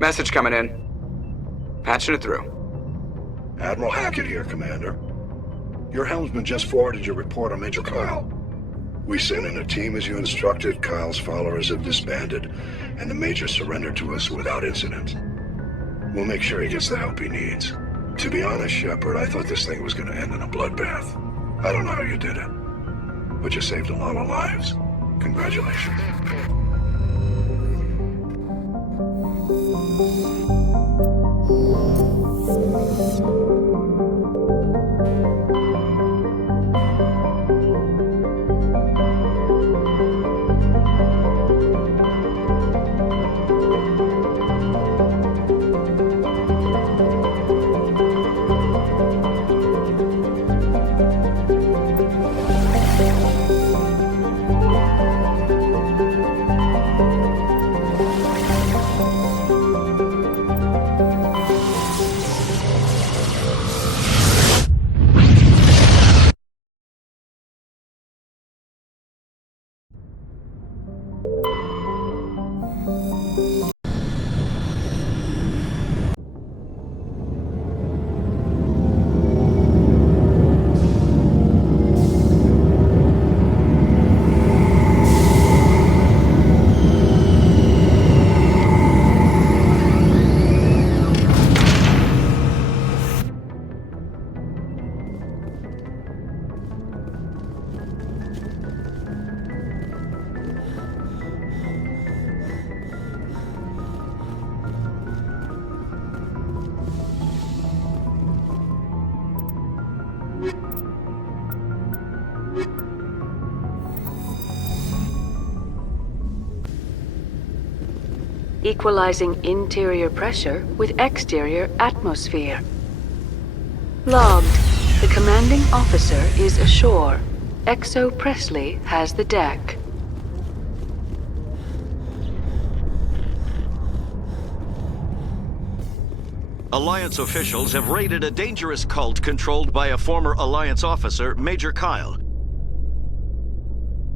Message coming in. Patching it through. Admiral Hackett here, Commander. Your helmsman just forwarded your report on Major Kyle. We sent in a team as you instructed. Kyle's followers have disbanded, and the Major surrendered to us without incident. We'll make sure he gets the help he needs. To be honest, Shepard, I thought this thing was going to end in a bloodbath. I don't know how you did it, but you saved a lot of lives. Congratulations. Equalizing interior pressure with exterior atmosphere. Logged. The commanding officer is ashore. Exo Presley has the deck. Alliance officials have raided a dangerous cult controlled by a former Alliance officer, Major Kyle.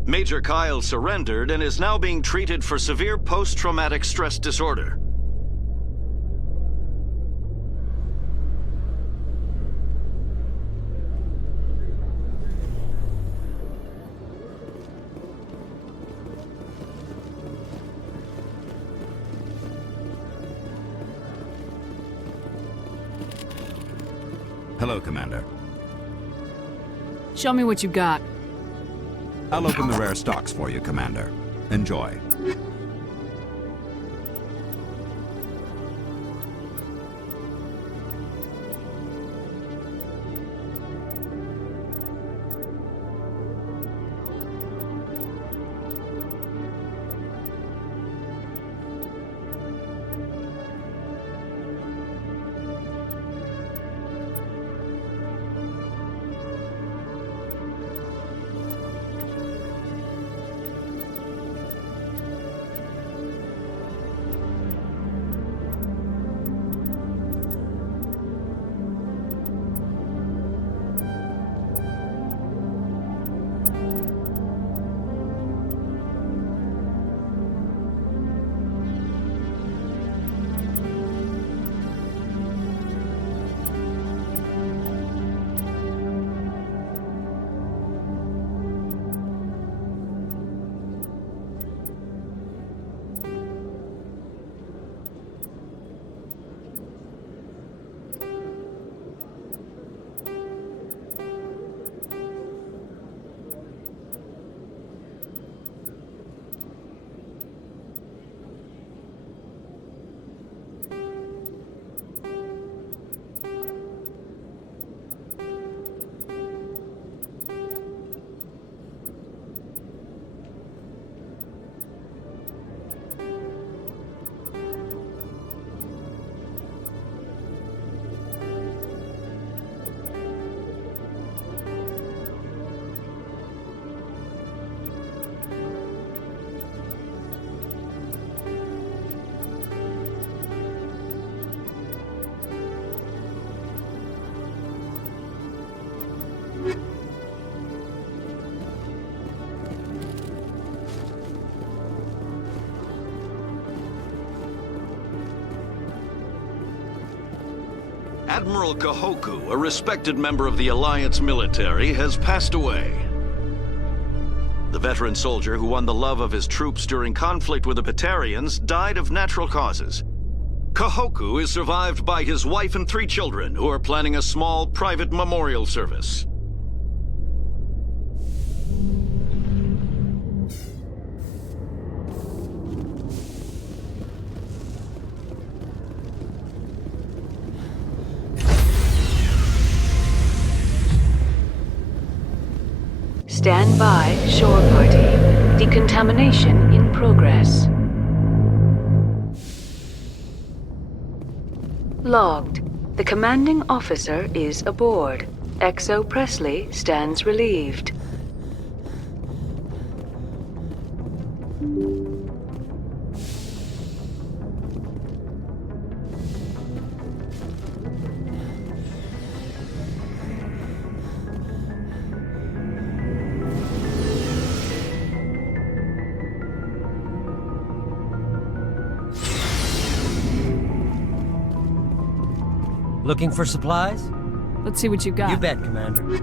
Major Kyle surrendered and is now being treated for severe post-traumatic stress disorder. Hello, Commander. Show me what you got. I'll open the rare stocks for you, Commander. Enjoy. Admiral Kahoku, a respected member of the Alliance military, has passed away. The veteran soldier who won the love of his troops during conflict with the Batarians died of natural causes. Kahoku is survived by his wife and 3 children, who are planning a small private memorial service. Stand by, shore party. Decontamination in progress. Logged. The commanding officer is aboard. XO Presley stands relieved. Looking for supplies? Let's see what you got. You bet, Commander.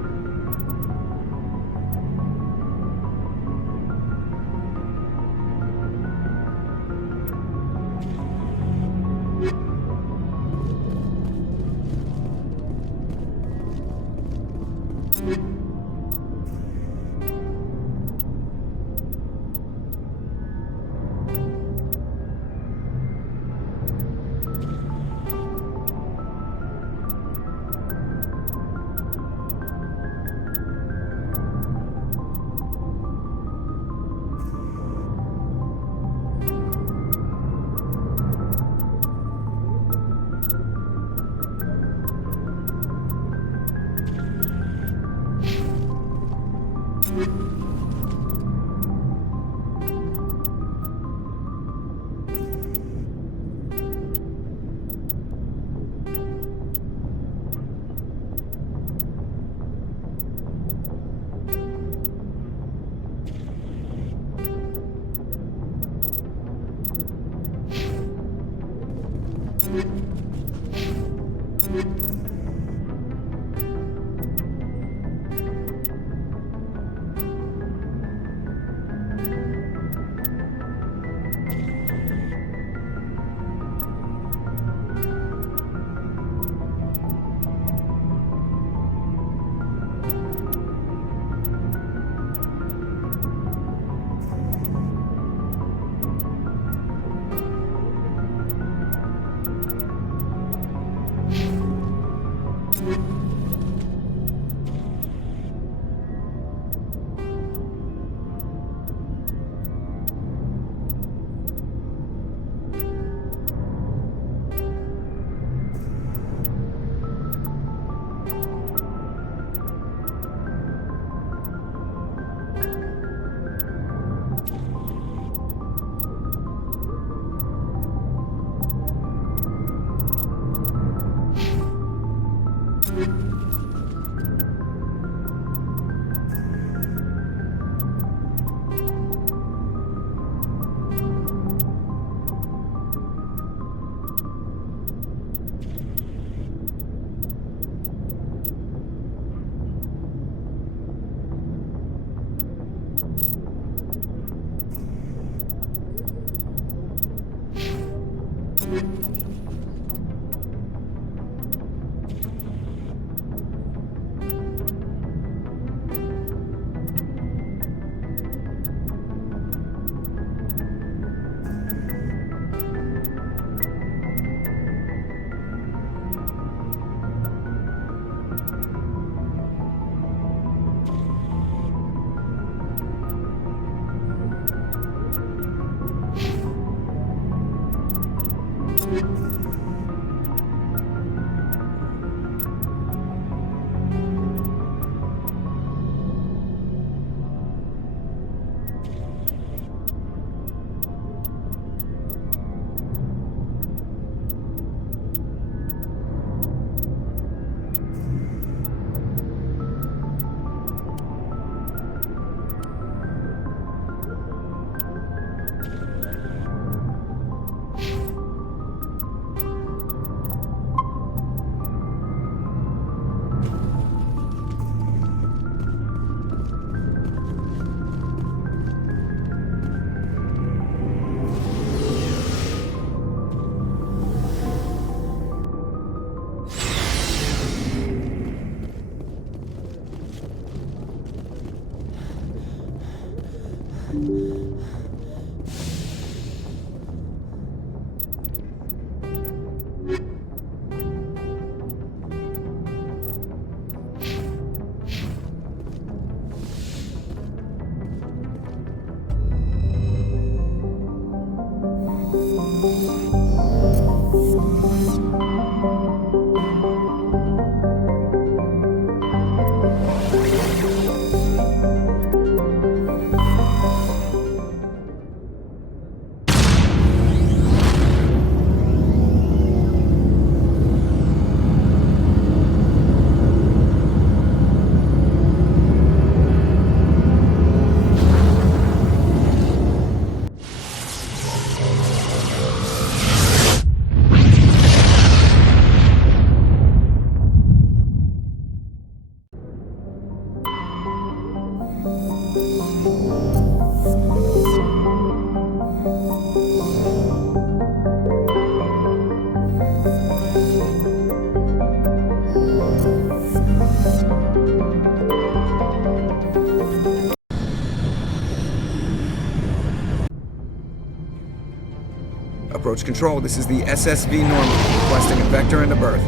Approach control, this is the SSV Normandy, requesting a vector and a berth.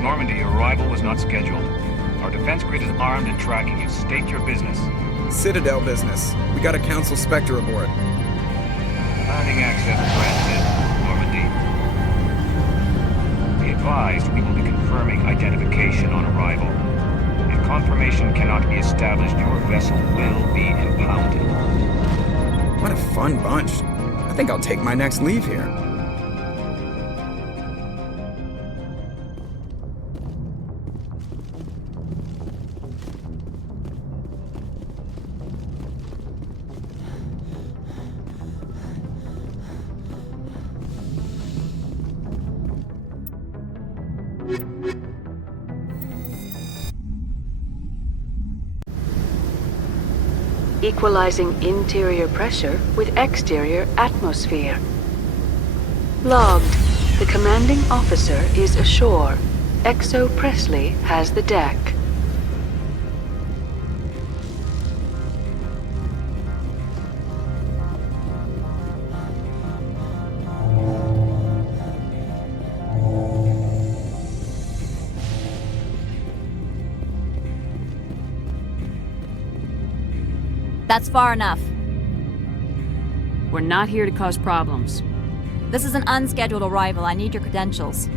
Normandy, your arrival was not scheduled. Our defense grid is armed and tracking you. State your business. Citadel business. We got a Council Spectre aboard. Landing access granted, Normandy. Be advised, we will be confirming identification on arrival. If confirmation cannot be established, your vessel will be impounded. What a fun bunch. I think I'll take my next leave here. Equalizing interior pressure with exterior atmosphere. Logged. The commanding officer is ashore. XO Presley has the deck. That's far enough. We're not here to cause problems. This is an unscheduled arrival. I need your credentials.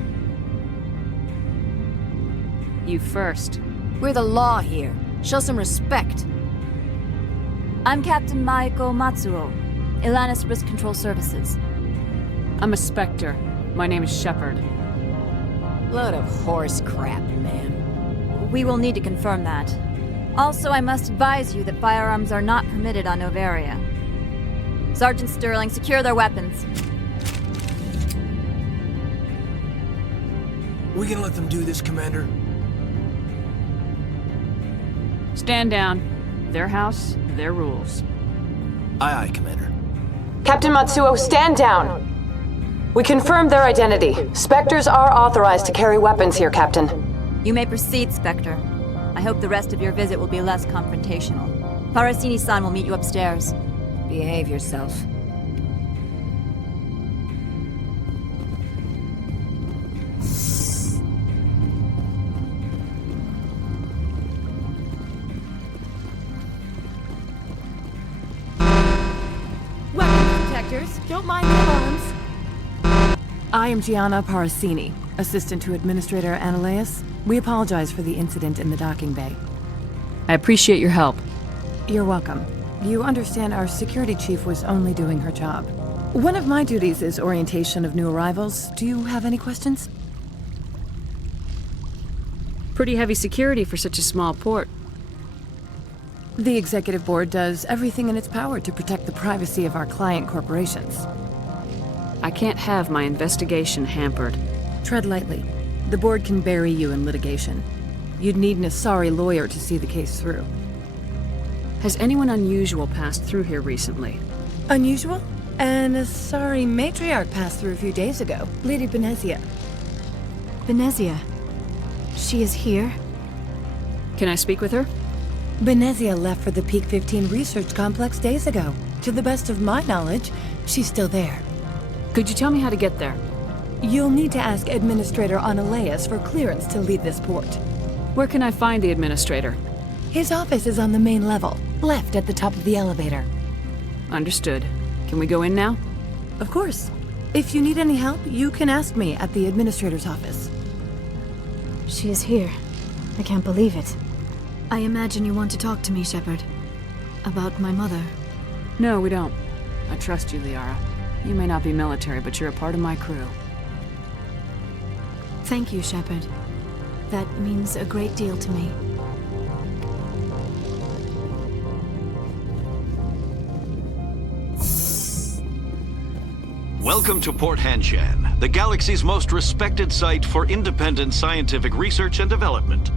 You first. We're the law here. Show some respect. I'm Captain Maiko Matsuo, Ilanis Risk Control Services. I'm a Spectre. My name is Shepard. Load of horse crap, man. We will need to confirm that. Also, I must advise you that firearms are not permitted on Noveria. Sergeant Sterling, secure their weapons. We can let them do this, Commander. Stand down. Their house, their rules. Aye, aye, Commander. Captain Matsuo, stand down! We confirmed their identity. Spectres are authorized to carry weapons here, Captain. You may proceed, Spectre. I hope the rest of your visit will be less confrontational. Parasini-san will meet you upstairs. Behave yourself. Weapons detectors, don't mind the alarms. I am Gianna Parasini, assistant to Administrator Ananias. We apologize for the incident in the docking bay. I appreciate your help. You're welcome. You understand our security chief was only doing her job. One of my duties is orientation of new arrivals. Do you have any questions? Pretty heavy security for such a small port. The executive board does everything in its power to protect the privacy of our client corporations. I can't have my investigation hampered. Tread lightly. The board can bury you in litigation. You'd need an Asari lawyer to see the case through. Has anyone unusual passed through here recently? Unusual? An Asari matriarch passed through a few days ago. Lady Benezia. Benezia? She is here? Can I speak with her? Benezia left for the Peak 15 research complex days ago. To the best of my knowledge, she's still there. Could you tell me how to get there? You'll need to ask Administrator Ananias for clearance to leave this port. Where can I find the Administrator? His office is on the main level, left at the top of the elevator. Understood. Can we go in now? Of course. If you need any help, you can ask me at the Administrator's office. She is here. I can't believe it. I imagine you want to talk to me, Shepard. About my mother. No, we don't. I trust you, Liara. You may not be military, but you're a part of my crew. Thank you, Shepard. That means a great deal to me. Welcome to Port Hanshan, the galaxy's most respected site for independent scientific research and development.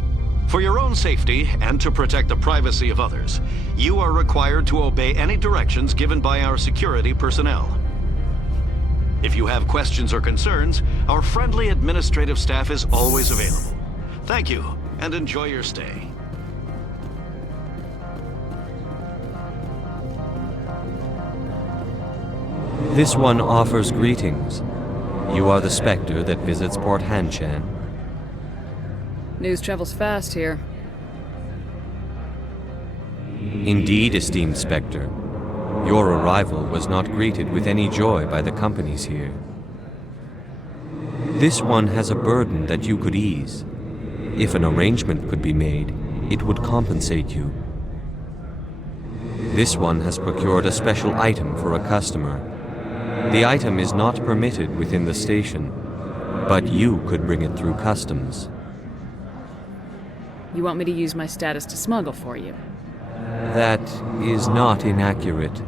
For your own safety and to protect the privacy of others, you are required to obey any directions given by our security personnel. If you have questions or concerns, our friendly administrative staff is always available. Thank you, and enjoy your stay. This one offers greetings. You are the Spectre that visits Port Hanshan. News travels fast here. Indeed, esteemed Spectre. Your arrival was not greeted with any joy by the companies here. This one has a burden that you could ease. If an arrangement could be made, it would compensate you. This one has procured a special item for a customer. The item is not permitted within the station, but you could bring it through customs. You want me to use my status to smuggle for you? That is not inaccurate.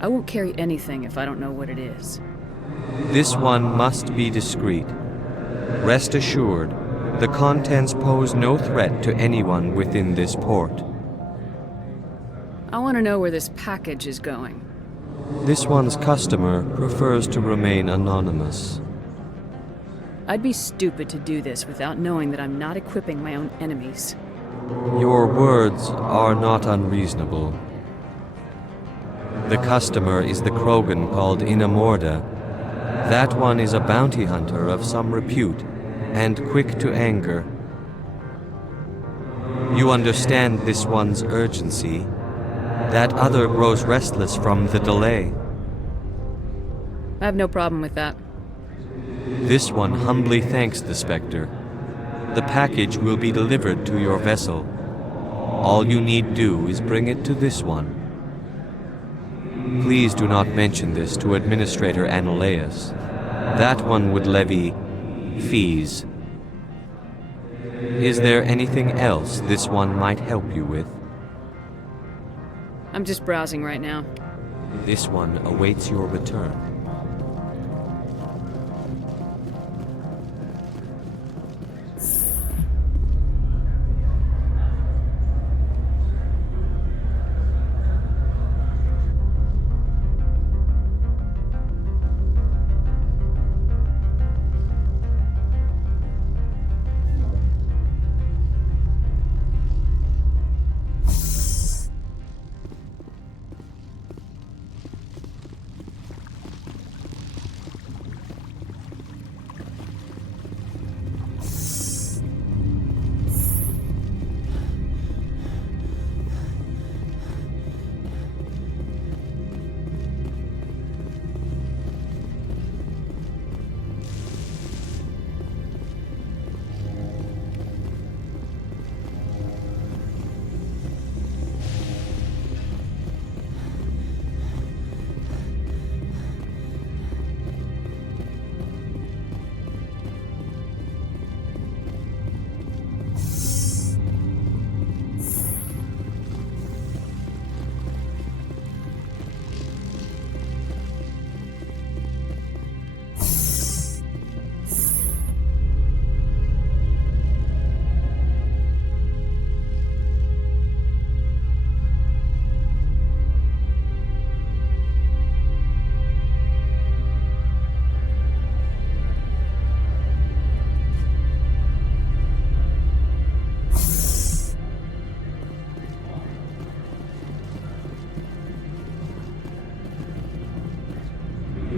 I won't carry anything if I don't know what it is. This one must be discreet. Rest assured, the contents pose no threat to anyone within this port. I want to know where this package is going. This one's customer prefers to remain anonymous. I'd be stupid to do this without knowing that I'm not equipping my own enemies. Your words are not unreasonable. The customer is the Krogan called Inamorda. That one is a bounty hunter of some repute, and quick to anger. You understand this one's urgency. That other grows restless from the delay. I have no problem with that. This one humbly thanks the Spectre. The package will be delivered to your vessel. All you need do is bring it to this one. Please do not mention this to Administrator Analaeus. That one would levy fees. Is there anything else this one might help you with? I'm just browsing right now. This one awaits your return.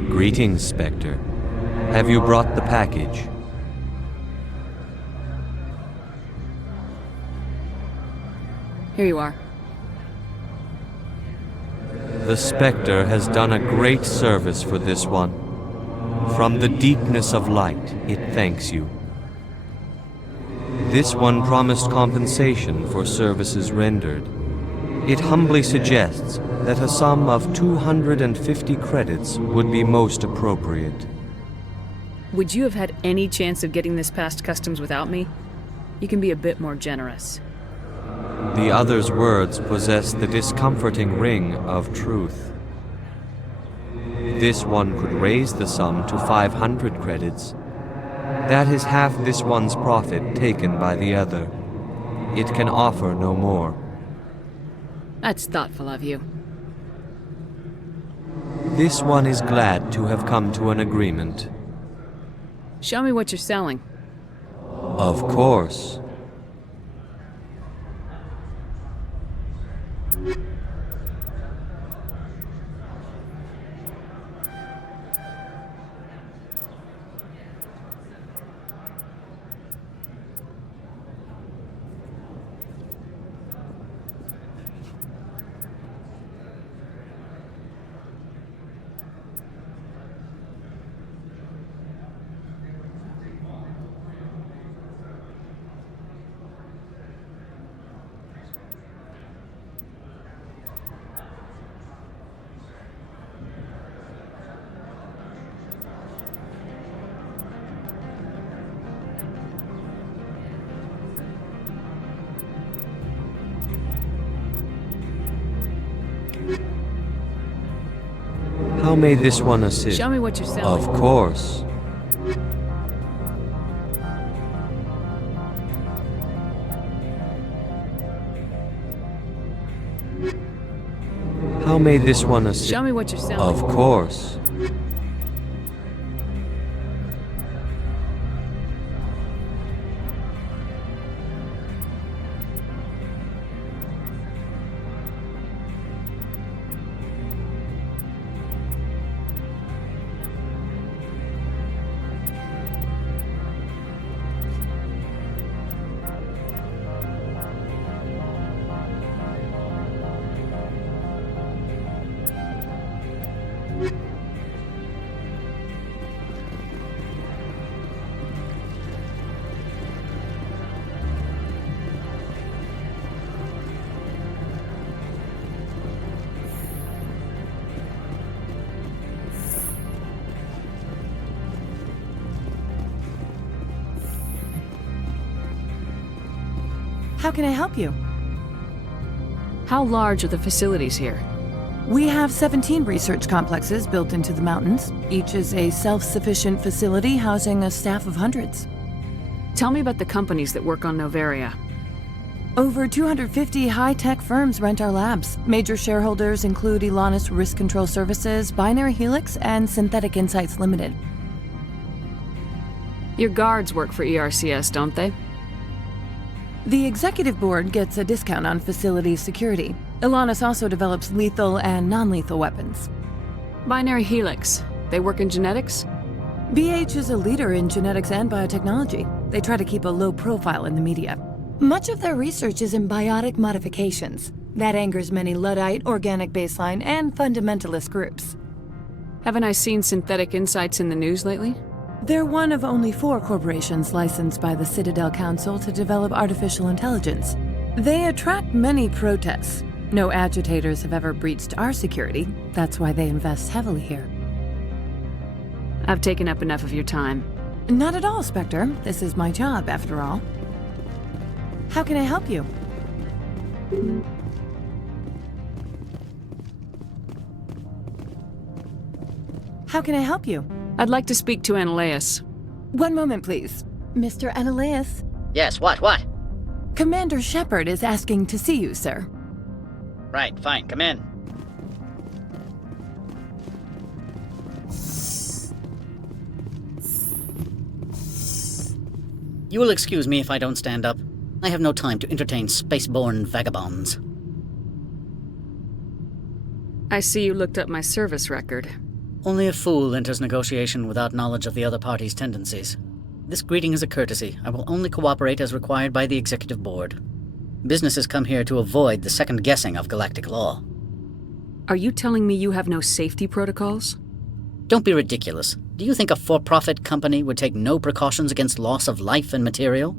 Greetings, Spectre. Have you brought the package? Here you are. The Spectre has done a great service for this one. From the deepness of light, it thanks you. This one promised compensation for services rendered. It humbly suggests that a sum of 250 credits would be most appropriate. Would you have had any chance of getting this past customs without me? You can be a bit more generous. The other's words possess the discomforting ring of truth. This one could raise the sum to 500 credits. That is half this one's profit taken by the other. It can offer no more. That's thoughtful of you. This one is glad to have come to an agreement. Show me what you're selling. Of course. How may this one assist? Show me what you're selling. Of course. How may this one assist? Show me what you're selling. Of course. How can I help you? How large are the facilities here? We have 17 research complexes built into the mountains. Each is a self-sufficient facility housing a staff of hundreds. Tell me about the companies that work on Noveria. Over 250 high-tech firms rent our labs. Major shareholders include Elanus Risk Control Services, Binary Helix, and Synthetic Insights Limited. Your guards work for ERCS, don't they? The executive board gets a discount on facility security. Elanus also develops lethal and non-lethal weapons. Binary Helix. They work in genetics? BH is a leader in genetics and biotechnology. They try to keep a low profile in the media. Much of their research is in biotic modifications. That angers many Luddite, organic baseline, and fundamentalist groups. Haven't I seen Synthetic Insights in the news lately? They're one of only 4 corporations licensed by the Citadel Council to develop artificial intelligence. They attract many protests. No agitators have ever breached our security. That's why they invest heavily here. I've taken up enough of your time. Not at all, Spectre. This is my job, after all. How can I help you? How can I help you? I'd like to speak to Analeas. One moment, please. Mr. Analeas? Yes, what? Commander Shepard is asking to see you, sir. Right, fine, come in. You will excuse me if I don't stand up. I have no time to entertain spaceborne vagabonds. I see you looked up my service record. Only a fool enters negotiation without knowledge of the other party's tendencies. This greeting is a courtesy. I will only cooperate as required by the Executive Board. Businesses come here to avoid the second guessing of galactic law. Are you telling me you have no safety protocols? Don't be ridiculous. Do you think a for-profit company would take no precautions against loss of life and material?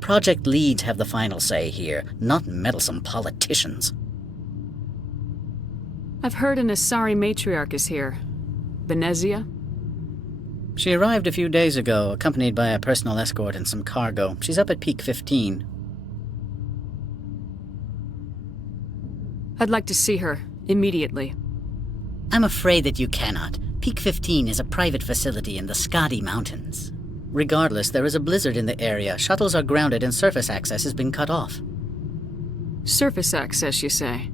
Project leads have the final say here, not meddlesome politicians. I've heard an Asari Matriarch is here. Benezia? She arrived a few days ago, accompanied by a personal escort and some cargo. She's up at Peak 15. I'd like to see her, immediately. I'm afraid that you cannot. Peak 15 is a private facility in the Skadi Mountains. Regardless, there is a blizzard in the area. Shuttles are grounded and surface access has been cut off. Surface access, you say?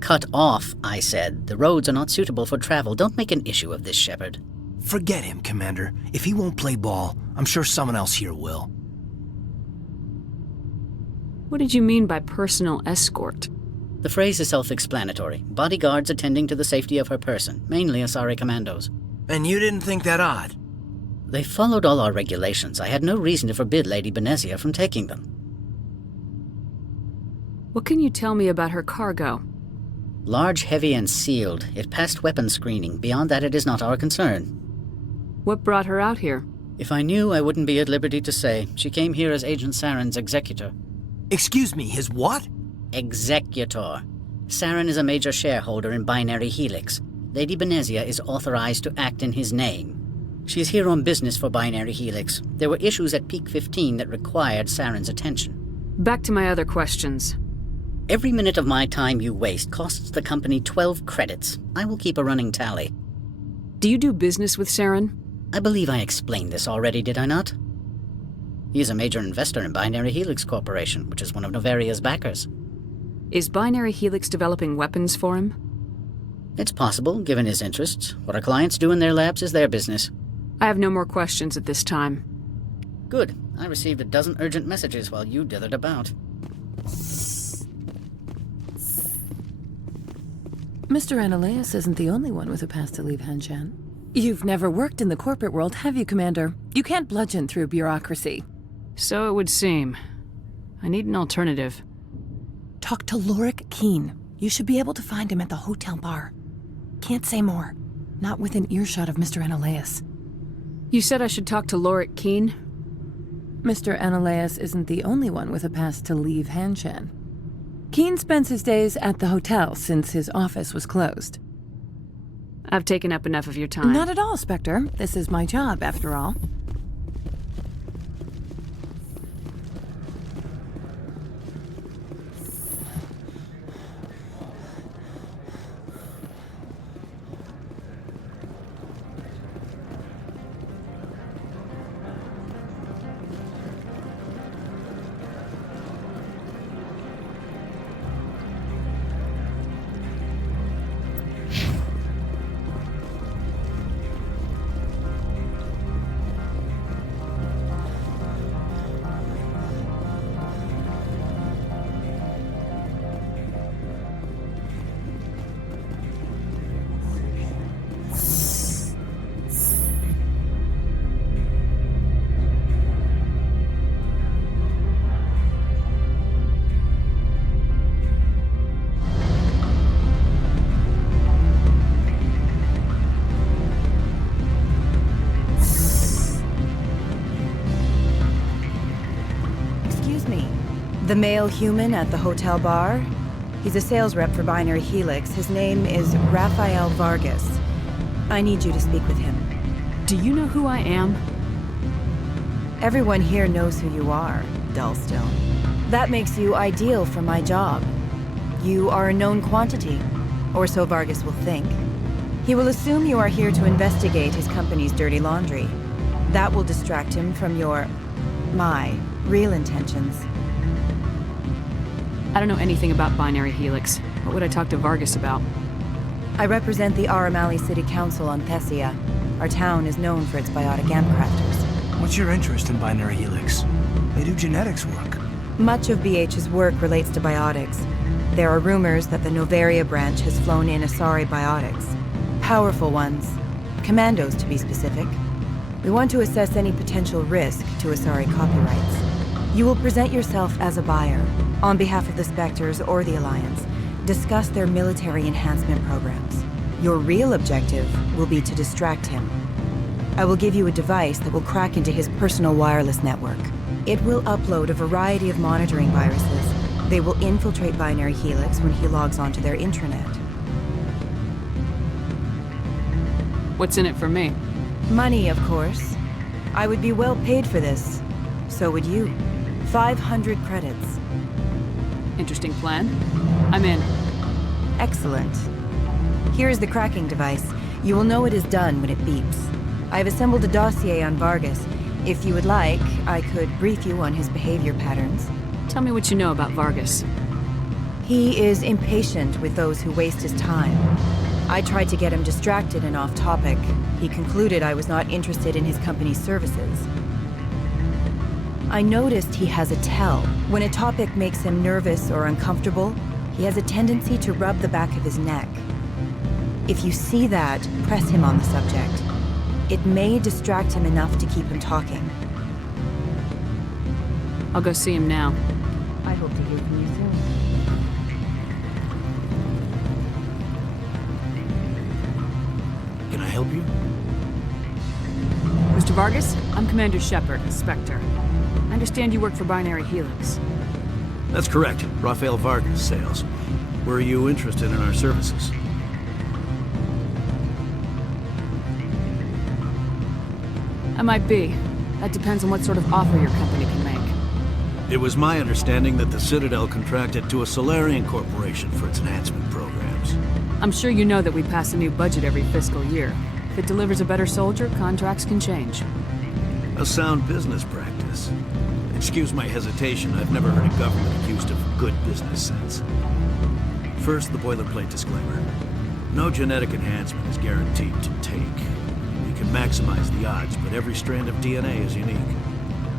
Cut off, I said. The roads are not suitable for travel. Don't make an issue of this, Shepard. Forget him, Commander. If he won't play ball, I'm sure someone else here will. What did you mean by personal escort? The phrase is self-explanatory. Bodyguards attending to the safety of her person, mainly Asari commandos. And you didn't think that odd? They followed all our regulations. I had no reason to forbid Lady Benezia from taking them. What can you tell me about her cargo? Large, heavy, and sealed. It passed weapons screening. Beyond that, it is not our concern. What brought her out here? If I knew, I wouldn't be at liberty to say. She came here as Agent Saren's executor. Excuse me, his what? Executor. Saren is a major shareholder in Binary Helix. Lady Benezia is authorized to act in his name. She is here on business for Binary Helix. There were issues at Peak 15 that required Saren's attention. Back to my other questions. Every minute of my time you waste costs the company 12 credits. I will keep a running tally. Do you do business with Saren? I believe I explained this already, did I not? He is a major investor in Binary Helix Corporation, which is one of Noveria's backers. Is Binary Helix developing weapons for him? It's possible, given his interests. What our clients do in their labs is their business. I have no more questions at this time. Good. I received a dozen urgent messages while you dithered about. Mr. Ananias isn't the only one with a pass to leave Hanshan. You've never worked in the corporate world, have you, Commander? You can't bludgeon through bureaucracy. So it would seem. I need an alternative. Talk to Lorik Qui'in. You should be able to find him at the hotel bar. Can't say more. Not within earshot of Mr. Ananias. You said I should talk to Lorik Qui'in? Mr. Ananias isn't the only one with a pass to leave Hanshan. Qui'in spends his days at the hotel since his office was closed. I've taken up enough of your time. Not at all, Spectre. This is my job, after all. The male human at the hotel bar? He's a sales rep for Binary Helix. His name is Rafael Vargas. I need you to speak with him. Do you know who I am? Everyone here knows who you are, Dullstone. That makes you ideal for my job. You are a known quantity, or so Vargas will think. He will assume you are here to investigate his company's dirty laundry. That will distract him from my real intentions. I don't know anything about Binary Helix. What would I talk to Vargas about? I represent the Aramali City Council on Thessia. Our town is known for its biotic ampcrafters. What's your interest in Binary Helix? They do genetics work. Much of BH's work relates to biotics. There are rumors that the Noveria branch has flown in Asari biotics. Powerful ones. Commandos, to be specific. We want to assess any potential risk to Asari copyrights. You will present yourself as a buyer, on behalf of the Spectres or the Alliance. Discuss their military enhancement programs. Your real objective will be to distract him. I will give you a device that will crack into his personal wireless network. It will upload a variety of monitoring viruses. They will infiltrate Binary Helix when he logs onto their intranet. What's in it for me? Money, of course. I would be well paid for this. So would you. 500 credits. Interesting plan. I'm in. Excellent. Here is the cracking device. You will know it is done when it beeps. I have assembled a dossier on Vargas. If you would like, I could brief you on his behavior patterns. Tell me what you know about Vargas. He is impatient with those who waste his time. I tried to get him distracted and off topic. He concluded I was not interested in his company's services. I noticed he has a tell. When a topic makes him nervous or uncomfortable, he has a tendency to rub the back of his neck. If you see that, press him on the subject. It may distract him enough to keep him talking. I'll go see him now. I hope to hear from you soon. Can I help you? Mr. Vargas, I'm Commander Shepard, Spectre. I understand you work for Binary Helix. That's correct. Rafael Vargas, sales. Were you interested in our services? I might be. That depends on what sort of offer your company can make. It was my understanding that the Citadel contracted to a Solarian corporation for its enhancement programs. I'm sure you know that we pass a new budget every fiscal year. If it delivers a better soldier, contracts can change. A sound business practice. Excuse my hesitation, I've never heard a government accused of good business sense. First, the boilerplate disclaimer. No genetic enhancement is guaranteed to take. We can maximize the odds, but every strand of DNA is unique.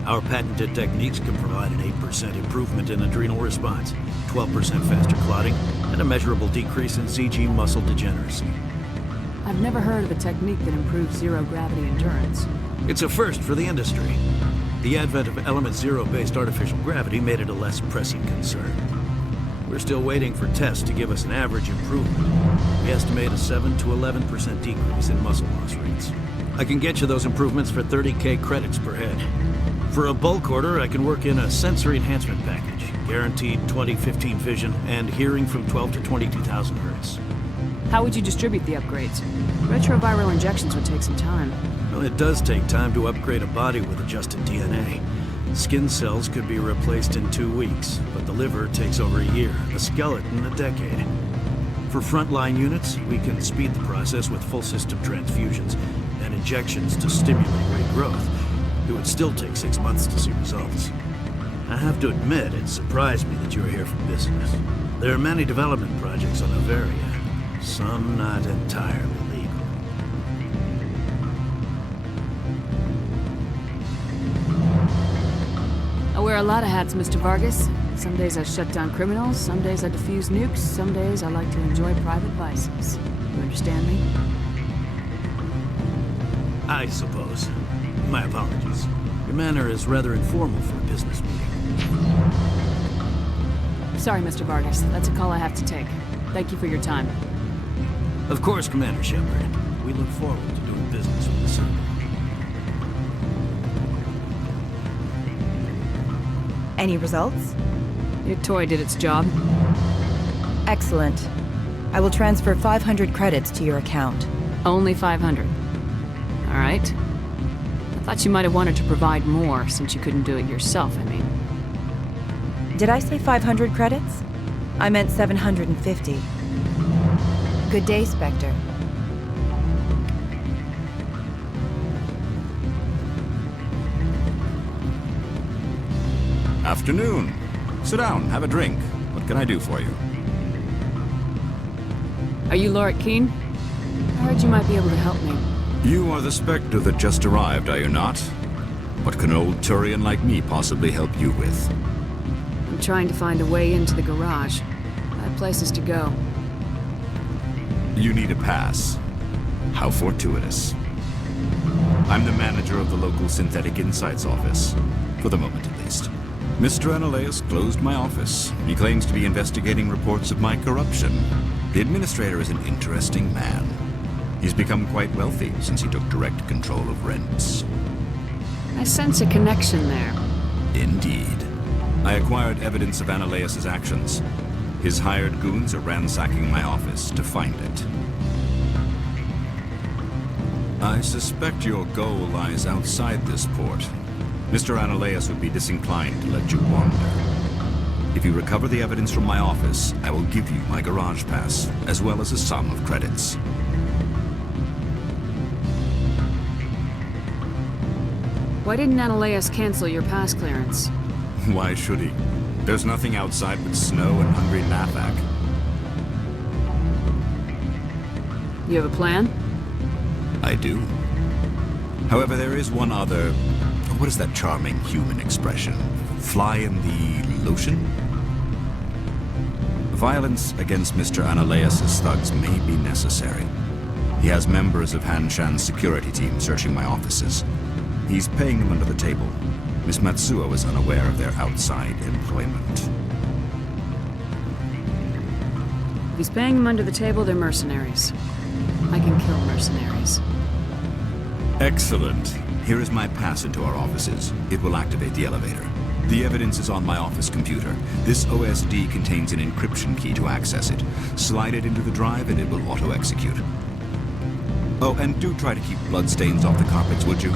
Our patented techniques can provide an 8% improvement in adrenal response, 12% faster clotting, and a measurable decrease in CG muscle degeneracy. I've never heard of a technique that improves zero-gravity endurance. It's a first for the industry. The advent of element zero-based artificial gravity made it a less pressing concern. We're still waiting for tests to give us an average improvement. We estimate a 7 to 11% decrease in muscle loss rates. I can get you those improvements for 30K credits per head. For a bulk order, I can work in a sensory enhancement package, guaranteed 20/15 vision, and hearing from 12 to 22,000 hertz. How would you distribute the upgrades? Retroviral injections would take some time. Well, it does take time to upgrade a body with adjusted DNA. Skin cells could be replaced in 2 weeks, but the liver takes over a year, the skeleton a decade. For frontline units, we can speed the process with full system transfusions and injections to stimulate regrowth. It would still take 6 months to see results. I have to admit, it surprised me that you were here for business. There are many development projects on Noveria, some not entirely legal. I wear a lot of hats, Mr. Vargas. Some days I shut down criminals, some days I defuse nukes, some days I like to enjoy private vices. You understand me? I suppose. My apologies. Your manner is rather informal for a business meeting. Sorry, Mr. Vargas. That's a call I have to take. Thank you for your time. Of course, Commander Shepard. We look forward to doing business with the Citadel. Any results? Your toy did its job. Excellent. I will transfer 500 credits to your account. Only 500. All right. I thought you might have wanted to provide more, since you couldn't do it yourself, I mean. Did I say 500 credits? I meant 750. Good day, Spectre. Afternoon. Sit down, have a drink. What can I do for you? Are you Lorik Qui'in? I heard you might be able to help me. You are the Spectre that just arrived, are you not? What can an old Turian like me possibly help you with? I'm trying to find a way into the garage. I have places to go. You need a pass. How fortuitous. I'm the manager of the local Synthetic Insights office. For the moment, at least. Mr. Analeus closed my office. He claims to be investigating reports of my corruption. The administrator is an interesting man. He's become quite wealthy since he took direct control of rents. I sense a connection there. Indeed. I acquired evidence of Analeus' actions. His hired goons are ransacking my office to find it. I suspect your goal lies outside this port. Mr. Analeus would be disinclined to let you wander. If you recover the evidence from my office, I will give you my garage pass, as well as a sum of credits. Why didn't Analeus cancel your pass clearance? Why should he? There's nothing outside but snow and hungry Nathak. You have a plan? I do. However, there is one other... What is that charming human expression? Fly in the lotion? Violence against Mr. Analeus' thugs may be necessary. He has members of Hanshan's security team searching my offices. He's paying them under the table. Miss Matsuo is unaware of their outside employment. If he's paying them under the table, they're mercenaries. I can kill mercenaries. Excellent. Here is my pass into our offices. It will activate the elevator. The evidence is on my office computer. This OSD contains an encryption key to access it. Slide it into the drive and it will auto-execute. Oh, and do try to keep bloodstains off the carpets, would you?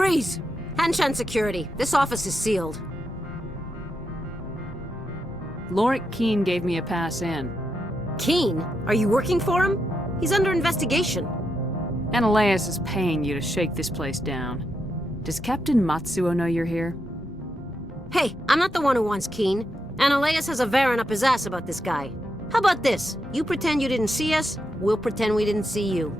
Freeze! Hanshan security. This office is sealed. Lorik Qui'in gave me a pass in. Qui'in? Are you working for him? He's under investigation. Ananias is paying you to shake this place down. Does Captain Matsuo know you're here? Hey, I'm not the one who wants Qui'in. Ananias has a Varen up his ass about this guy. How about this? You pretend you didn't see us, we'll pretend we didn't see you.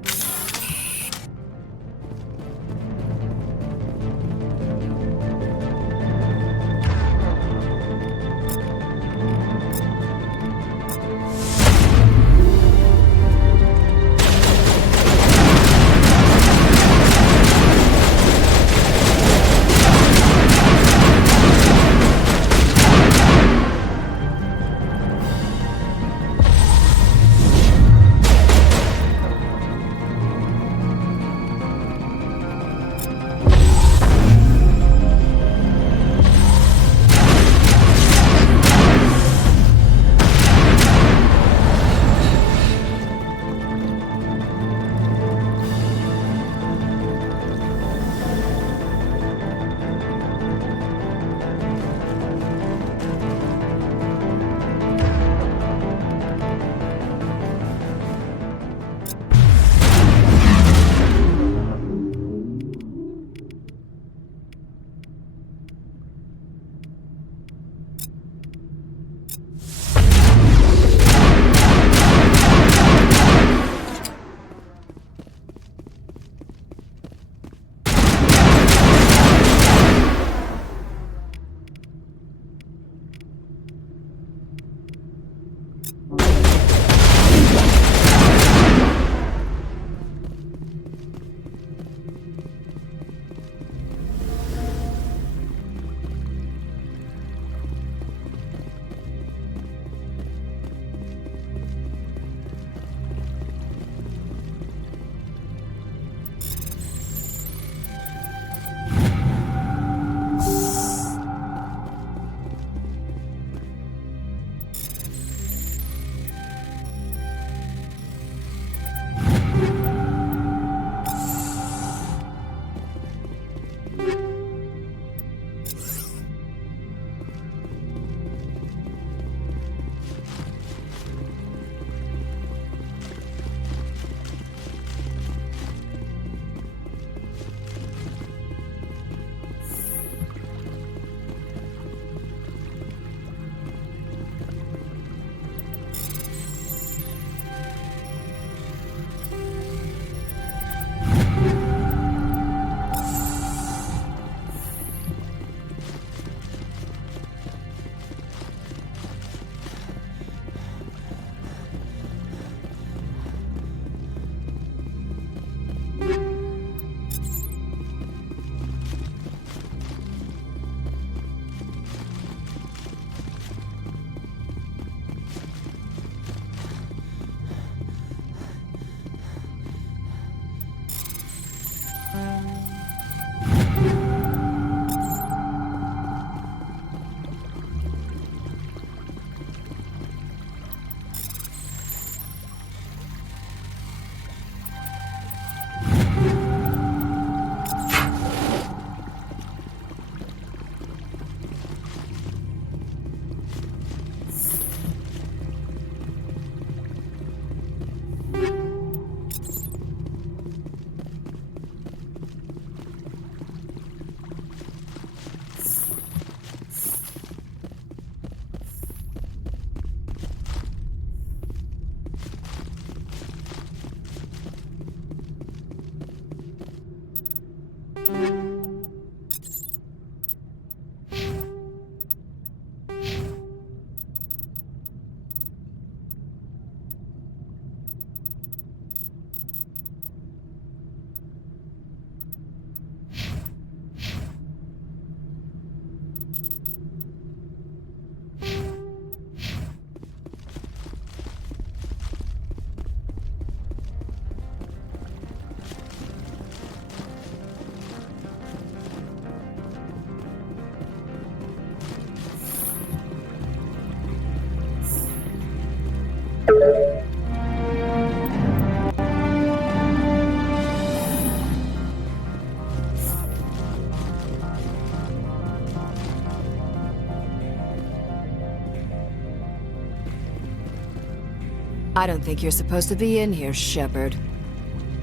I don't think you're supposed to be in here, Shepard.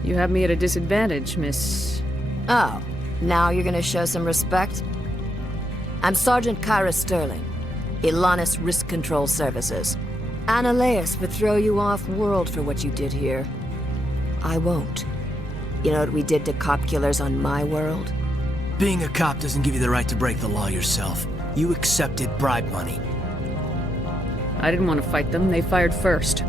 You have me at a disadvantage, Miss... Oh, now you're gonna show some respect? I'm Sergeant Kyra Sterling, Ilanis Risk Control Services. Analeas would throw you off-world for what you did here. I won't. You know what we did to cop killers on my world? Being a cop doesn't give you the right to break the law yourself. You accepted bribe money. I didn't want to fight them. They fired first.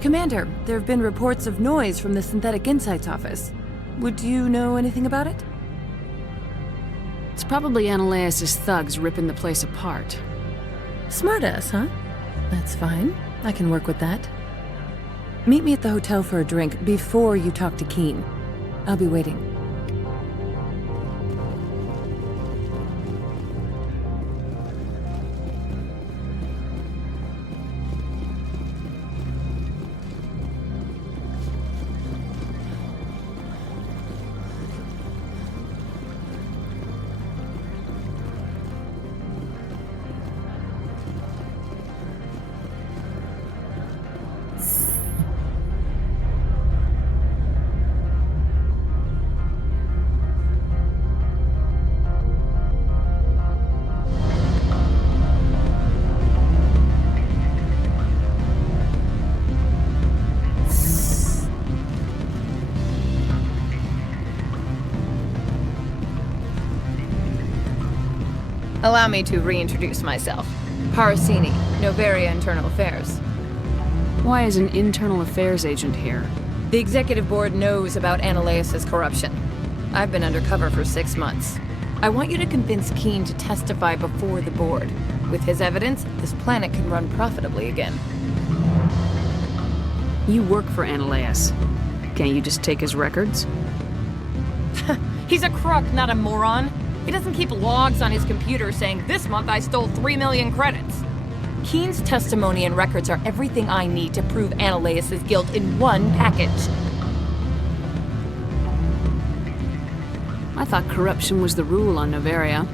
Commander, there have been reports of noise from the Synthetic Insights office. Would you know anything about it? It's probably Analeas' thugs ripping the place apart. Smartass, huh? That's fine. I can work with that. Meet me at the hotel for a drink before you talk to Qui'in. I'll be waiting. Allow me to reintroduce myself. Parasini, Noveria Internal Affairs. Why is an internal affairs agent here? The executive board knows about Analeas' corruption. I've been undercover for 6 months. I want you to convince Qui'in to testify before the board. With his evidence, this planet can run profitably again. You work for Analeas. Can't you just take his records? He's a crook, not a moron. He doesn't keep logs on his computer saying, "This month I stole 3 million credits." Qui'in's testimony and records are everything I need to prove Analeas' guilt in one package. I thought corruption was the rule on Noveria.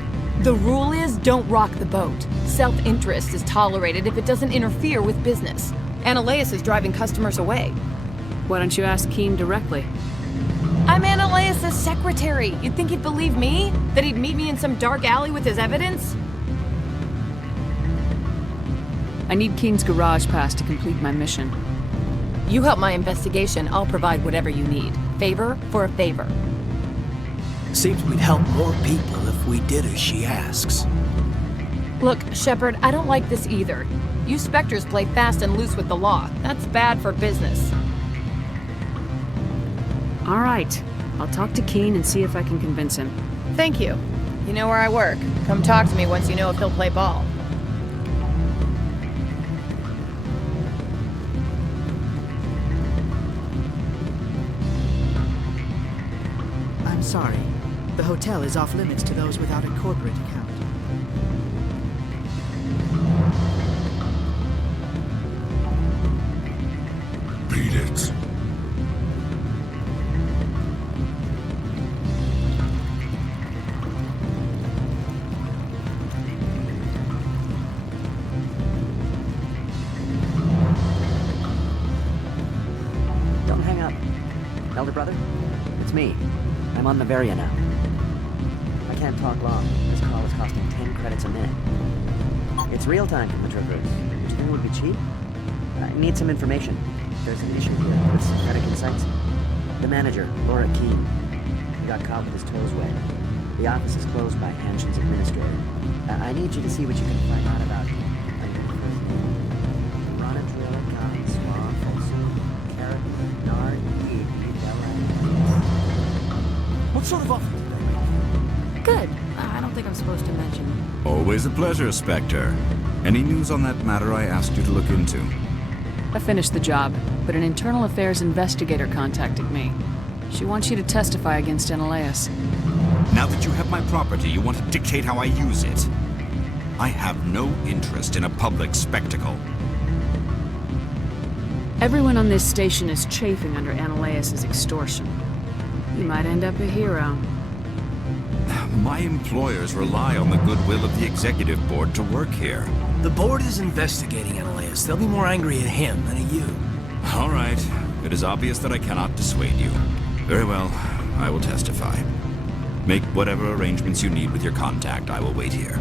The rule is don't rock the boat. Self-interest is tolerated if it doesn't interfere with business. Ananias is driving customers away. Why don't you ask Qui'in directly? I'm Ananias' secretary. You'd think he'd believe me? That he'd meet me in some dark alley with his evidence? I need Qui'in's garage pass to complete my mission. You help my investigation, I'll provide whatever you need. Favor for a favor. Seems we'd help more people if we did as she asks. Look, Shepard, I don't like this either. You Spectres play fast and loose with the law. That's bad for business. All right. I'll talk to Qui'in and see if I can convince him. Thank you. You know where I work. Come talk to me once you know if he'll play ball. I'm sorry. The hotel is off limits to those without a corporate account. Beat it. Don't hang up. Elder brother, it's me. I'm on Noveria now. I can't talk long. This call is costing 10 credits a minute. It's real time from the Traverse. Do you think it would be cheap? I need some information. There's an issue here with synthetic insights. The manager, Lorik Qui'in, he got caught with his toes wet. The office is closed by Hanshan's administrator. I need you to see what you can find out about him. What sort of offer did they make? Good. I don't think I'm supposed to mention. Always a pleasure, Spectre. Any news on that matter I asked you to look into? I finished the job, but an internal affairs investigator contacted me. She wants you to testify against Ananias. Now that you have my property, you want to dictate how I use it. I have no interest in a public spectacle. Everyone on this station is chafing under Ananias' extortion. You might end up a hero. My employers rely on the goodwill of the executive board to work here. The board is investigating Ananias. They'll be more angry at him than at you. All right. It is obvious that I cannot dissuade you. Very well. I will testify. Make whatever arrangements you need with your contact. I will wait here.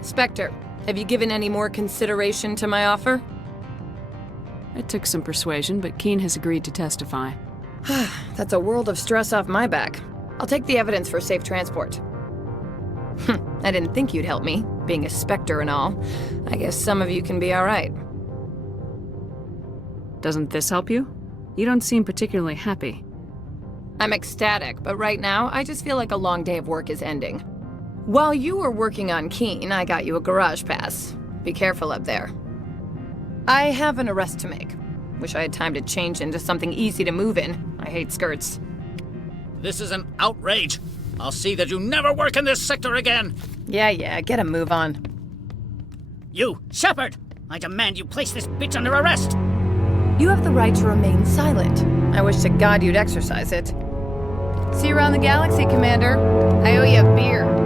Spectre, have you given any more consideration to my offer? It took some persuasion, but Qui'in has agreed to testify. That's a world of stress off my back. I'll take the evidence for safe transport. I didn't think you'd help me, being a Spectre and all. I guess some of you can be alright. Doesn't this help you? You don't seem particularly happy. I'm ecstatic, but right now, I just feel like a long day of work is ending. While you were working on Qui'in, I got you a garage pass. Be careful up there. I have an arrest to make. Wish I had time to change into something easy to move in. I hate skirts. This is an outrage. I'll see that you never work in this sector again. Yeah, get a move on. You, Shepard! I demand you place this bitch under arrest! You have the right to remain silent. I wish to God you'd exercise it. See you around the galaxy, Commander. I owe you a beer.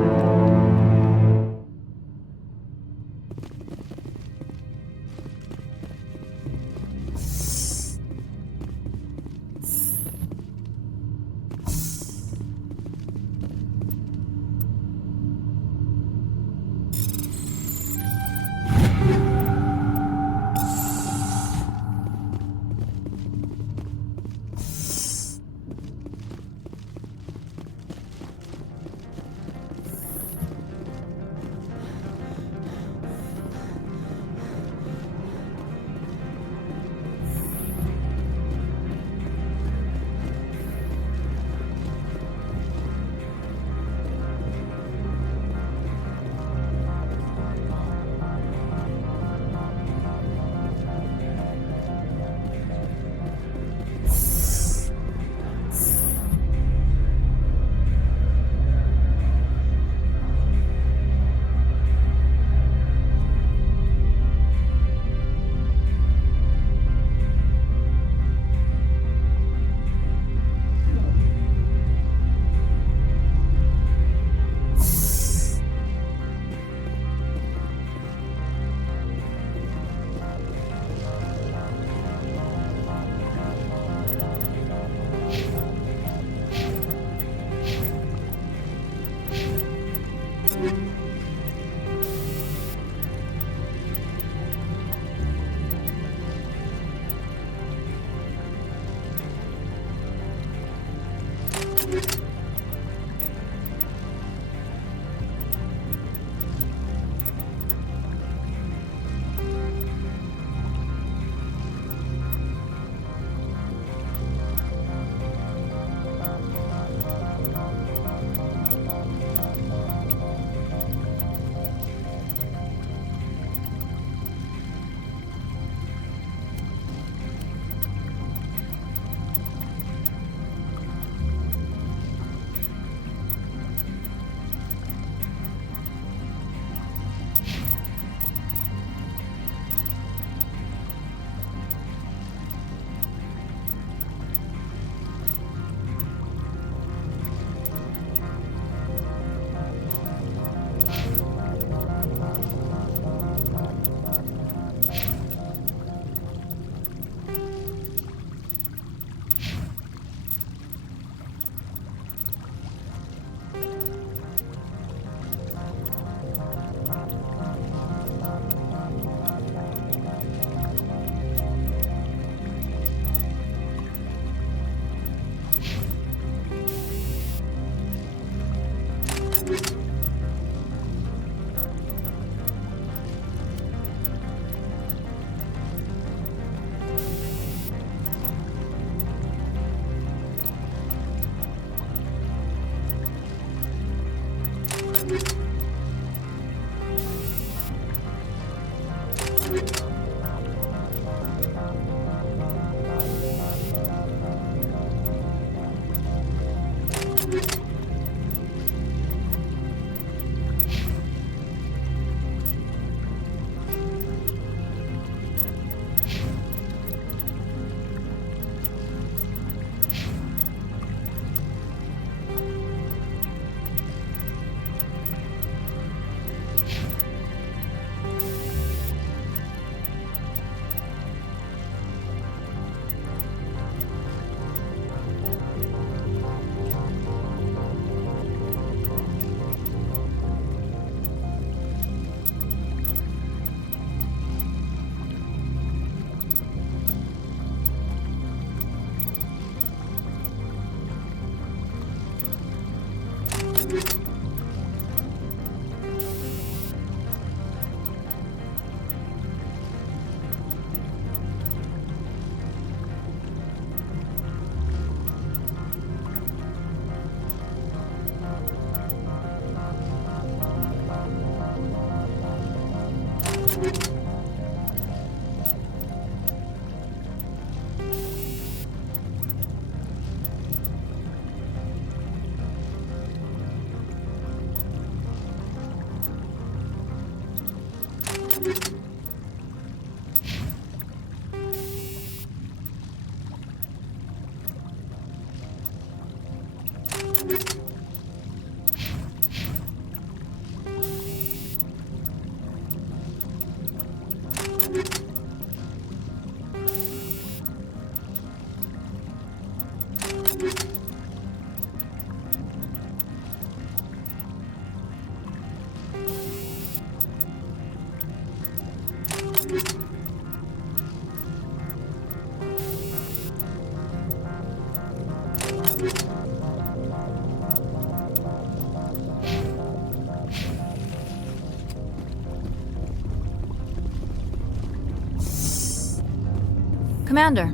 Commander,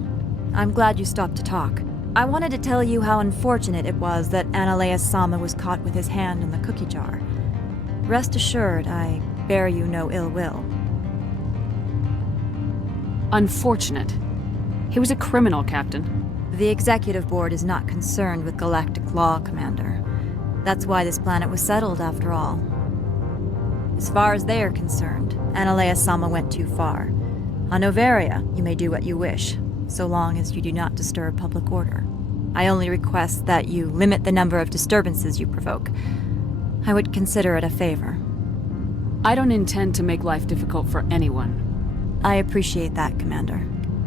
I'm glad you stopped to talk. I wanted to tell you how unfortunate it was that Analeas Sama was caught with his hand in the cookie jar. Rest assured, I bear you no ill will. Unfortunate. He was a criminal, Captain. The Executive Board is not concerned with galactic law, Commander. That's why this planet was settled, after all. As far as they are concerned, Analeas Sama went too far. On Noveria, you may do what you wish, so long as you do not disturb public order. I only request that you limit the number of disturbances you provoke. I would consider it a favor. I don't intend to make life difficult for anyone. I appreciate that, Commander.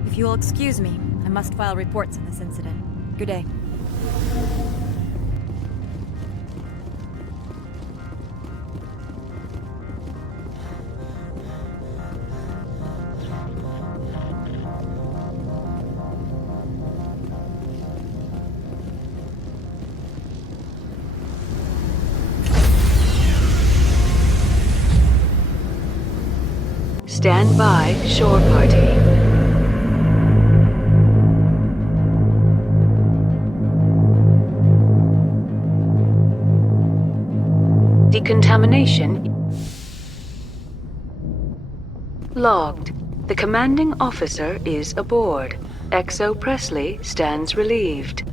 If you will excuse me, I must file reports on this incident. Good day. Stand by, shore party. Decontamination logged. The commanding officer is aboard. XO Presley stands relieved.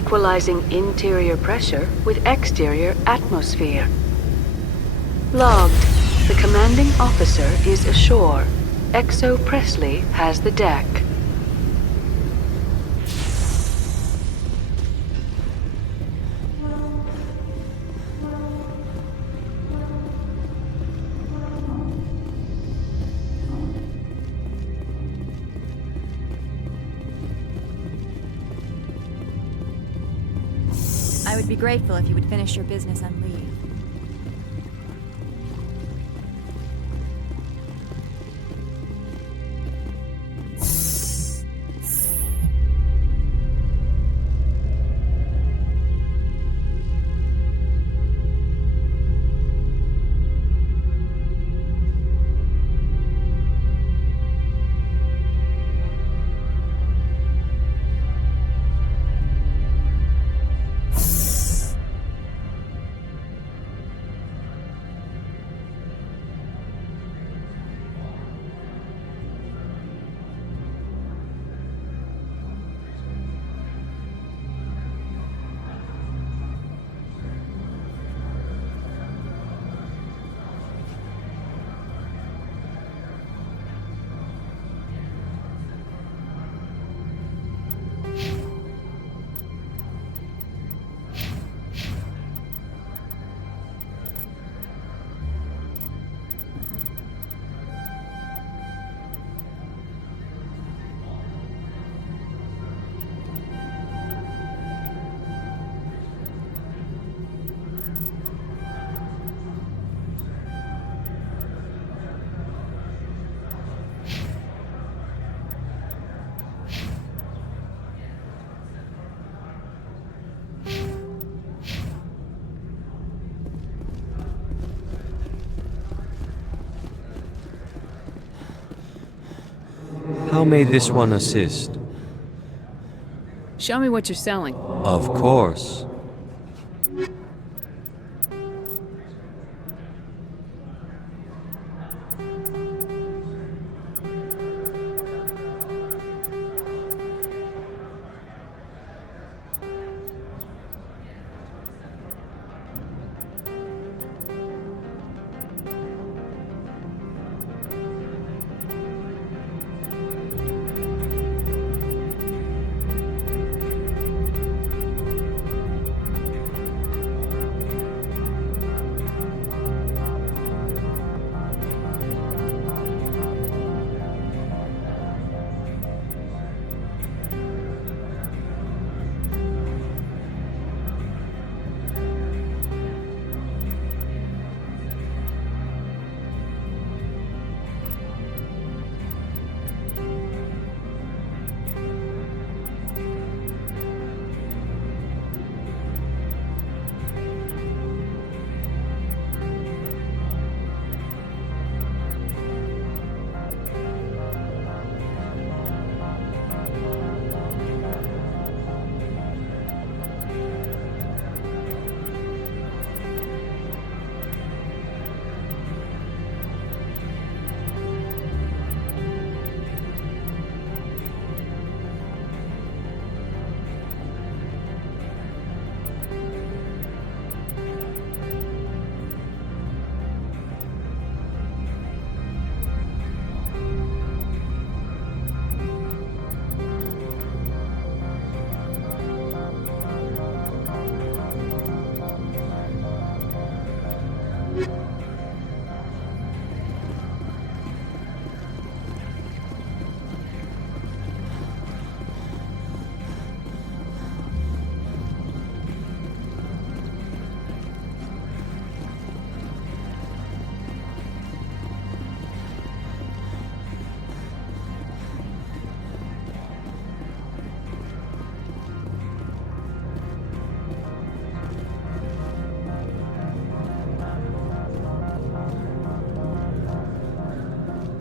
equalizing interior pressure with exterior atmosphere. Logged. The commanding officer is ashore. XO Presley has the deck. I would be grateful if you would finish your business and leave. How may this one assist? Show me what you're selling. Of course.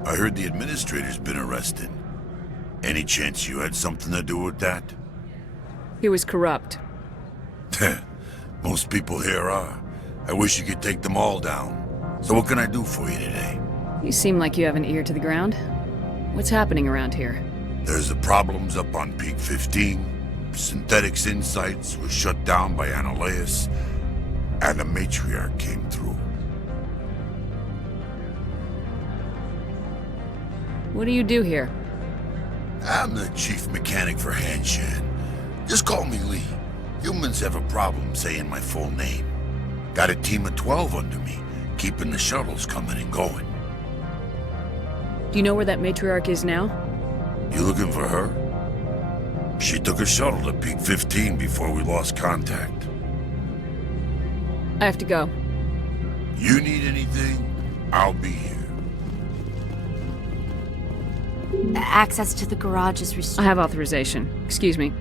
I heard the administrator's been arrested. Any chance you had something to do with that? He was corrupt. Most people here are. I wish you could take them all down. So what can I do for you today? You seem like you have an ear to the ground. What's happening around here? There's the problems up on Peak 15. Synthetics Insights was shut down by Analeas, and the Matriarch came through. What do you do here? I'm the chief mechanic for Hanshan. Just call me Lee. Humans have a problem saying my full name. Got a team of 12 under me, keeping the shuttles coming and going. Do you know where that matriarch is now? You looking for her? She took a shuttle to Peak 15 before we lost contact. I have to go. You need anything? I'll be here. Access to the garage is restricted. I have authorization. Excuse me.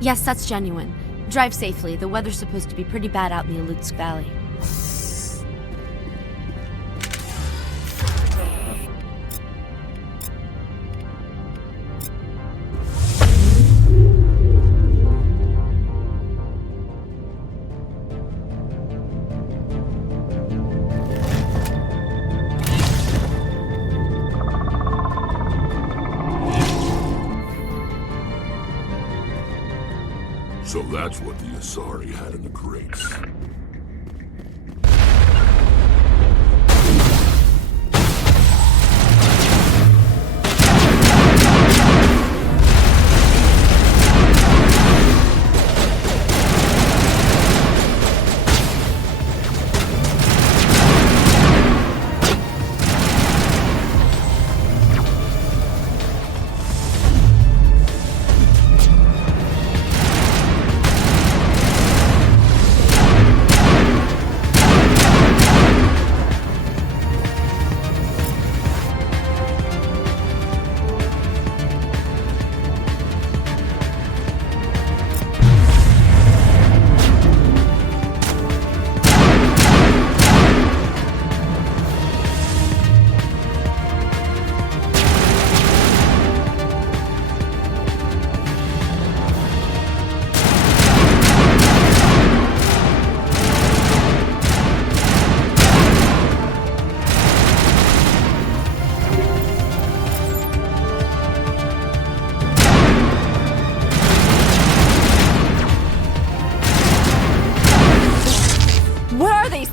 Yes, that's genuine. Drive safely. The weather's supposed to be pretty bad out in the Alutsk Valley. So that's what the Asari had in the crates.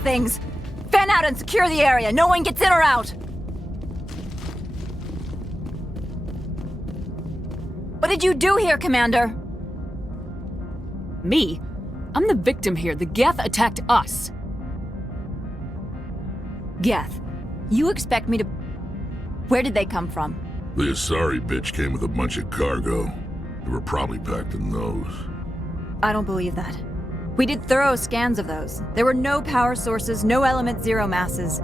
Things! Fan out and secure the area. No one gets in or out. What did you do here, Commander? Me? I'm the victim here. The Geth attacked us. Geth? You expect me to... Where did they come from? The Asari bitch came with a bunch of cargo. They were probably packed in those. I don't believe that. We did thorough scans of those. There were no power sources, no element zero masses.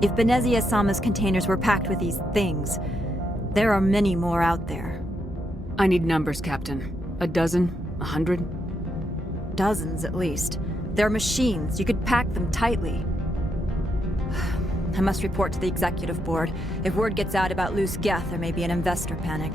If Benezia-sama's containers were packed with these things, there are many more out there. I need numbers, Captain. A dozen? 100? Dozens, at least. They're machines. You could pack them tightly. I must report to the executive board. If word gets out about loose Geth, there may be an investor panic.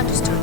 Understood.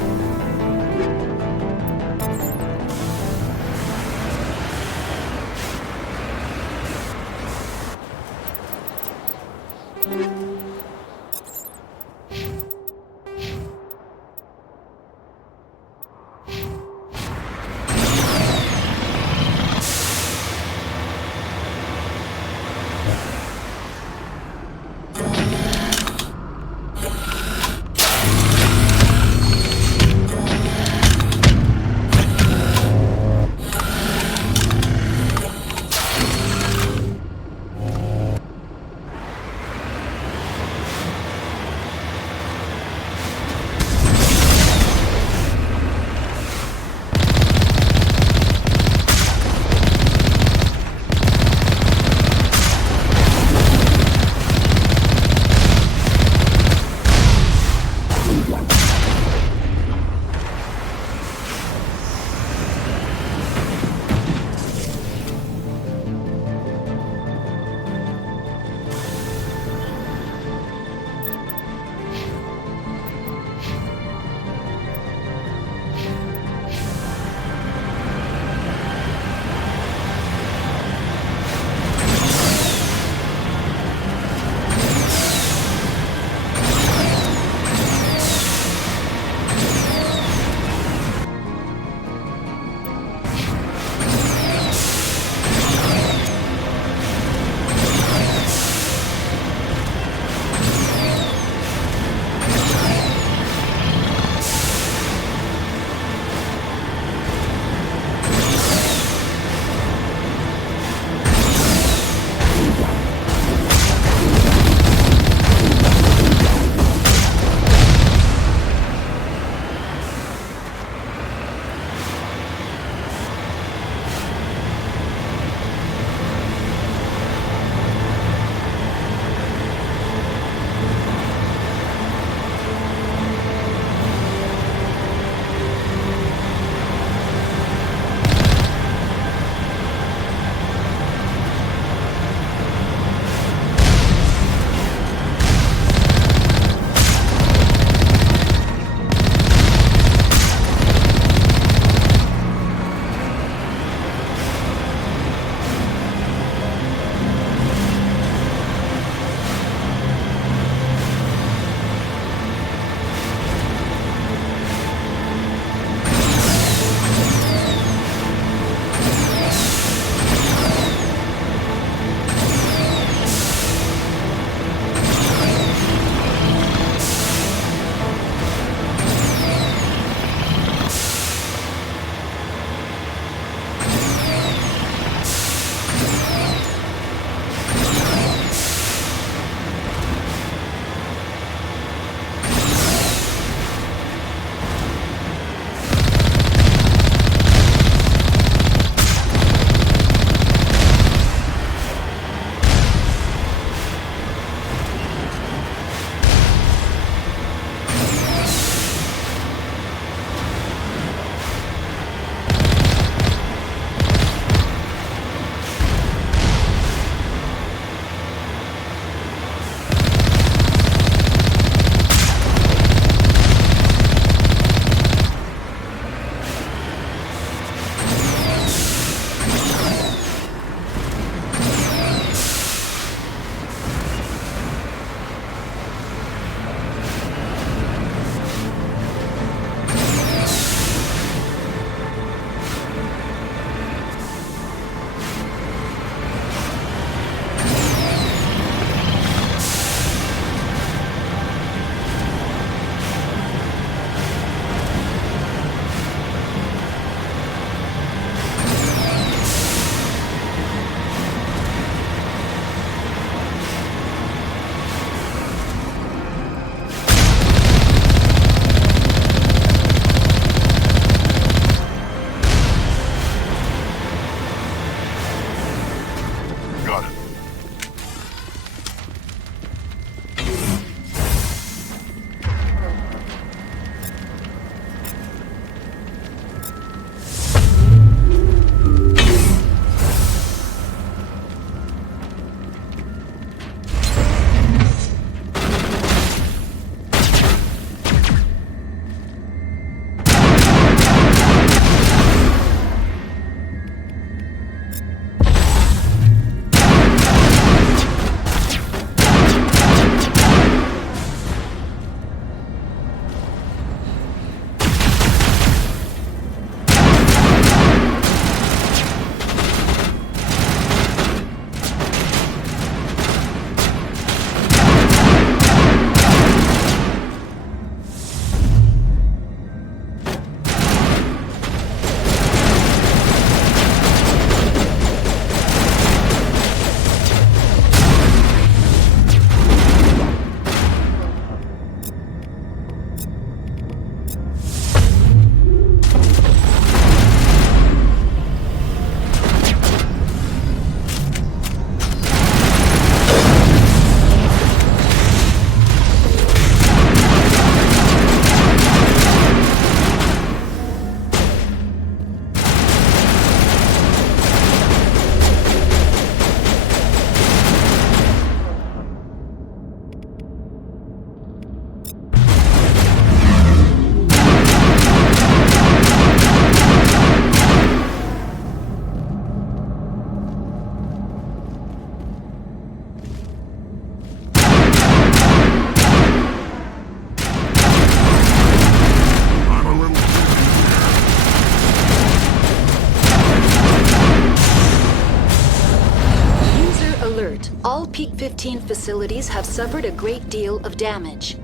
15 facilities have suffered a great deal of damage.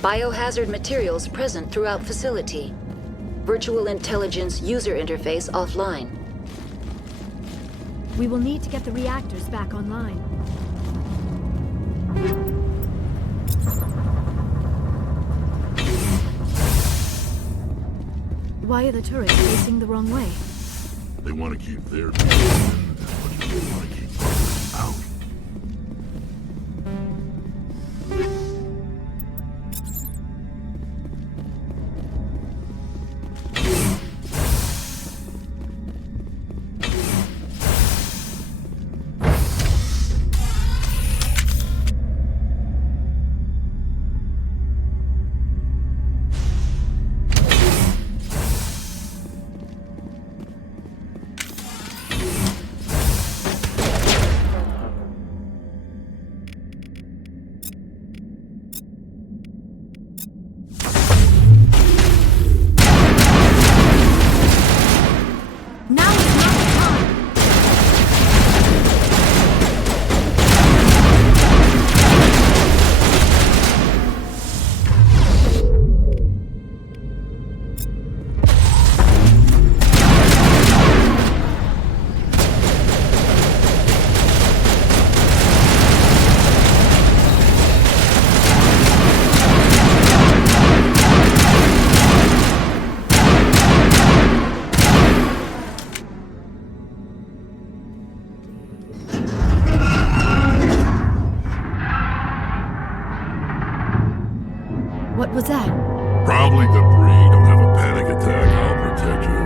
Biohazard materials present throughout facility. Virtual intelligence user interface offline. We will need to get the reactors back online. Why are the turrets facing the wrong way? They want to keep their people in as much as they want to keep others out. What was that? Probably debris. Don't have a panic attack. I'll protect you.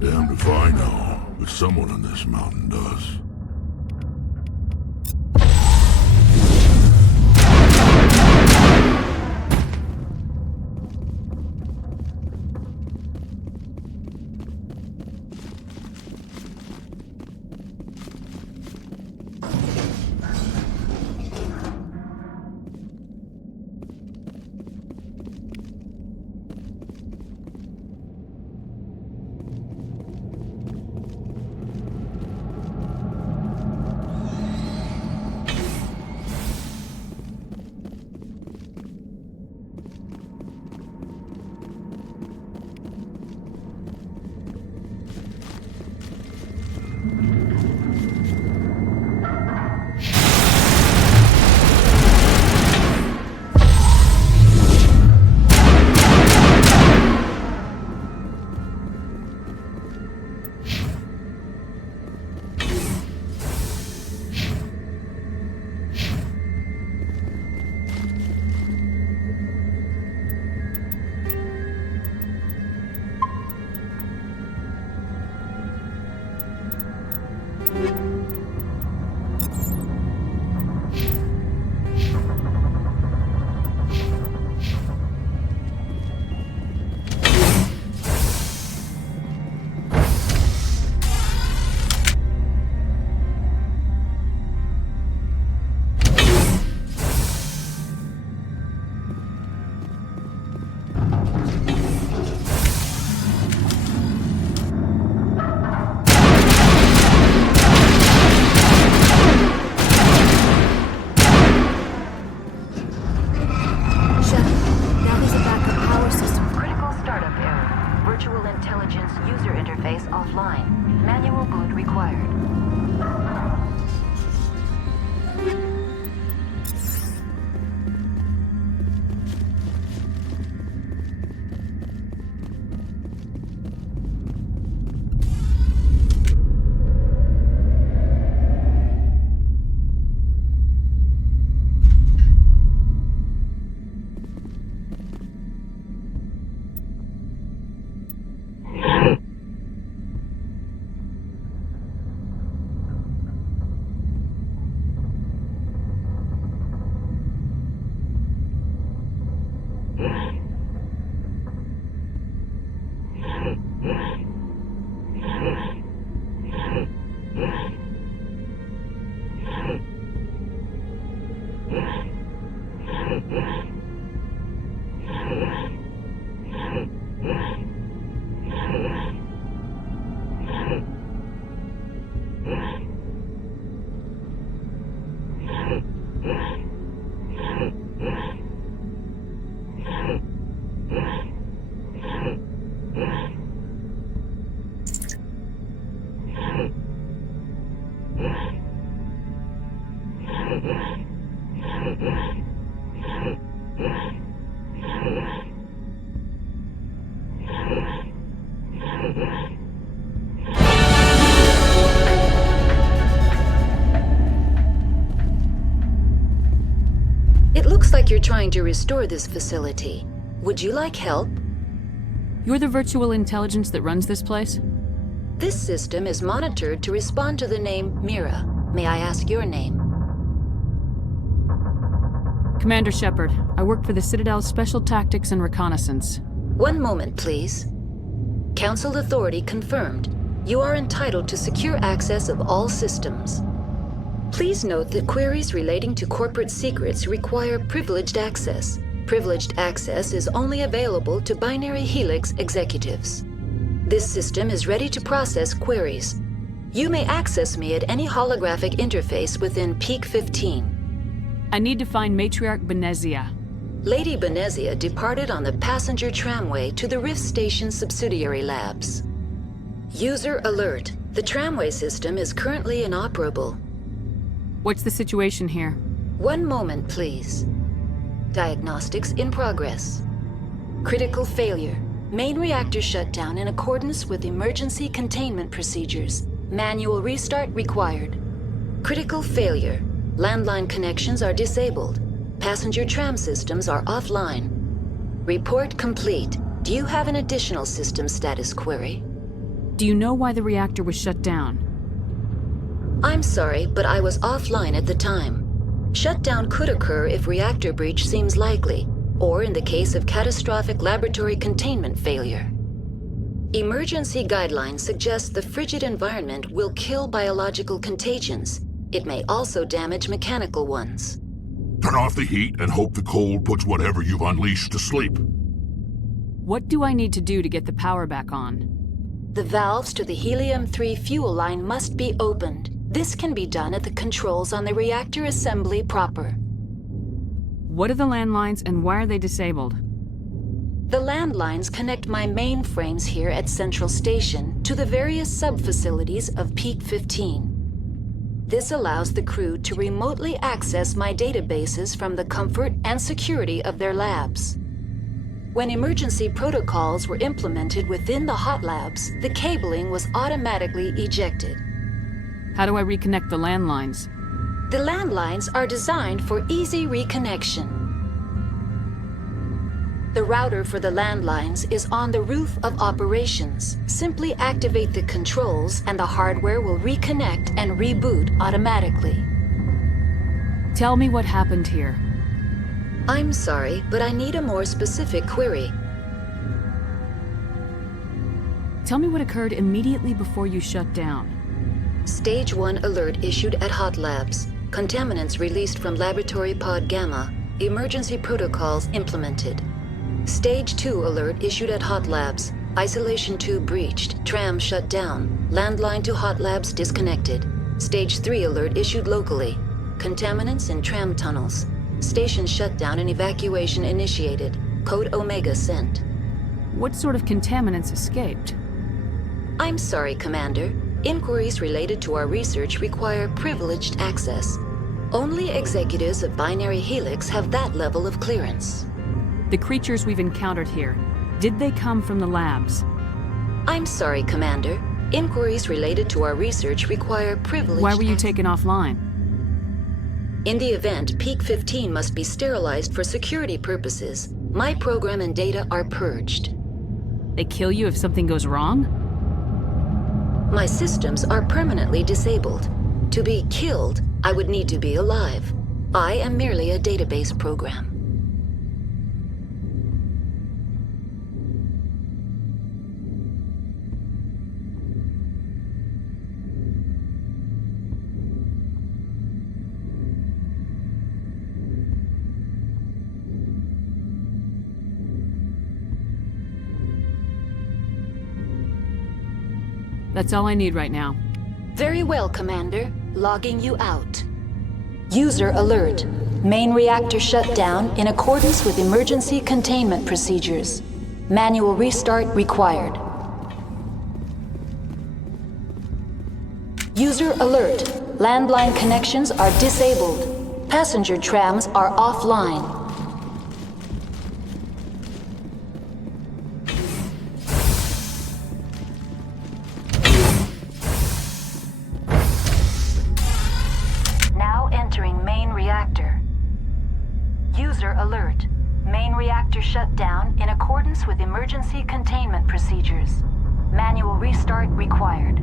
Damned if I know, but someone on this mountain does. you're trying to restore this facility. Would you like help? You're the virtual intelligence that runs this place? This system is monitored to respond to the name Mira. May I ask your name? Commander Shepard. I work for the Citadel's Special Tactics and Reconnaissance. One moment, please. Council authority confirmed. You are entitled to secure access of all systems. Please note that queries relating to corporate secrets require privileged access. Privileged access is only available to Binary Helix executives. This system is ready to process queries. You may access me at any holographic interface within Peak 15. I need to find Matriarch Benezia. Lady Benezia departed on the passenger tramway to the Rift Station subsidiary labs. User alert. The tramway system is currently inoperable. What's the situation here? One moment, please. Diagnostics in progress. Critical failure. Main reactor shut down in accordance with emergency containment procedures. Manual restart required. Critical failure. Landline connections are disabled. Passenger tram systems are offline. Report complete. Do you have an additional system status query? Do you know why the reactor was shut down? I'm sorry, but I was offline at the time. Shutdown could occur if reactor breach seems likely, or in the case of catastrophic laboratory containment failure. Emergency guidelines suggest the frigid environment will kill biological contagions. It may also damage mechanical ones. Turn off the heat and hope the cold puts whatever you've unleashed to sleep. What do I need to do to get the power back on? The valves to the helium-3 fuel line must be opened. This can be done at the controls on the reactor assembly proper. What are the landlines and why are they disabled? The landlines connect my mainframes here at Central Station to the various sub-facilities of Peak 15. This allows the crew to remotely access my databases from the comfort and security of their labs. When emergency protocols were implemented within the hot labs, the cabling was automatically ejected. How do I reconnect the landlines? The landlines are designed for easy reconnection. The router for the landlines is on the roof of operations. Simply activate the controls and the hardware will reconnect and reboot automatically. Tell me what happened here. I'm sorry, but I need a more specific query. Tell me what occurred immediately before you shut down. Stage 1 alert issued at Hot Labs. Contaminants released from Laboratory Pod Gamma. Emergency protocols implemented. Stage 2 alert issued at Hot Labs. Isolation tube breached. Tram shut down. Landline to Hot Labs disconnected. Stage 3 alert issued locally. Contaminants in tram tunnels. Station shutdown and evacuation initiated. Code Omega sent. What sort of contaminants escaped? I'm sorry, Commander. Inquiries related to our research require privileged access. Only executives of Binary Helix have that level of clearance. The creatures we've encountered here, did they come from the labs? I'm sorry, Commander. Inquiries related to our research require privileged Why were you taken offline? In the event, Peak 15 must be sterilized for security purposes. My program and data are purged. They kill you if something goes wrong? My systems are permanently disabled. To be killed, I would need to be alive. I am merely a database program. That's all I need right now. Very well, Commander. Logging you out. User alert. Main reactor shut down in accordance with emergency containment procedures. Manual restart required. User alert. Landline connections are disabled. Passenger trams are offline. Now entering main reactor. User alert. shut down in accordance with emergency containment procedures. Manual restart required.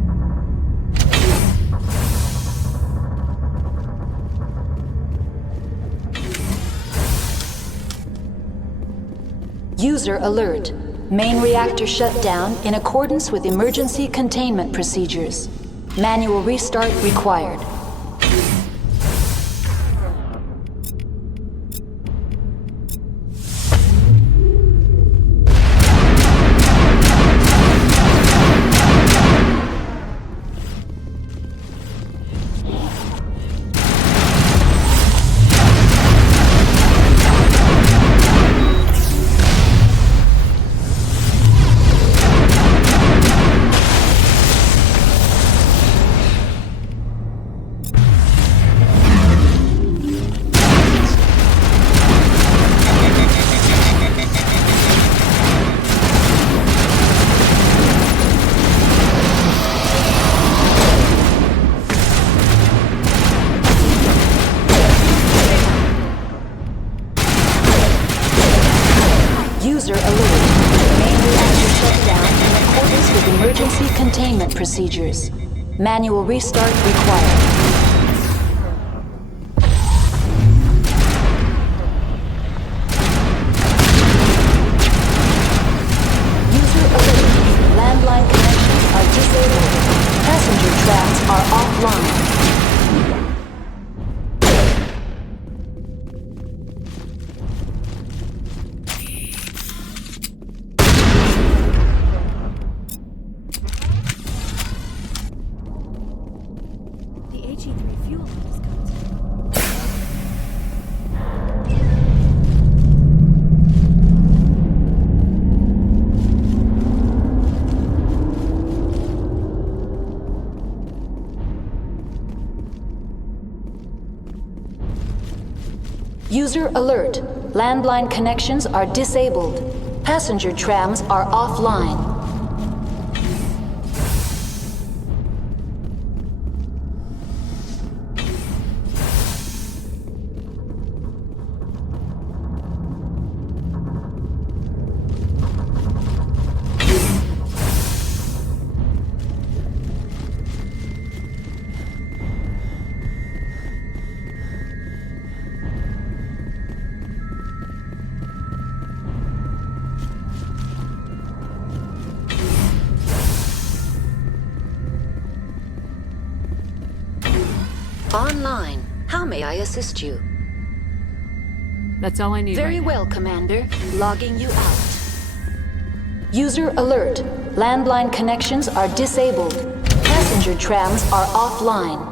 User alert. Main reactor shut down in accordance with emergency containment procedures. Manual restart required. Procedures. Manual restart required. User alert. Landline connections are disabled. Passenger trams are offline. User alert. Landline connections are disabled. Passenger trams are offline. Online. How may I assist you? That's all I need. Very well, Commander. Logging you out. User alert. Landline connections are disabled. Passenger trams are offline.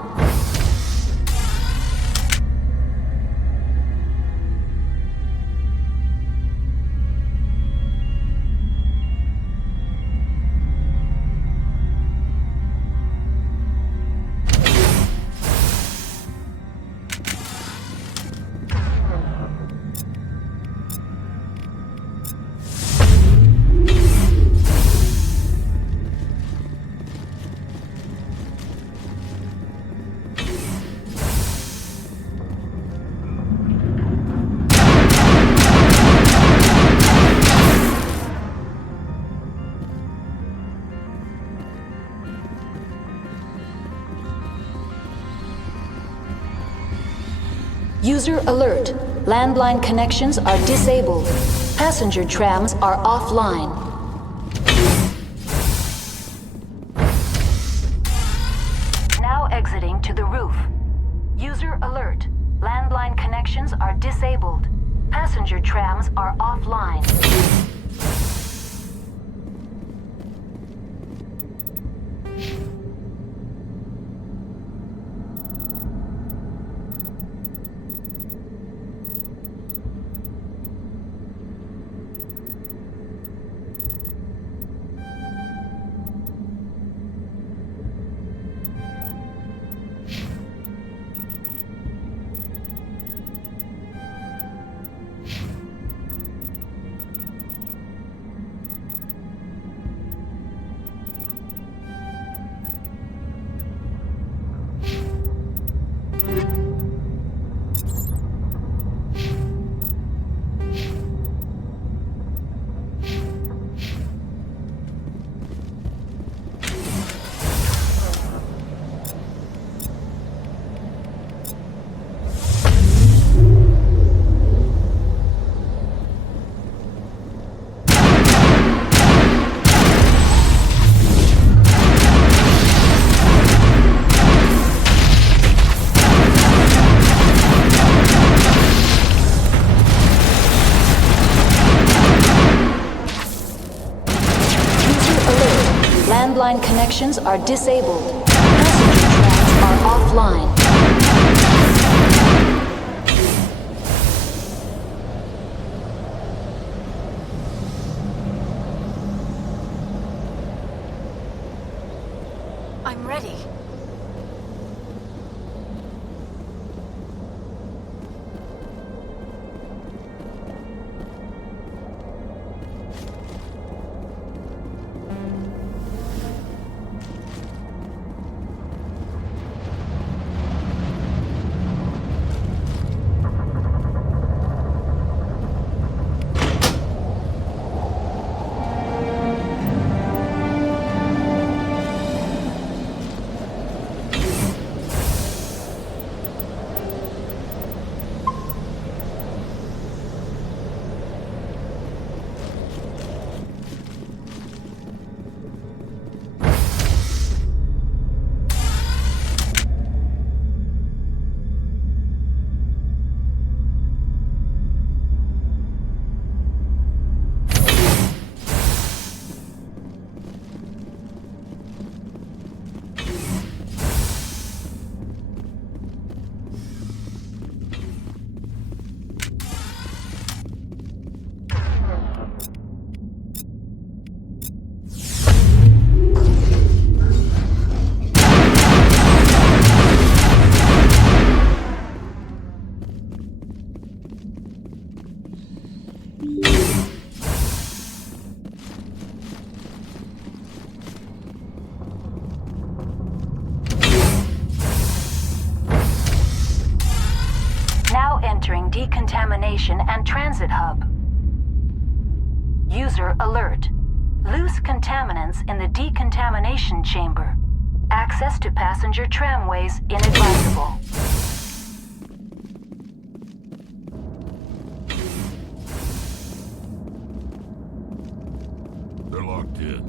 User alert. Landline connections are disabled. Passenger trams are offline. Now exiting to the roof. User alert. Landline connections are disabled. Passenger trams are offline. connections are disabled. Passenger trams are offline. I'm ready. Entering decontamination and transit hub. User alert. Loose contaminants in the decontamination chamber. Access to passenger tramways inadvisable. They're locked in.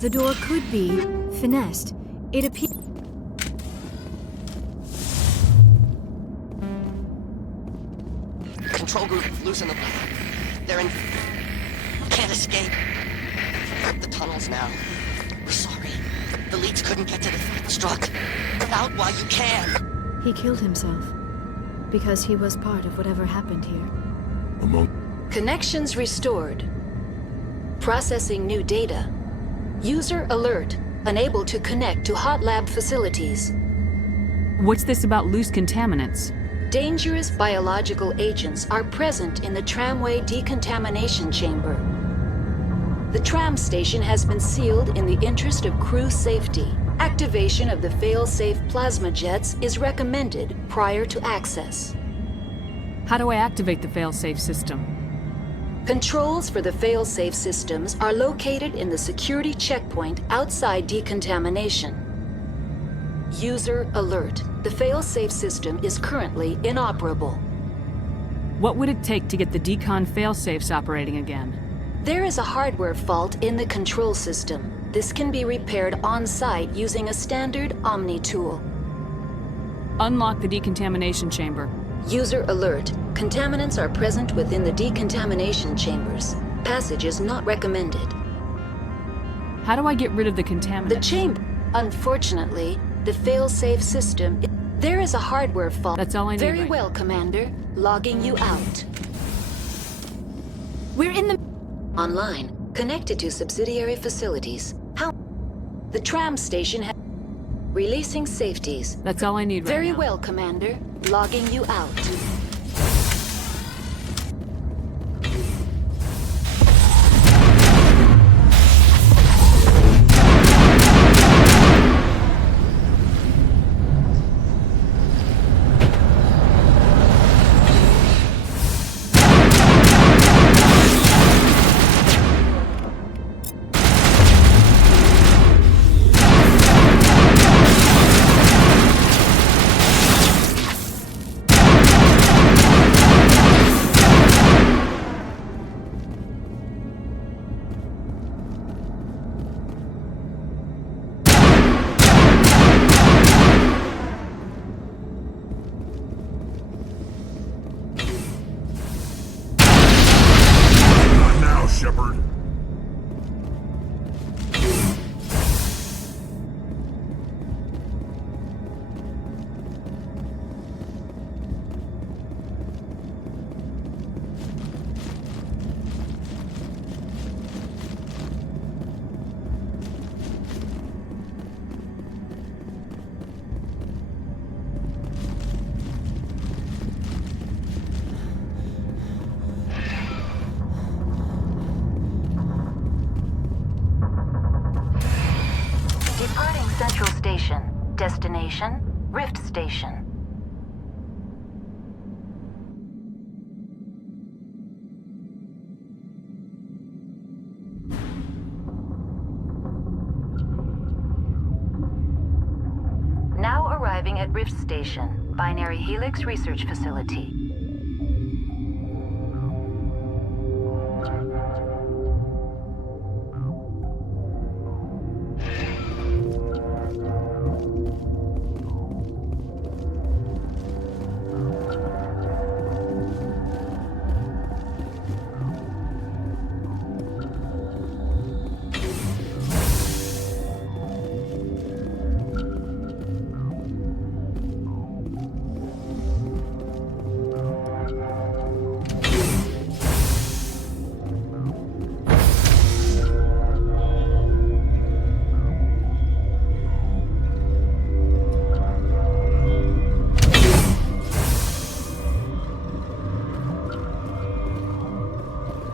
The door could be finessed. It appears. Control group, loosen them. They're in... Can't escape. The tunnels now. We're sorry. The leads couldn't get to the struck. Out while you can. He killed himself. Because he was part of whatever happened here. Connections restored. Processing new data. User alert. Unable to connect to hot lab facilities. What's this about loose contaminants? Dangerous biological agents are present in the tramway decontamination chamber. The tram station has been sealed in the interest of crew safety. Activation of the fail-safe plasma jets is recommended prior to access. How do I activate the fail-safe system? Controls for the fail-safe systems are located in the security checkpoint outside decontamination. User alert. The fail-safe system is currently inoperable. What would it take to get the decon fail-safes operating again? There is a hardware fault in the control system. This can be repaired on-site using a standard Omni tool. Unlock the decontamination chamber. User alert. Contaminants are present within the decontamination chambers. Passage is not recommended. How do I get rid of the contaminants? The chamber. Unfortunately, the fail-safe system... There is a hardware fault. That's all I need. Very well, Commander. Logging you out. We're in the... Online. Connected to subsidiary facilities. How... The tram station has... Releasing safeties. That's all I need right now. Very well, Commander. Logging you out. Departing Central Station. Destination, Rift Station. Now arriving at Rift Station, Binary Helix Research Facility.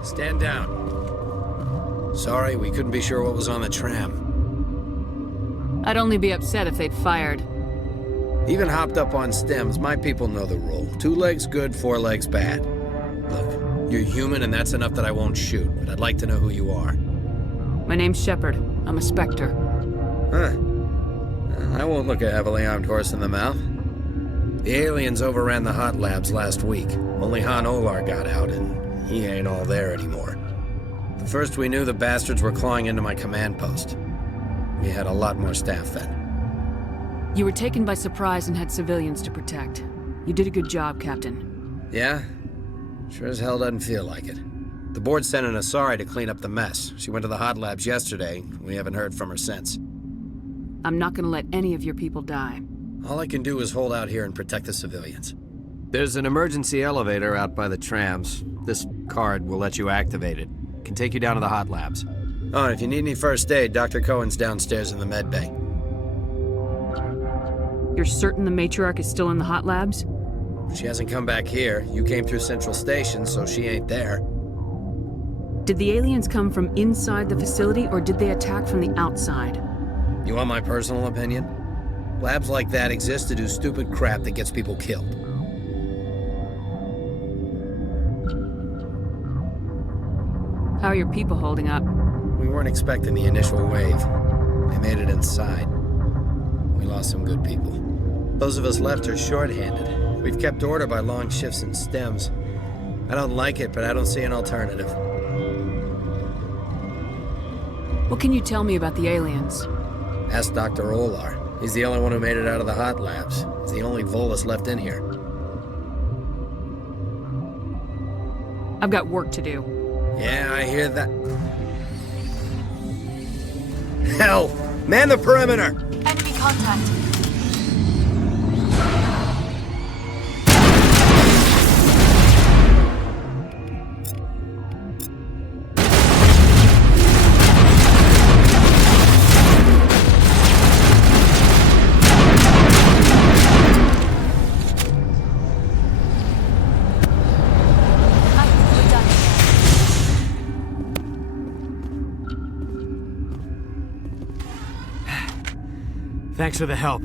Stand down. Sorry, we couldn't be sure what was on the tram. I'd only be upset if they'd fired. Even hopped up on stems, my people know the rule. 2 legs good, 4 legs bad. Look, you're human and that's enough that I won't shoot, but I'd like to know who you are. My name's Shepard. I'm a Spectre. Huh. I won't look a heavily armed horse in the mouth. The aliens overran the hot labs last week. Only Han Olar got out, and he ain't all there anymore. The first we knew, the bastards were clawing into my command post. We had a lot more staff then. You were taken by surprise and had civilians to protect. You did a good job, Captain. Yeah? Sure as hell doesn't feel like it. The board sent an Asari to clean up the mess. She went to the hot labs yesterday. We haven't heard from her since. I'm not gonna let any of your people die. All I can do is hold out here and protect the civilians. There's an emergency elevator out by the trams. This card will let you activate it. Can take you down to the hot labs. Oh, and if you need any first aid, Dr. Cohen's downstairs in the med bay. You're certain the Matriarch is still in the hot labs? She hasn't come back here. You came through Central Station, so she ain't there. Did the aliens come from inside the facility, or did they attack from the outside? You want my personal opinion? Labs like that exist to do stupid crap that gets people killed. How are your people holding up? We weren't expecting the initial wave. They made it inside. We lost some good people. Those of us left are short-handed. We've kept order by long shifts and stems. I don't like it, but I don't see an alternative. What can you tell me about the aliens? Ask Dr. Olar. He's the only one who made it out of the hot labs. He's the only Volus left in here. I've got work to do. Yeah, I hear that. Hell! Man the perimeter! Enemy contact. Thanks for the help.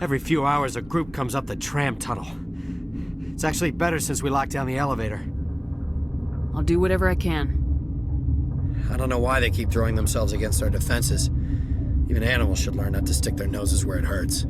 Every few hours, a group comes up the tram tunnel. It's actually better since we locked down the elevator. I'll do whatever I can. I don't know why they keep throwing themselves against our defenses. Even animals should learn not to stick their noses where it hurts.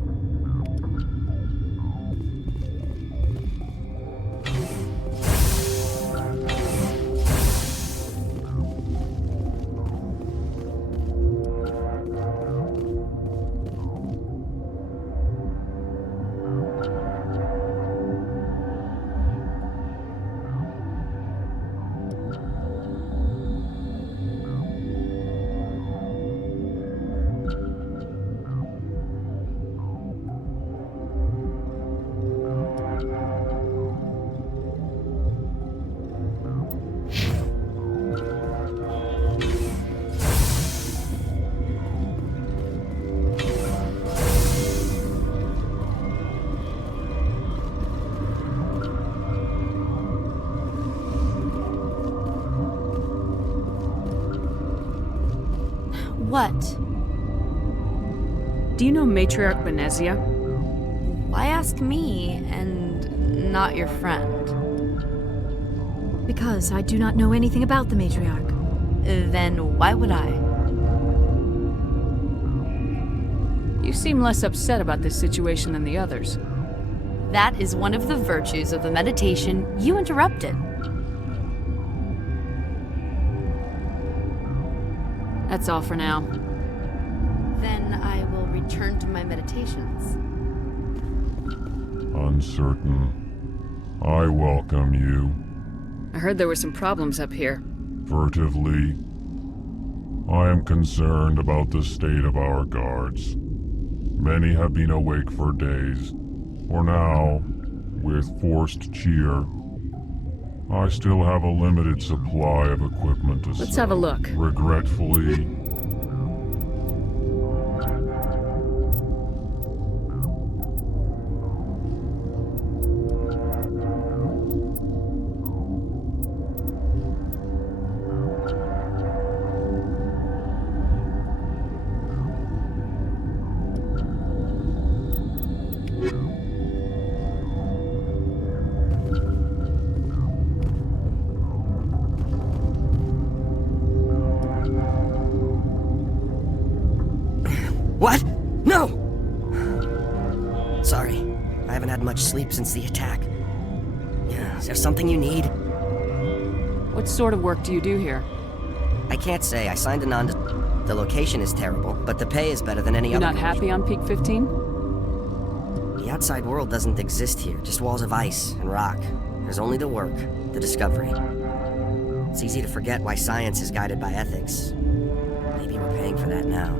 Do you know Matriarch Benezia? Why ask me and not your friend? Because I do not know anything about the Matriarch. Then why would I? You seem less upset about this situation than the others. That is one of the virtues of the meditation you interrupted. That's all for now. Then I will return to my meditations. Uncertain. I welcome you. I heard there were some problems up here. Furtively. I am concerned about the state of our guards. Many have been awake for days. For now, with forced cheer, I still have a limited supply of equipment to Let's have a look. Regretfully. What? No! Sorry. I haven't had much sleep since the attack. Is there something you need? What sort of work do you do here? I can't say. I signed a The location is terrible, but the pay is better than any other. You're not happy on Peak 15? The outside world doesn't exist here. Just walls of ice and rock. There's only the work, the discovery. It's easy to forget why science is guided by ethics. Maybe we're paying for that now.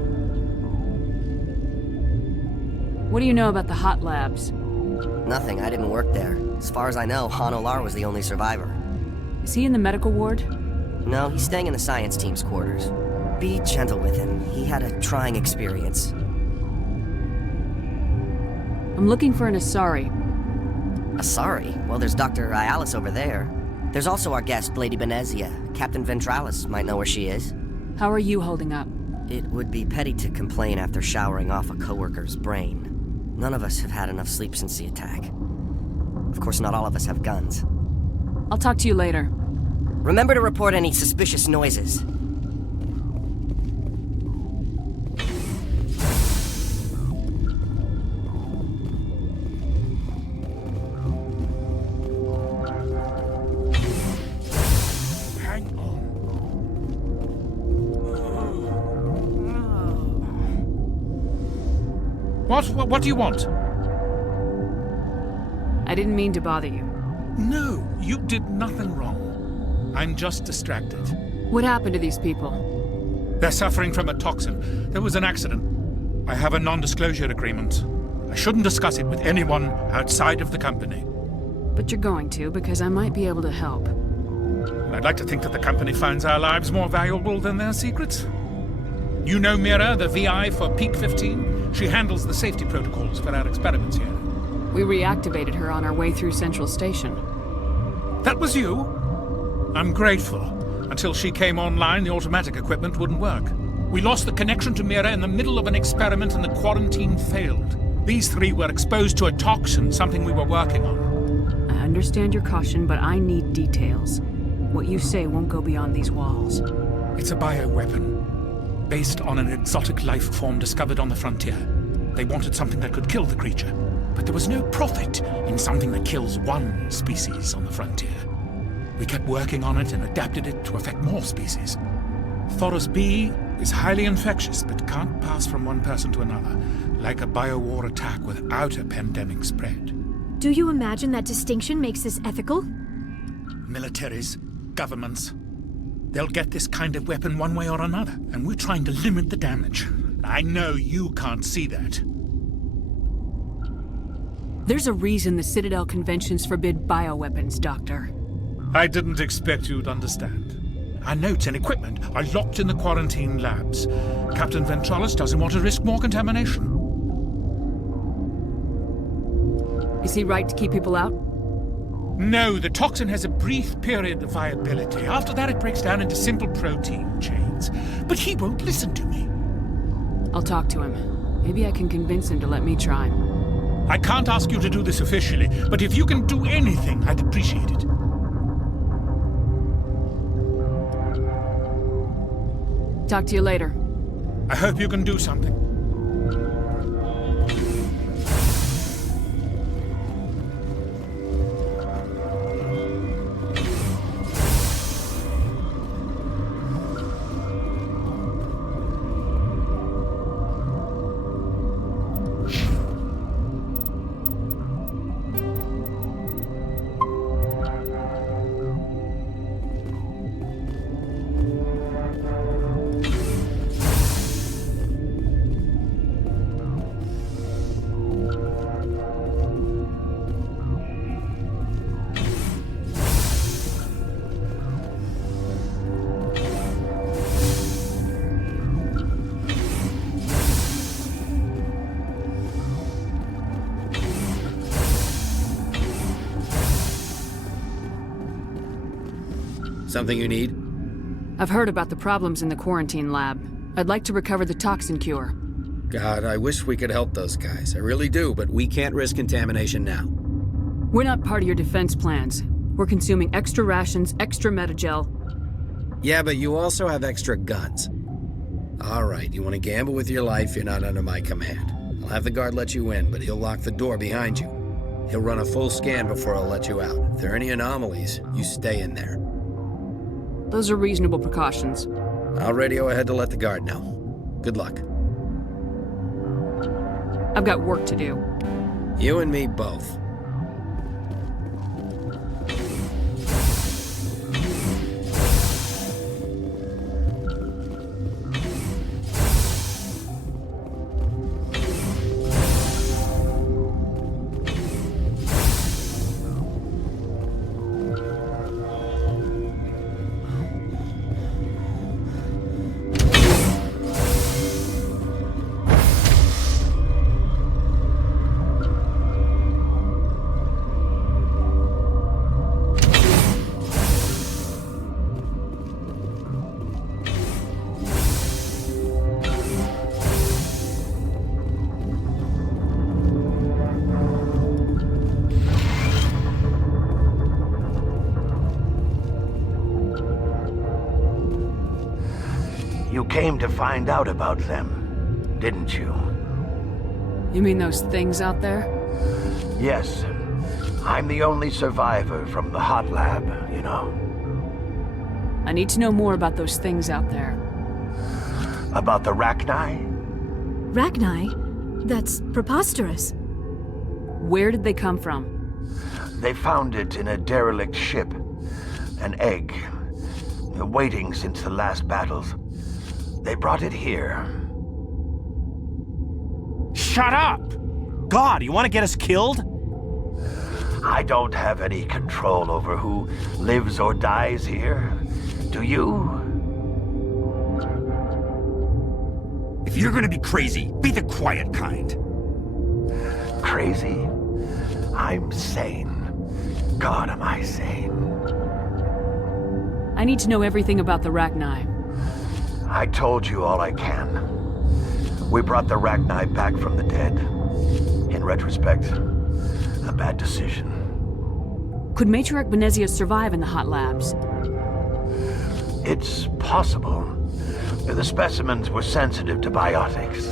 What do you know about the hot labs? Nothing. I didn't work there. As far as I know, Han Olar was the only survivor. Is he in the medical ward? No, he's staying in the science team's quarters. Be gentle with him. He had a trying experience. I'm looking for an Asari. Asari? Well, there's Dr. Ayalis over there. There's also our guest, Lady Benezia. Captain Ventralis might know where she is. How are you holding up? It would be petty to complain after showering off a coworker's brain. None of us have had enough sleep since the attack. Of course, not all of us have guns. I'll talk to you later. Remember to report any suspicious noises. What do you want? I didn't mean to bother you. No, you did nothing wrong. I'm just distracted. What happened to these people? They're suffering from a toxin. There was an accident. I have a non-disclosure agreement. I shouldn't discuss it with anyone outside of the company. But you're going to, because I might be able to help. I'd like to think that the company finds our lives more valuable than their secrets. You know Mira, the VI for Peak 15? She handles the safety protocols for our experiments here. We reactivated her on our way through Central Station. That was you? I'm grateful. Until she came online, the automatic equipment wouldn't work. We lost the connection to Mira in the middle of an experiment and the quarantine failed. These three were exposed to a toxin, something we were working on. I understand your caution, but I need details. What you say won't go beyond these walls. It's a bioweapon. Based on an exotic life form discovered on the frontier. They wanted something that could kill the creature, but there was no profit in something that kills one species on the frontier. We kept working on it and adapted it to affect more species. Thoros B is highly infectious, but can't pass from one person to another, like a biowar attack without a pandemic spread. Do you imagine that distinction makes this ethical? Militaries, governments, they'll get this kind of weapon one way or another, and we're trying to limit the damage. I know you can't see that. There's a reason the Citadel conventions forbid bioweapons, Doctor. I didn't expect you'd understand. Our notes and equipment are locked in the quarantine labs. Captain Ventralis doesn't want to risk more contamination. Is he right to keep people out? No, the toxin has a brief period of viability. After that, it breaks down into simple protein chains. But he won't listen to me. I'll talk to him. Maybe I can convince him to let me try. I can't ask you to do this officially, but if you can do anything, I'd appreciate it. Talk to you later. I hope you can do something. Something you need? I've heard about the problems in the quarantine lab. I'd like to recover the toxin cure. God, I wish we could help those guys. I really do, but we can't risk contamination now. We're not part of your defense plans. We're consuming extra rations, extra metagel. Yeah, but you also have extra guns. All right, you want to gamble with your life, you're not under my command. I'll have the guard let you in, but he'll lock the door behind you. He'll run a full scan before I'll let you out. If there are any anomalies, you stay in there. Those are reasonable precautions. I'll radio ahead to let the guard know. Good luck. I've got work to do. You and me both. You came to find out about them, didn't you? You mean those things out there? Yes. I'm the only survivor from the hot lab, you know. I need to know more about those things out there. About the Rachni? Rachni? That's preposterous. Where did they come from? They found it in a derelict ship. An egg. Waiting since the last battles. They brought it here. Shut up! God, you want to get us killed? I don't have any control over who lives or dies here. Do you? If you're gonna be crazy, be the quiet kind. Crazy? I'm sane. God, am I sane? I need to know everything about the Rachni. I told you all I can. We brought the Rachni back from the dead. In retrospect, a bad decision. Could Matriarch Benezia survive in the hot labs? It's possible. The specimens were sensitive to biotics.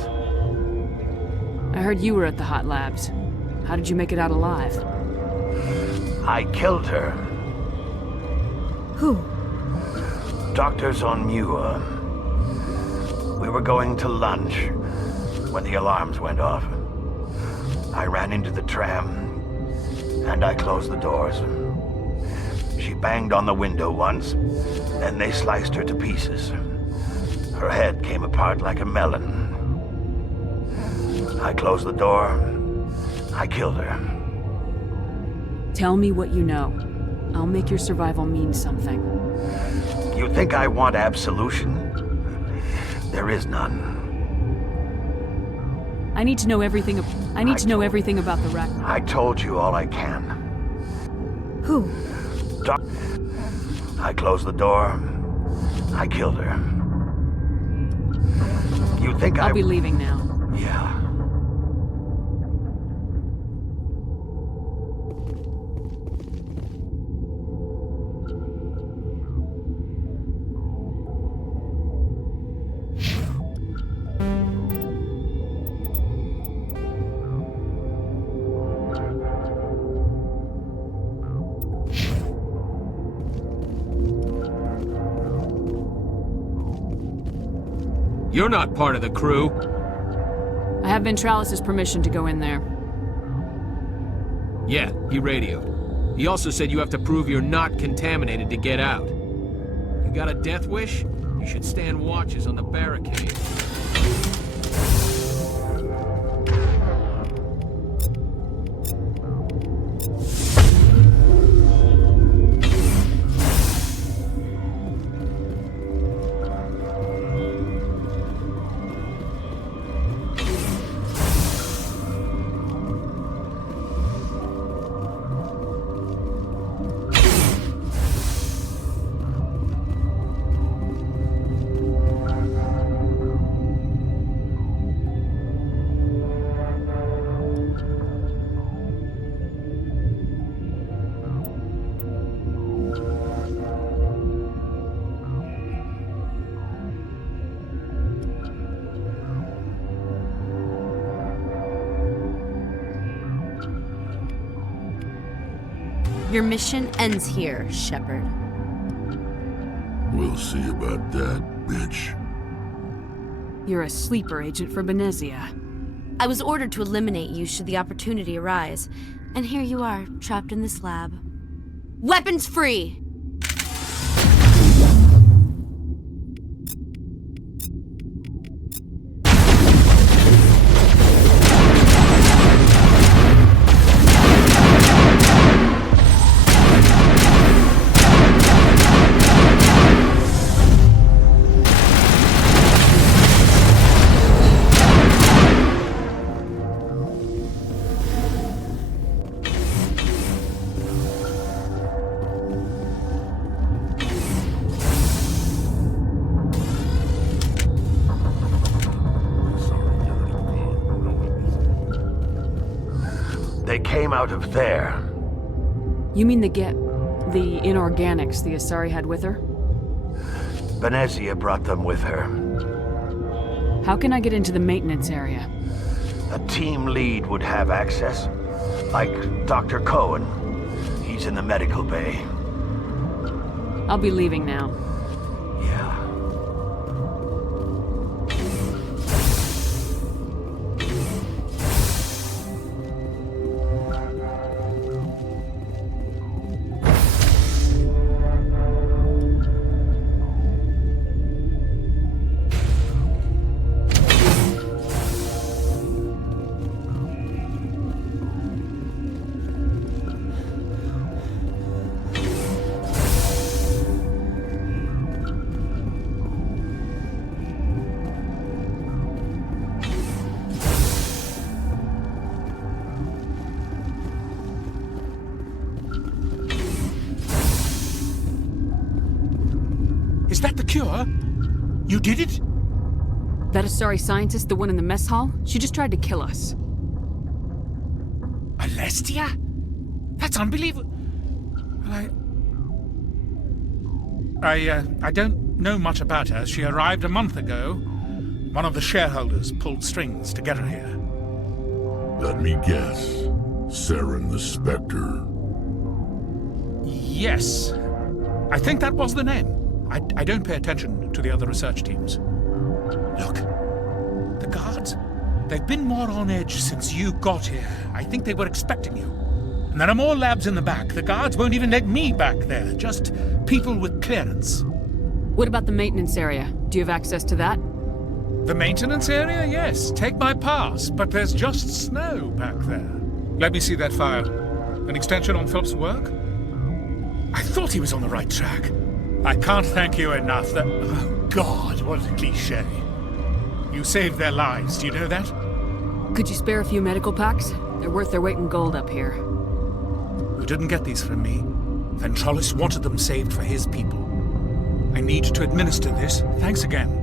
I heard you were at the hot labs. How did you make it out alive? I killed her. Who? Doctors on Muir. We were going to lunch when the alarms went off. I ran into the tram, and I closed the doors. She banged on the window once, and they sliced her to pieces. Her head came apart like a melon. I closed the door. I killed her. Tell me what you know. I'll make your survival mean something. You think I want absolution? There is none. I need to know everything. I need to know everything about the Rachni. I told you all I can. Who? I closed the door. I killed her. You think I'll be leaving now. Yeah. You're not part of the crew. I have Ventralis' permission to go in there. Yeah, he radioed. He also said you have to prove you're not contaminated to get out. You got a death wish? You should stand watches on the barricade. Your mission ends here, Shepard. We'll see about that, bitch. You're a sleeper agent for Benezia. I was ordered to eliminate you should the opportunity arise, and here you are, trapped in this lab. Weapons free! They came out of there. You mean the inorganics the Asari had with her? Benezia brought them with her. How can I get into the maintenance area? A team lead would have access. Like Dr. Cohen. He's in the medical bay. I'll be leaving now. Is that the cure? You did it? That Asari scientist, the one in the mess hall? She just tried to kill us. Alestia? That's unbelievable. I don't know much about her. She arrived a month ago. One of the shareholders pulled strings to get her here. Let me guess. Saren the Spectre. Yes. I think that was the name. I don't pay attention to the other research teams. Look, the guards, they've been more on edge since you got here. I think they were expecting you. And there are more labs in the back. The guards won't even let me back there, just people with clearance. What about the maintenance area? Do you have access to that? The maintenance area? Yes, take my pass, but there's just snow back there. Let me see that file. An extension on Philip's work? I thought he was on the right track. I can't thank you enough that... Oh, God, what a cliché. You saved their lives, do you know that? Could you spare a few medical packs? They're worth their weight in gold up here. You didn't get these from me. Ventralis wanted them saved for his people. I need to administer this. Thanks again.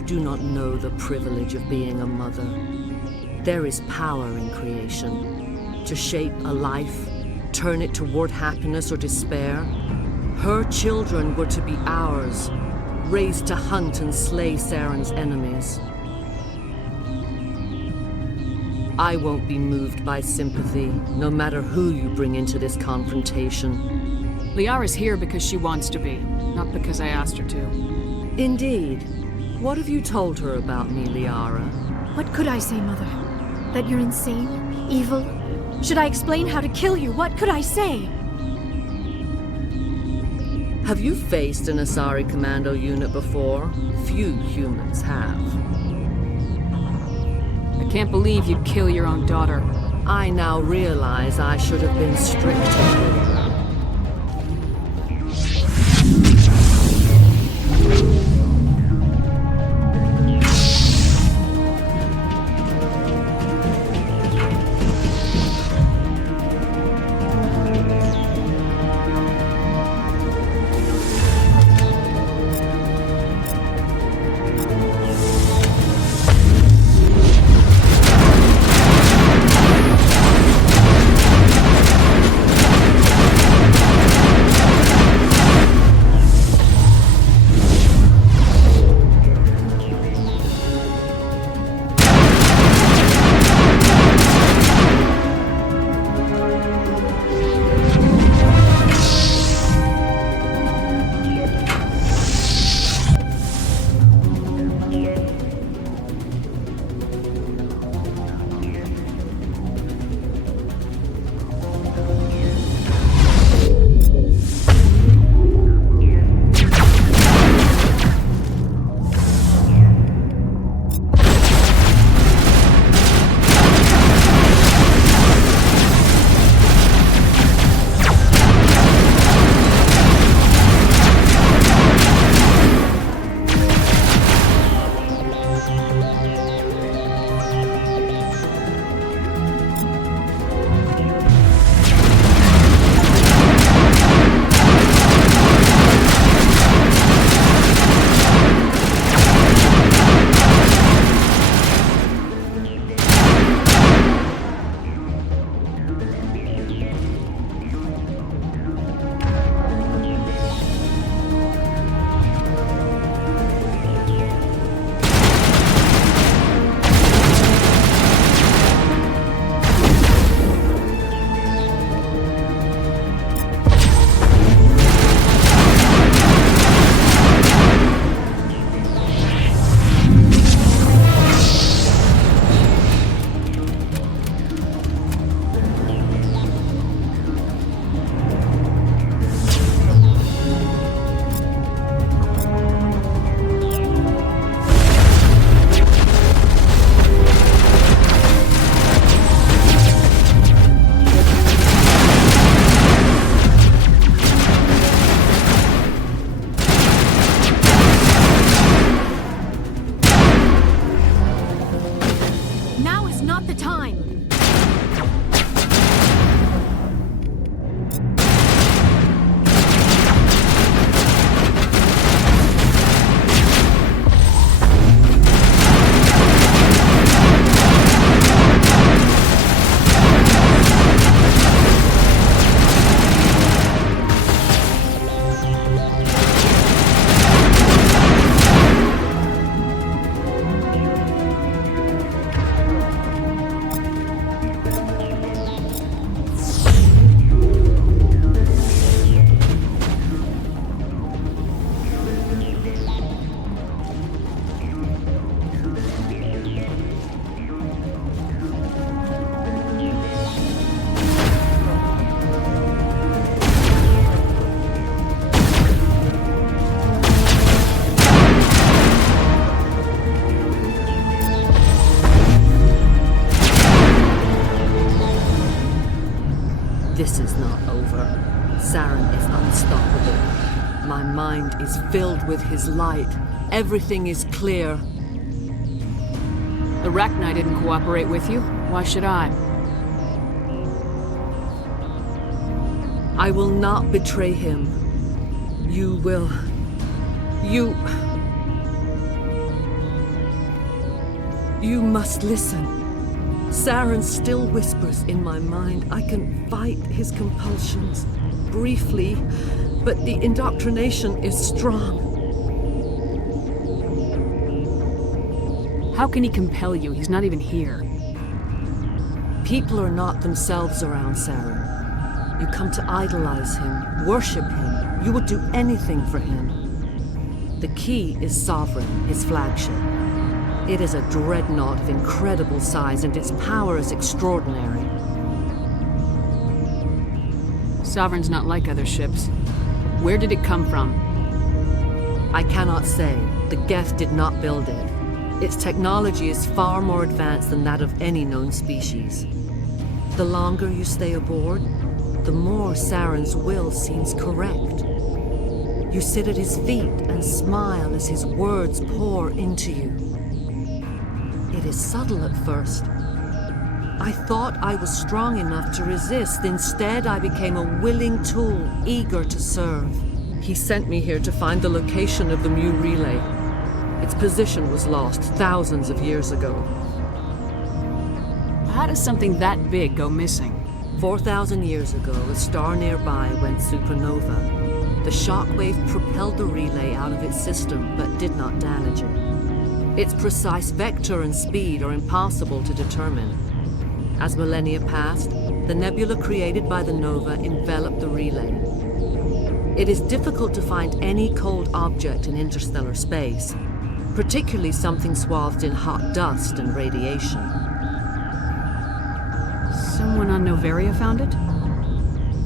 You do not know the privilege of being a mother. There is power in creation. To shape a life, turn it toward happiness or despair. Her children were to be ours, raised to hunt and slay Saren's enemies. I won't be moved by sympathy, no matter who you bring into this confrontation. Liara's here because she wants to be, not because I asked her to. Indeed. What have you told her about me, Liara? What could I say, Mother? That you're insane? Evil? Should I explain how to kill you? What could I say? Have you faced an Asari commando unit before? Few humans have. I can't believe you'd kill your own daughter. I now realize I should have been stricter with her. This is not over. Saren is unstoppable. My mind is filled with his light. Everything is clear. The Rachni didn't cooperate with you. Why should I? I will not betray him. You will. You must listen. Saren still whispers in my mind. I can fight his compulsions, briefly, but the indoctrination is strong. How can he compel you? He's not even here. People are not themselves around Saren. You come to idolize him, worship him. You would do anything for him. The key is Sovereign, his flagship. It is a dreadnought of incredible size, and its power is extraordinary. Sovereign's not like other ships. Where did it come from? I cannot say. The Geth did not build it. Its technology is far more advanced than that of any known species. The longer you stay aboard, the more Saren's will seems correct. You sit at his feet and smile as his words pour into you. It is subtle at first. I thought I was strong enough to resist. Instead, I became a willing tool, eager to serve. He sent me here to find the location of the Mu relay. Its position was lost thousands of years ago. How does something that big go missing? 4,000 years ago, a star nearby went supernova. The shockwave propelled the relay out of its system, but did not damage it. Its precise vector and speed are impossible to determine. As millennia passed, the nebula created by the nova enveloped the relay. It is difficult to find any cold object in interstellar space, particularly something swathed in hot dust and radiation. Someone on Noveria found it?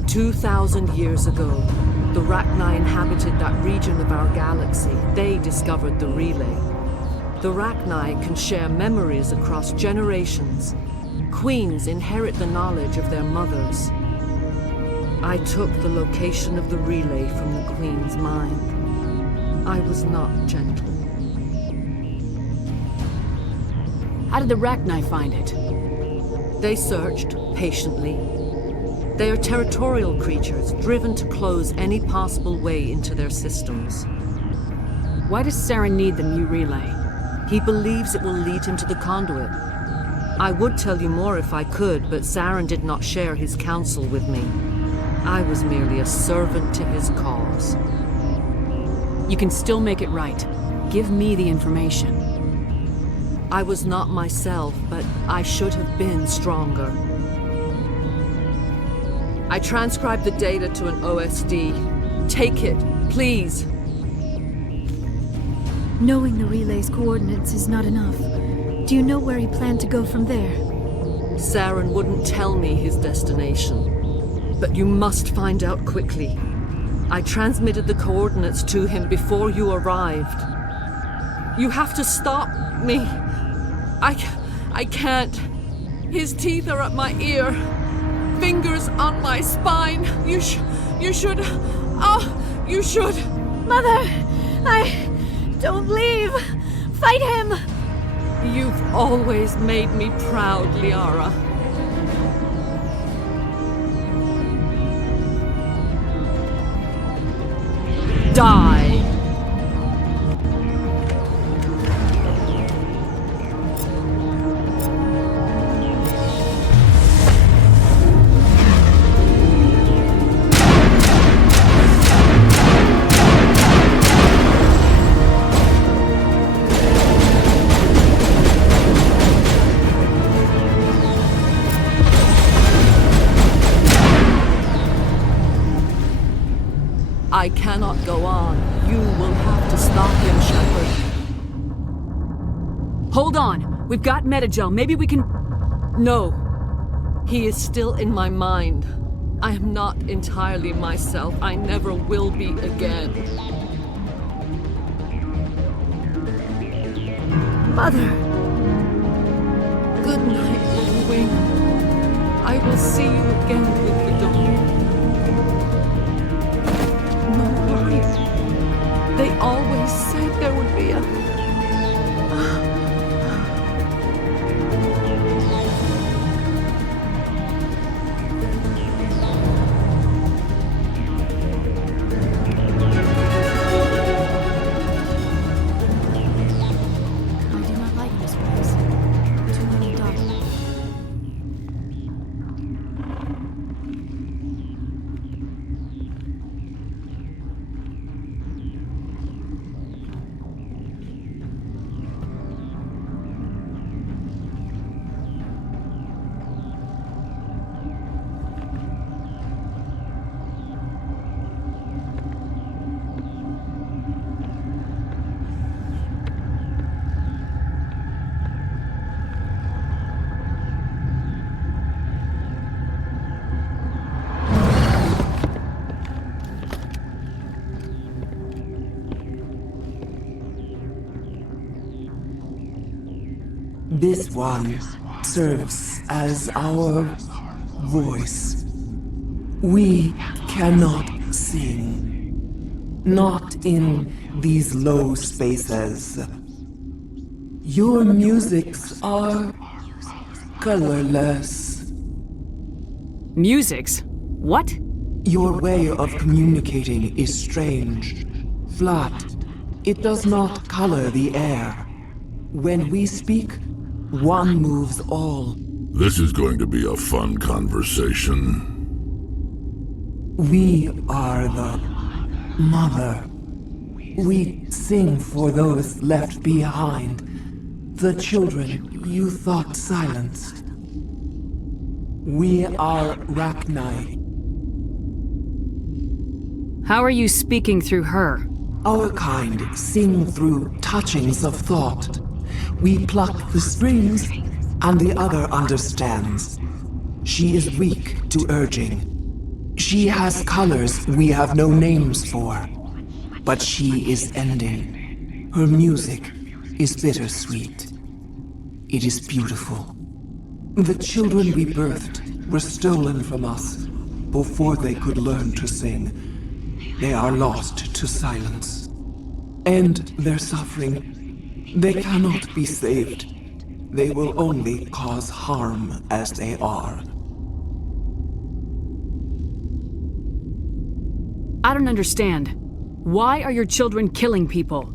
2,000 years ago, the Rachni inhabited that region of our galaxy. They discovered the relay. The Rachni can share memories across generations. Queens inherit the knowledge of their mothers. I took the location of the relay from the Queen's mind. I was not gentle. How did the Rachni find it? They searched, patiently. They are territorial creatures, driven to close any possible way into their systems. Why does Saren need the Mu relay? He believes it will lead him to the conduit. I would tell you more if I could, but Saren did not share his counsel with me. I was merely a servant to his cause. You can still make it right. Give me the information. I was not myself, but I should have been stronger. I transcribed the data to an OSD. Take it, please. Knowing the relay's coordinates is not enough. Do you know where he planned to go from there? Saren wouldn't tell me his destination. But you must find out quickly. I transmitted the coordinates to him before you arrived. You have to stop me. I can't. His teeth are at my ear. Fingers on my spine. You should. You should. Mother! Don't leave! Fight him! You've always made me proud, Liara. Die! I cannot go on. You will have to stop him, Shepard. Hold on! We've got Metagel. Maybe we can... No. He is still in my mind. I am not entirely myself. I never will be again. Mother! Good night, little wing. I will see you again with the dawn. They always said there would be a... I do not like this place. This one serves as our voice. We cannot sing. Not in these low spaces. Your musics are colorless. Musics? What? Your way of communicating is strange. Flat. It does not color the air. When we speak, one moves all. This is going to be a fun conversation. We are the mother. We sing for those left behind, the children you thought silenced. We are Rachni. How are you speaking through her? Our kind sing through touchings of thought. We pluck the strings, and the other understands. She is weak to urging. She has colors we have no names for. But she is ending. Her music is bittersweet. It is beautiful. The children we birthed were stolen from us before they could learn to sing. They are lost to silence. And their suffering, they cannot be saved. They will only cause harm as they are. I don't understand. Why are your children killing people?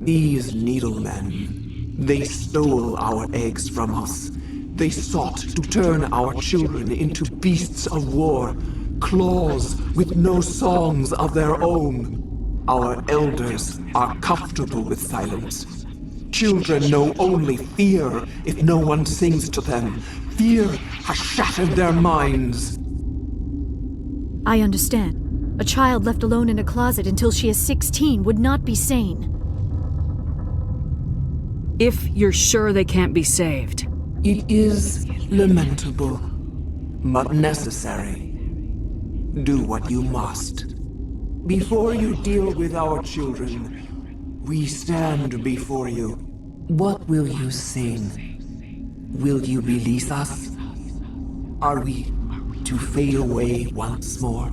These needlemen, they stole our eggs from us. They sought to turn our children into beasts of war, claws with no songs of their own. Our elders are comfortable with silence. Children know only fear if no one sings to them. Fear has shattered their minds. I understand. A child left alone in a closet until she is 16 would not be sane. If you're sure they can't be saved. It is lamentable, but necessary. Do what you must. Before you deal with our children, we stand before you. What will you sing? Will you release us? Are we to fade away once more?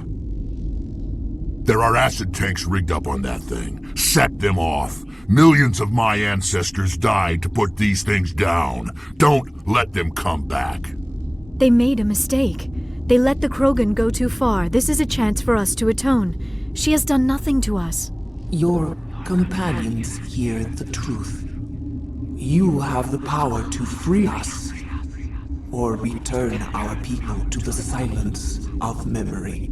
There are acid tanks rigged up on that thing. Set them off. Millions of my ancestors died to put these things down. Don't let them come back. They made a mistake. They let the Krogan go too far. This is a chance for us to atone. She has done nothing to us. Your companions hear the truth. You have the power to free us, or return our people to the silence of memory.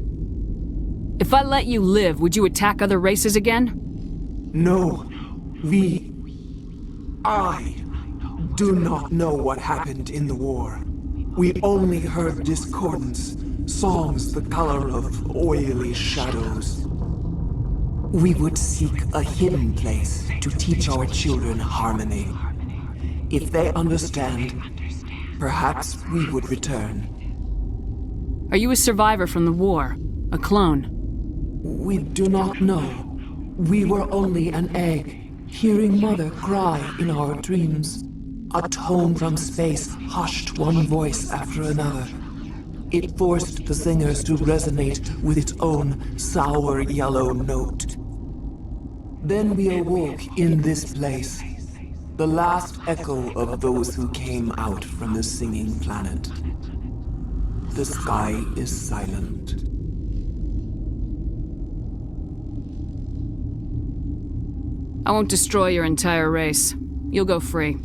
If I let you live, would you attack other races again? No. I do not know what happened in the war. We only heard discordance, songs the color of oily shadows. We would seek a hidden place to teach our children harmony. If they understand, perhaps we would return. Are you a survivor from the war? A clone? We do not know. We were only an egg, hearing Mother cry in our dreams. A tone from space hushed one voice after another. It forced the singers to resonate with its own sour yellow note. Then we awoke in this place, the last echo of those who came out from the singing planet. The sky is silent. I won't destroy your entire race. You'll go free.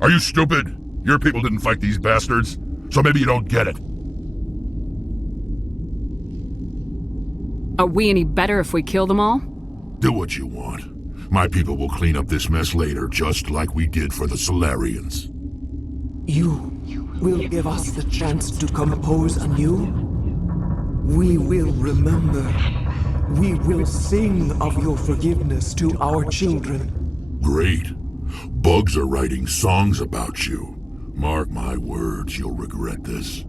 Are you stupid? Your people didn't fight these bastards, so maybe you don't get it. Are we any better if we kill them all? Do what you want. My people will clean up this mess later, just like we did for the Solarians. You will give us the chance to compose anew? We will remember. We will sing of your forgiveness to our children. Great. Bugs are writing songs about you. Mark my words, you'll regret this.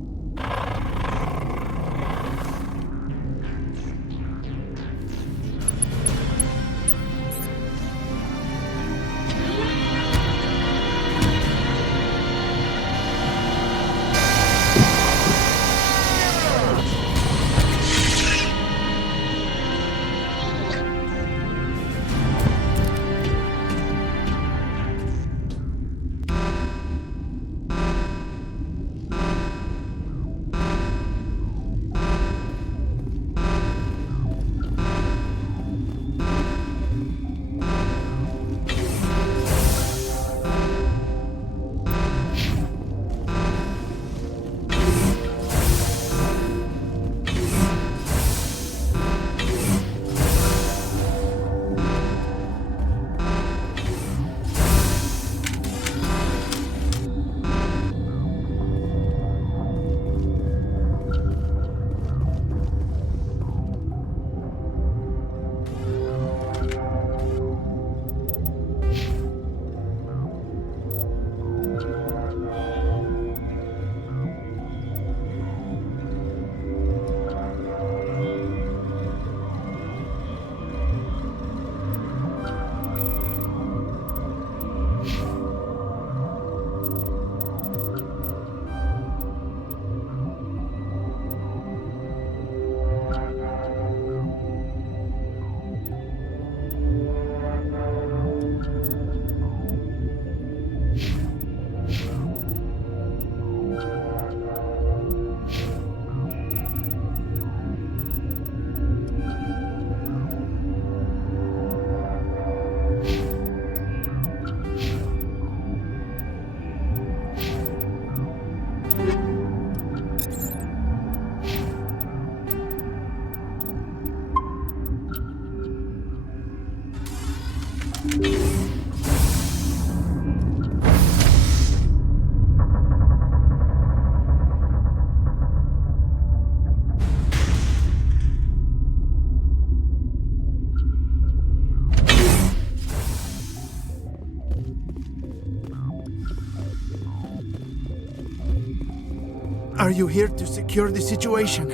Are you here to secure the situation?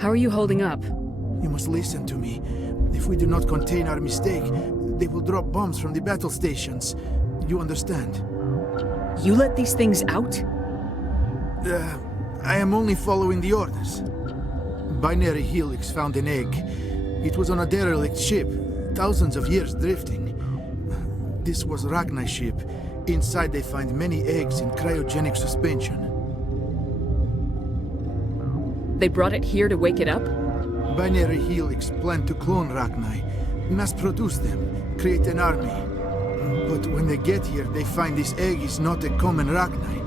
How are you holding up? You must listen to me. If we do not contain our mistake, they will drop bombs from the battle stations. You understand? You let these things out? I am only following the orders. Binary Helix found an egg. It was on a derelict ship, thousands of years drifting. This was Rachni's ship. Inside they find many eggs in cryogenic suspension. They brought it here to wake it up? Binary Helix planned to clone Rachni, mass-produce them, create an army. But when they get here, they find this egg is not a common Rachni.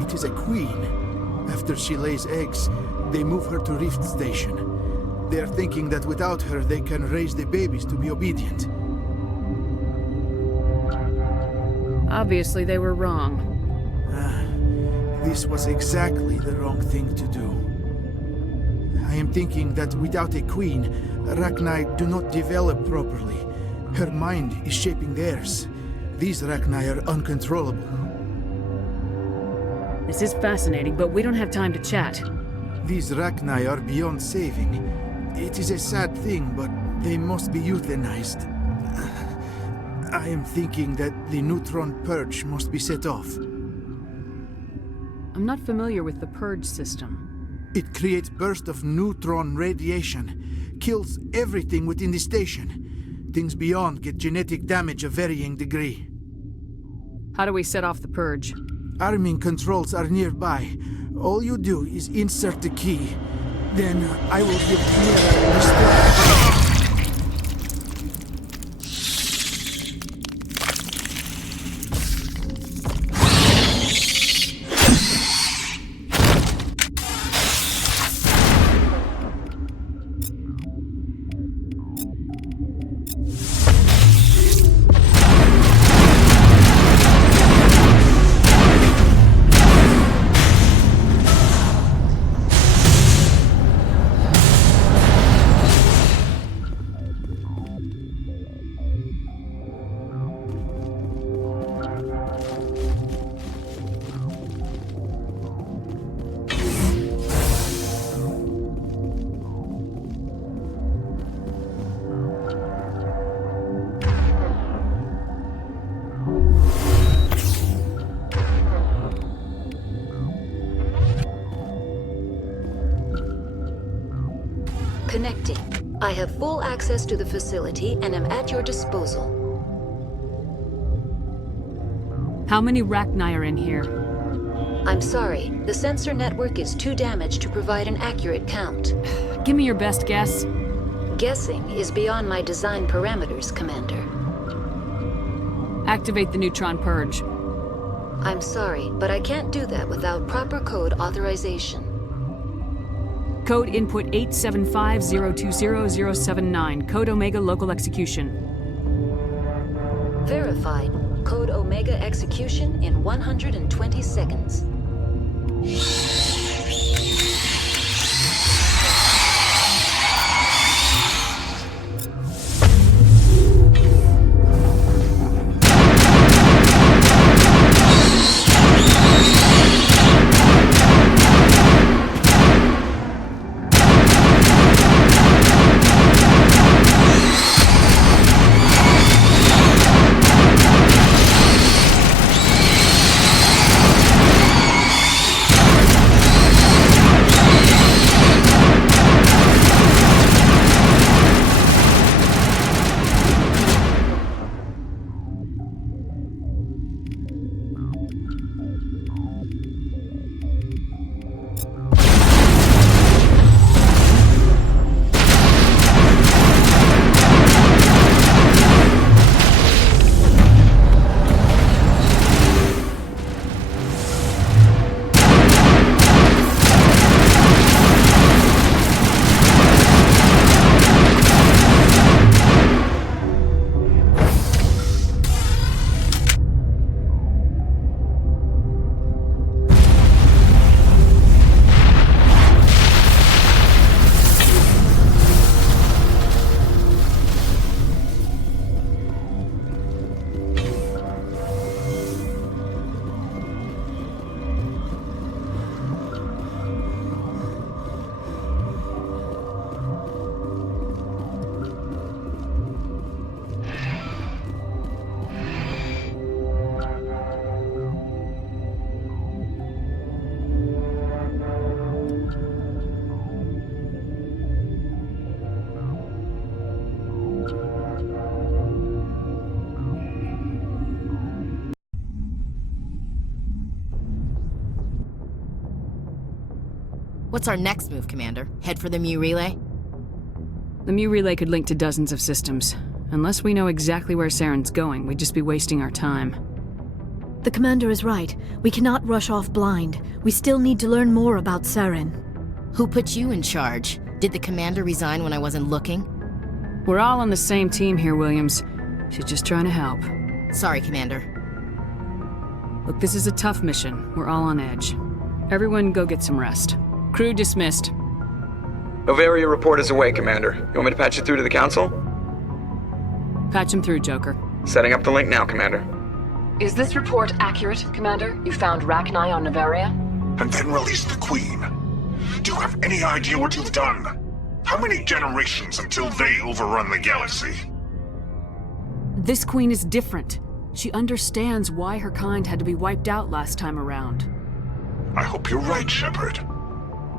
It is a queen. After she lays eggs, they move her to Rift Station. They are thinking that without her, they can raise the babies to be obedient. Obviously, they were wrong. This was exactly the wrong thing to do. I am thinking that without a queen, Rachni do not develop properly. Her mind is shaping theirs. These Rachni are uncontrollable. This is fascinating, but we don't have time to chat. These Rachni are beyond saving. It is a sad thing, but they must be euthanized. I am thinking that the neutron purge must be set off. I'm not familiar with the purge system. It creates bursts of neutron radiation, kills everything within the station. Things beyond get genetic damage of varying degree. How do we set off the purge? Arming controls are nearby. All you do is insert the key. Then I will give Mira restore. Connecting. I have full access to the facility and am at your disposal. How many Rachni are in here? I'm sorry. The sensor network is too damaged to provide an accurate count. Give me your best guess. Guessing is beyond my design parameters, Commander. Activate the neutron purge. I'm sorry, but I can't do that without proper code authorization. Code input 875020079. Code Omega local execution. Verified. Code Omega execution in 120 seconds. What's our next move, Commander? Head for the Mu Relay? The Mu Relay could link to dozens of systems. Unless we know exactly where Saren's going, we'd just be wasting our time. The commander is right. We cannot rush off blind. We still need to learn more about Saren. Who put you in charge? Did the commander resign when I wasn't looking? We're all on the same team here, Williams. She's just trying to help. Sorry, Commander. Look, this is a tough mission. We're all on edge. Everyone go get some rest. Crew dismissed. Noveria report is away, Commander. You want me to patch it through to the Council? Patch him through, Joker. Setting up the link now, Commander. Is this report accurate, Commander? You found Rachni on Noveria? And then released the Queen. Do you have any idea what you've done? How many generations until they overrun the galaxy? This Queen is different. She understands why her kind had to be wiped out last time around. I hope you're right, Shepard.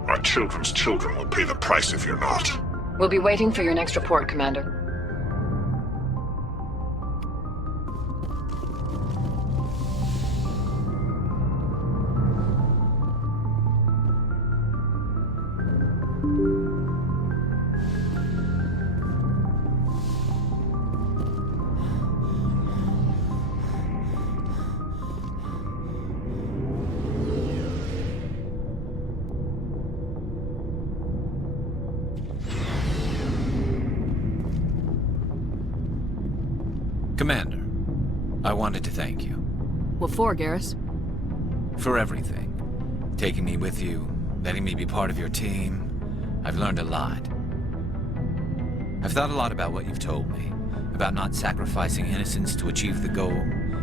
Our children's children will pay the price if you're not. We'll be waiting for your next report, Commander. Commander, I wanted to thank you. What for, Garrus? For everything. Taking me with you, letting me be part of your team. I've learned a lot. I've thought a lot about what you've told me. About not sacrificing innocence to achieve the goal.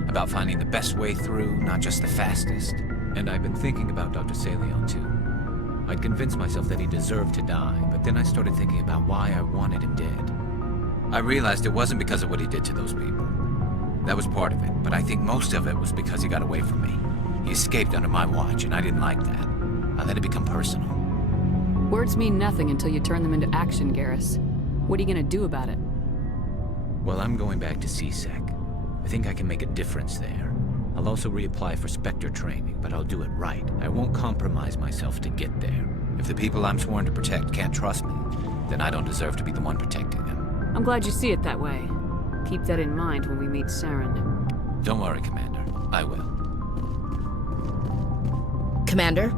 About finding the best way through, not just the fastest. And I've been thinking about Dr. Saleon, too. I'd convinced myself that he deserved to die, but then I started thinking about why I wanted him dead. I realized it wasn't because of what he did to those people. That was part of it, but I think most of it was because he got away from me. He escaped under my watch, and I didn't like that. I let it become personal. Words mean nothing until you turn them into action, Garrus. What are you gonna do about it? Well, I'm going back to CSEC. I think I can make a difference there. I'll also reapply for Spectre training, but I'll do it right. I won't compromise myself to get there. If the people I'm sworn to protect can't trust me, then I don't deserve to be the one protecting them. I'm glad you see it that way. Keep that in mind when we meet Saren. Don't worry, Commander. I will. Commander?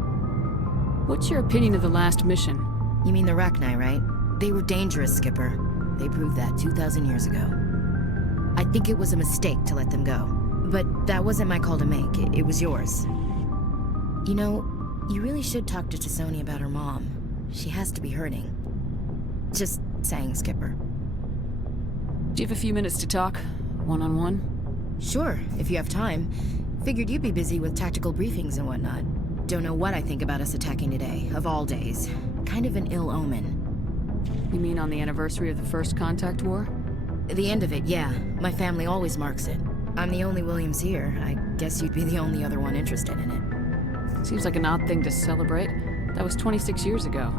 What's your opinion of the last mission? You mean the Rachni, right? They were dangerous, Skipper. They proved that 2,000 years ago. I think it was a mistake to let them go. But that wasn't my call to make. It was yours. You know, you really should talk to T'Soni about her mom. She has to be hurting. Just saying, Skipper. Do you have a few minutes to talk? One-on-one? Sure, if you have time. Figured you'd be busy with tactical briefings and whatnot. Don't know what I think about us attacking today, of all days. Kind of an ill omen. You mean on the anniversary of the First Contact War? The end of it, yeah. My family always marks it. I'm the only Williams here. I guess you'd be the only other one interested in it. Seems like an odd thing to celebrate. That was 26 years ago.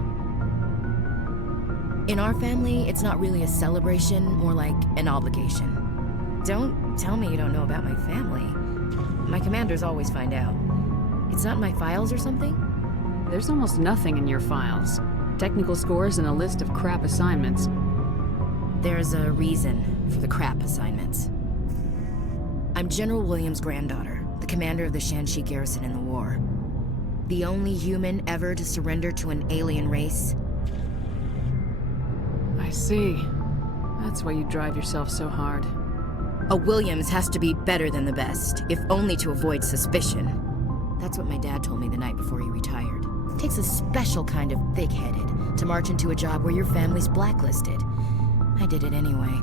In our family, it's not really a celebration, more like an obligation. Don't tell me you don't know about my family. My commanders always find out. It's not in my files or something? There's almost nothing in your files. Technical scores and a list of crap assignments. There's a reason for the crap assignments. I'm General Williams' granddaughter, the commander of the Shanxi garrison in the war. The only human ever to surrender to an alien race. I see. That's why you drive yourself so hard. A Williams has to be better than the best, if only to avoid suspicion. That's what my dad told me the night before he retired. It takes a special kind of thick-headed to march into a job where your family's blacklisted. I did it anyway.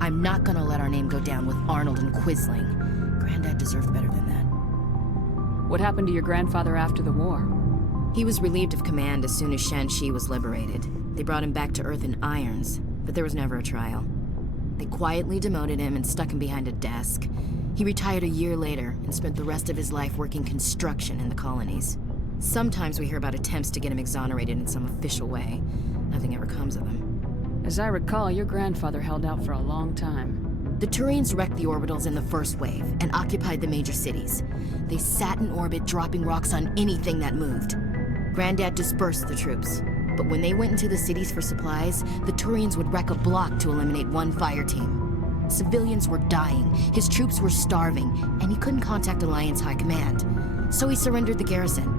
I'm not gonna let our name go down with Arnold and Quisling. Granddad deserved better than that. What happened to your grandfather after the war? He was relieved of command as soon as Shanxi was liberated. They brought him back to Earth in irons, but there was never a trial. They quietly demoted him and stuck him behind a desk. He retired a year later and spent the rest of his life working construction in the colonies. Sometimes we hear about attempts to get him exonerated in some official way. Nothing ever comes of them. As I recall, your grandfather held out for a long time. The Turians wrecked the orbitals in the first wave and occupied the major cities. They sat in orbit, dropping rocks on anything that moved. Granddad dispersed the troops. But when they went into the cities for supplies, the Turians would wreck a block to eliminate one fire team. Civilians were dying, his troops were starving, and he couldn't contact Alliance High Command. So he surrendered the garrison.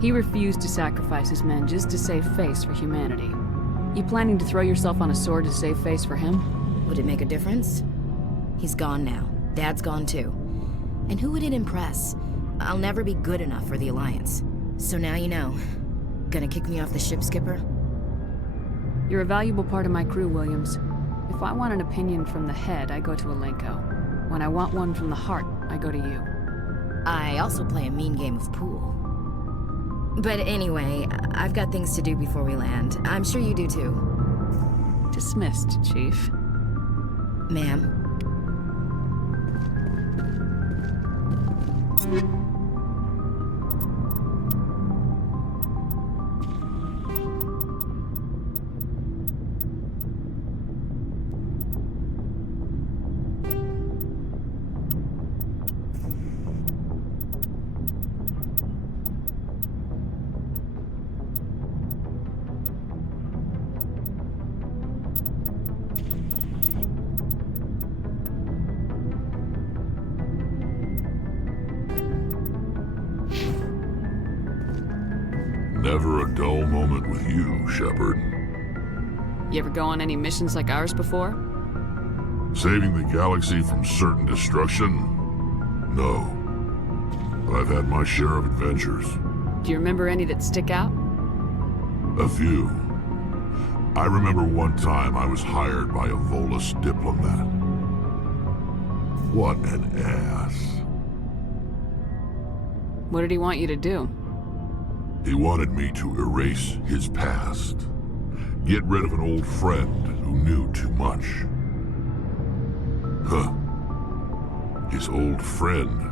He refused to sacrifice his men just to save face for humanity. You planning to throw yourself on a sword to save face for him? Would it make a difference? He's gone now. Dad's gone too. And who would it impress? I'll never be good enough for the Alliance. So now you know. Gonna kick me off the ship, Skipper? You're a valuable part of my crew, Williams. If I want an opinion from the head, I go to Alenko. When I want one from the heart, I go to you. I also play a mean game of pool. But anyway, I've got things to do before we land. I'm sure you do too. Dismissed, Chief. Ma'am. Never a dull moment with you, Shepard. You ever go on any missions like ours before? Saving the galaxy from certain destruction? No. But I've had my share of adventures. Do you remember any that stick out? A few. I remember one time I was hired by a Volus diplomat. What an ass. What did he want you to do? He wanted me to erase his past. Get rid of an old friend who knew too much. Huh. His old friend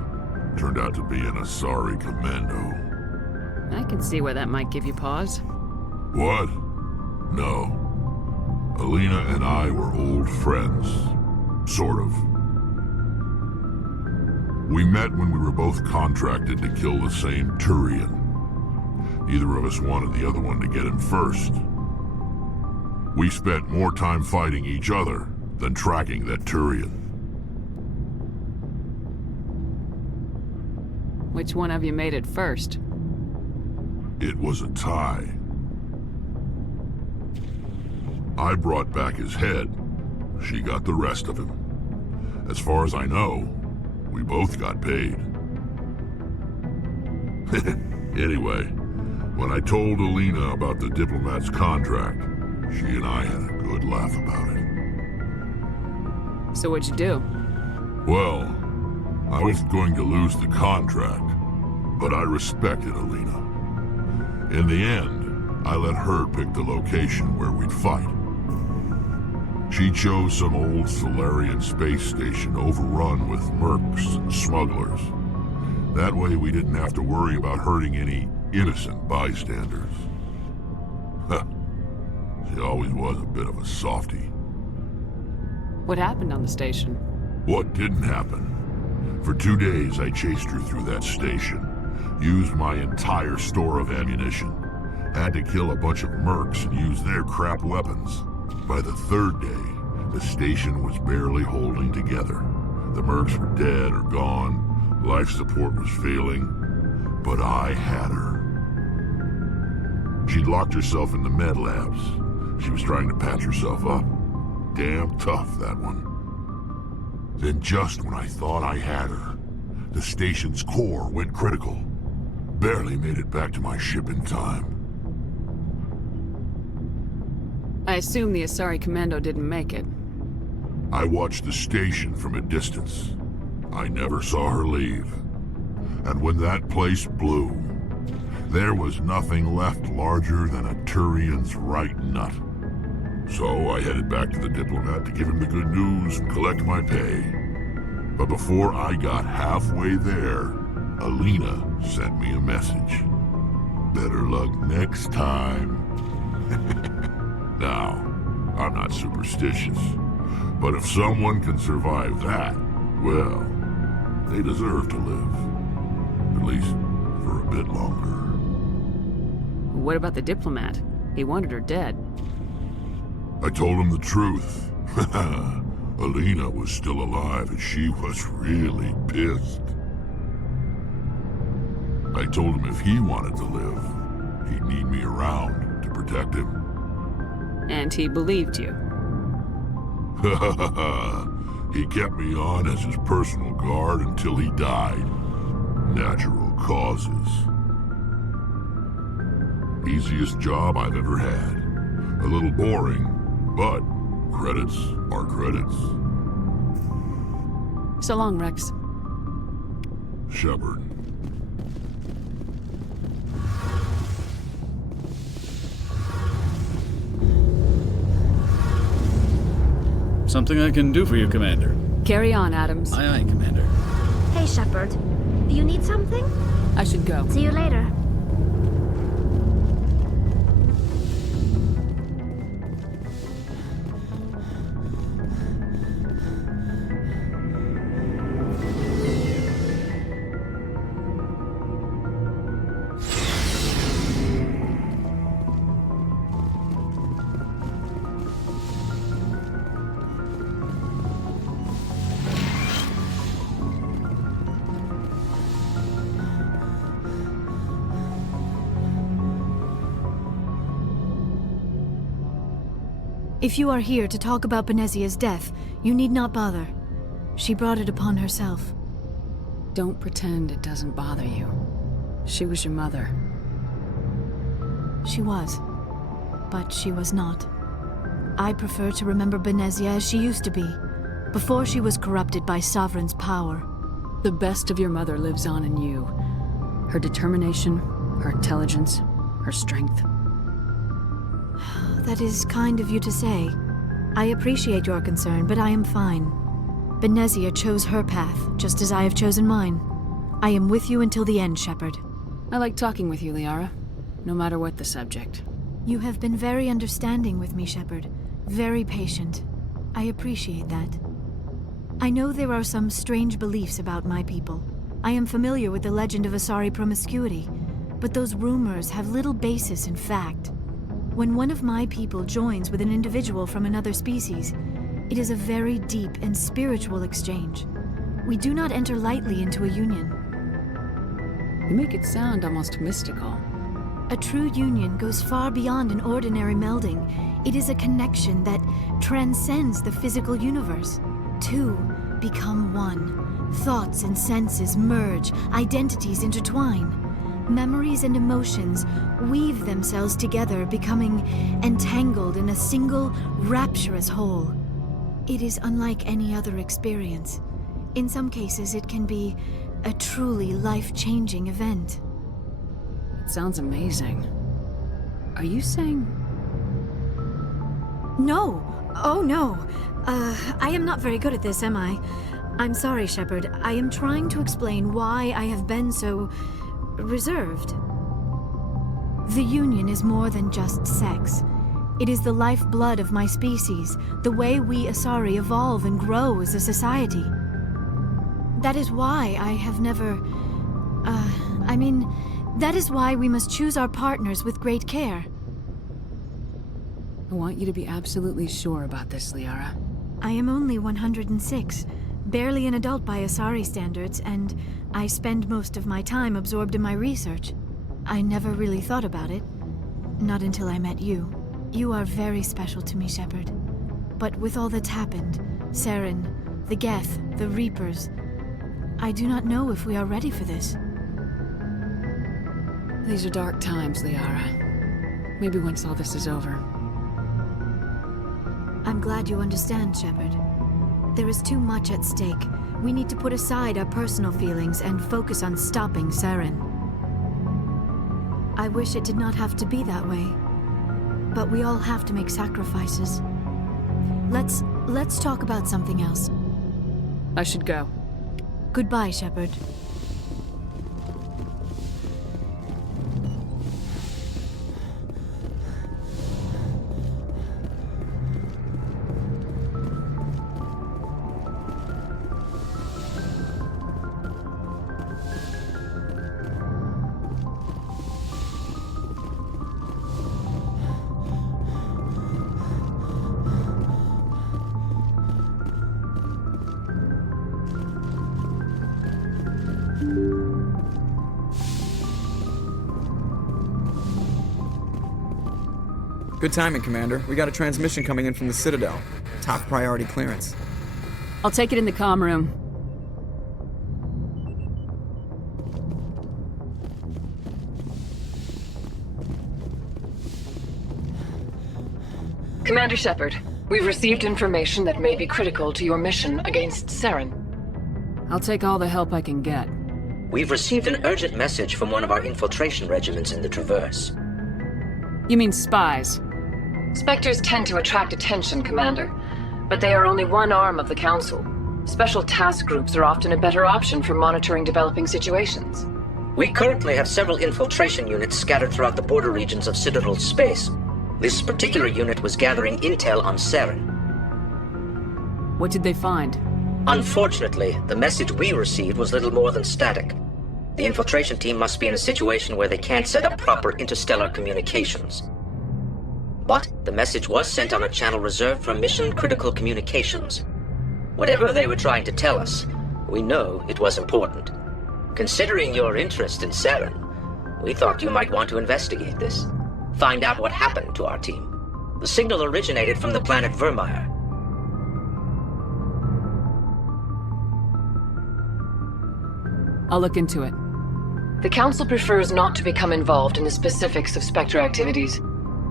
turned out to be an Asari commando. I can see why that might give you pause. What? No. Alina and I were old friends. Sort of. We met when we were both contracted to kill the same Turian. Neither of us wanted the other one to get him first. We spent more time fighting each other than tracking that Turian. Which one of you made it first? It was a tie. I brought back his head. She got the rest of him. As far as I know, we both got paid. Anyway, when I told Alina about the diplomat's contract, she and I had a good laugh about it. So what'd you do? Well, I wasn't going to lose the contract, but I respected Alina. In the end, I let her pick the location where we'd fight. She chose some old Solarian space station overrun with mercs and smugglers. That way we didn't have to worry about hurting any innocent bystanders. Huh. She always was a bit of a softie. What happened on the station? What didn't happen? For 2 days I chased her through that station. Used my entire store of ammunition. Had to kill a bunch of mercs and use their crap weapons. By the 3rd day, the station was barely holding together. The mercs were dead or gone. Life support was failing. But I had her. She'd locked herself in the med labs. She was trying to patch herself up. Damn tough, that one. Then just when I thought I had her, the station's core went critical. Barely made it back to my ship in time. I assume the Asari Commando didn't make it. I watched the station from a distance. I never saw her leave. And when that place blew, there was nothing left larger than a Turian's right nut. So I headed back to the diplomat to give him the good news and collect my pay. But before I got halfway there, Alina sent me a message. Better luck next time. Now, I'm not superstitious, but if someone can survive that, well, they deserve to live. At least, for a bit longer. What about the diplomat? He wanted her dead. I told him the truth. Alina was still alive and she was really pissed. I told him if he wanted to live, he'd need me around to protect him. And he believed you. He kept me on as his personal guard until he died. Natural causes. Easiest job I've ever had. A little boring, but credits are credits. So long, Rex. Shepard. Something I can do for you, Commander. Carry on, Adams. Aye, aye, Commander. Hey, Shepard. Do you need something? I should go. See you later. If you are here to talk about Benezia's death, you need not bother. She brought it upon herself. Don't pretend it doesn't bother you. She was your mother. She was. But she was not. I prefer to remember Benezia as she used to be, before she was corrupted by Sovereign's power. The best of your mother lives on in you. Her determination, her intelligence, her strength. That is kind of you to say. I appreciate your concern, but I am fine. Benezia chose her path, just as I have chosen mine. I am with you until the end, Shepard. I like talking with you, Liara, no matter what the subject. You have been very understanding with me, Shepard. Very patient. I appreciate that. I know there are some strange beliefs about my people. I am familiar with the legend of Asari promiscuity, but those rumors have little basis in fact. When one of my people joins with an individual from another species, it is a very deep and spiritual exchange. We do not enter lightly into a union. You make it sound almost mystical. A true union goes far beyond an ordinary melding. It is a connection that transcends the physical universe. Two become one. Thoughts and senses merge, identities intertwine. Memories and emotions weave themselves together, becoming entangled in a single, rapturous whole. It is unlike any other experience. In some cases, it can be a truly life-changing event. It sounds amazing. Are you saying... No! Oh, no! I am not very good at this, am I? I'm sorry, Shepard. I am trying to explain why I have been so... reserved. The Union is more than just sex. It is the lifeblood of my species, the way we Asari evolve and grow as a society. That is why I have never... that is why we must choose our partners with great care. I want you to be absolutely sure about this, Liara. I am only 106, barely an adult by Asari standards, and I spend most of my time absorbed in my research. I never really thought about it. Not until I met you. You are very special to me, Shepard. But with all that's happened, Saren, the Geth, the Reapers, I do not know if we are ready for this. These are dark times, Liara. Maybe once all this is over. I'm glad you understand, Shepard. There is too much at stake. We need to put aside our personal feelings and focus on stopping Saren. I wish it did not have to be that way. But we all have to make sacrifices. Let's talk about something else. I should go. Goodbye, Shepard. Good timing, Commander. We got a transmission coming in from the Citadel. Top priority clearance. I'll take it in the comm room. Commander Shepard, we've received information that may be critical to your mission against Saren. I'll take all the help I can get. We've received an urgent message from one of our infiltration regiments in the Traverse. You mean spies? Spectres tend to attract attention, Commander, but they are only one arm of the Council. Special task groups are often a better option for monitoring developing situations. We currently have several infiltration units scattered throughout the border regions of Citadel space. This particular unit was gathering intel on Saren. What did they find? Unfortunately, the message we received was little more than static. The infiltration team must be in a situation where they can't set up proper interstellar communications. But the message was sent on a channel reserved for mission-critical communications. Whatever they were trying to tell us, we know it was important. Considering your interest in Saren, we thought you might want to investigate this. Find out what happened to our team. The signal originated from the planet Vermeer. I'll look into it. The Council prefers not to become involved in the specifics of Spectre activities.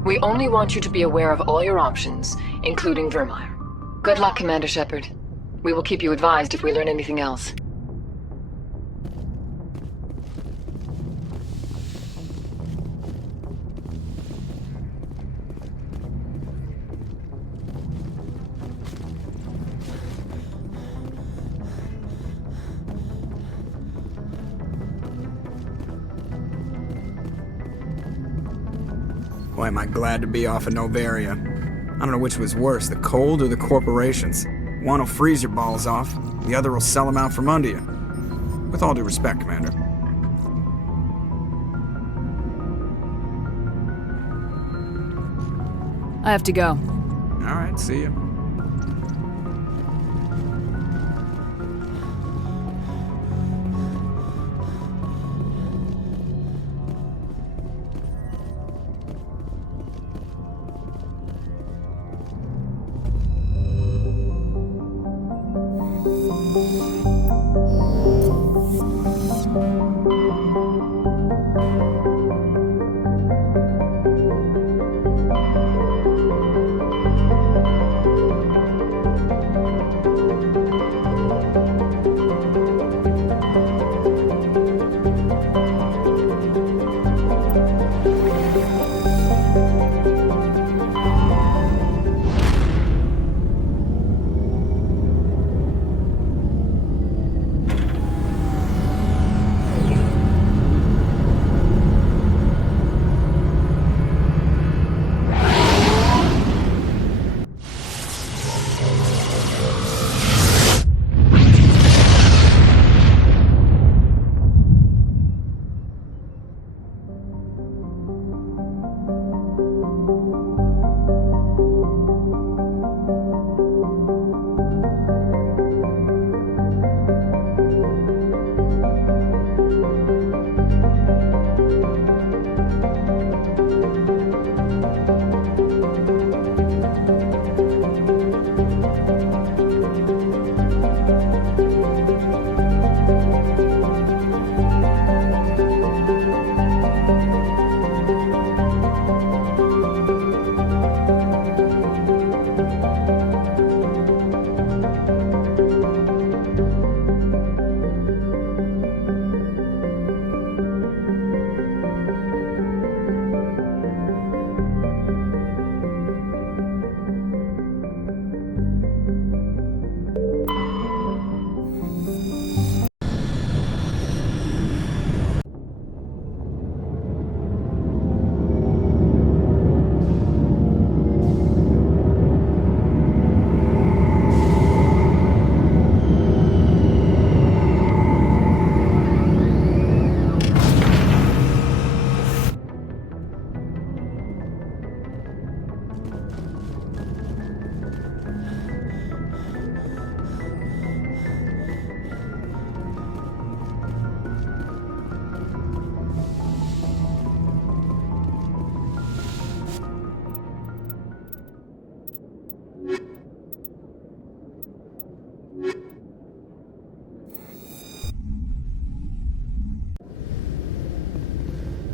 We only want you to be aware of all your options, including Vermeer. Good luck, Commander Shepard. We will keep you advised if we learn anything else. Boy, am I glad to be off of Noveria. I don't know which was worse, the cold or the corporations. One will freeze your balls off, the other will sell them out from under you. With all due respect, Commander. I have to go. All right, see you.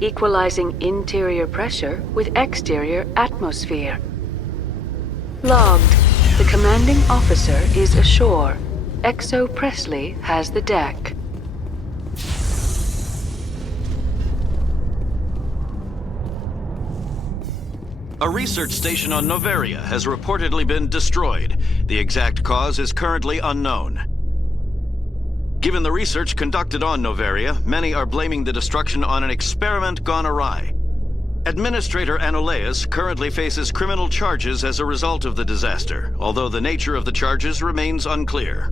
equalizing interior pressure with exterior atmosphere. Logged. The commanding officer is ashore. Exo Presley has the deck. A research station on Noveria has reportedly been destroyed. The exact cause is currently unknown. Given the research conducted on Noveria, many are blaming the destruction on an experiment gone awry. Administrator Anoleus currently faces criminal charges as a result of the disaster, although the nature of the charges remains unclear.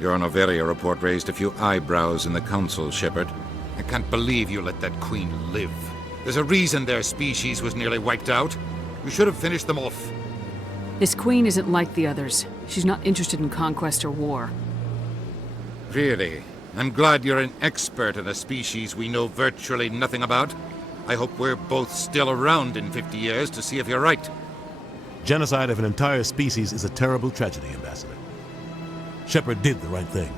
Your Noveria report raised a few eyebrows in the Council, Shepard. I can't believe you let that Queen live. There's a reason their species was nearly wiped out. You should have finished them off. This Queen isn't like the others. She's not interested in conquest or war. Really? I'm glad you're an expert in a species we know virtually nothing about. I hope we're both still around in 50 years to see if you're right. Genocide of an entire species is a terrible tragedy, Ambassador. Shepard did the right thing.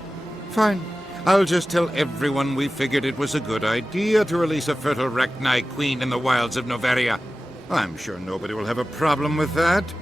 Fine. I'll just tell everyone we figured it was a good idea to release a fertile Rachni Queen in the wilds of Noveria. I'm sure nobody will have a problem with that.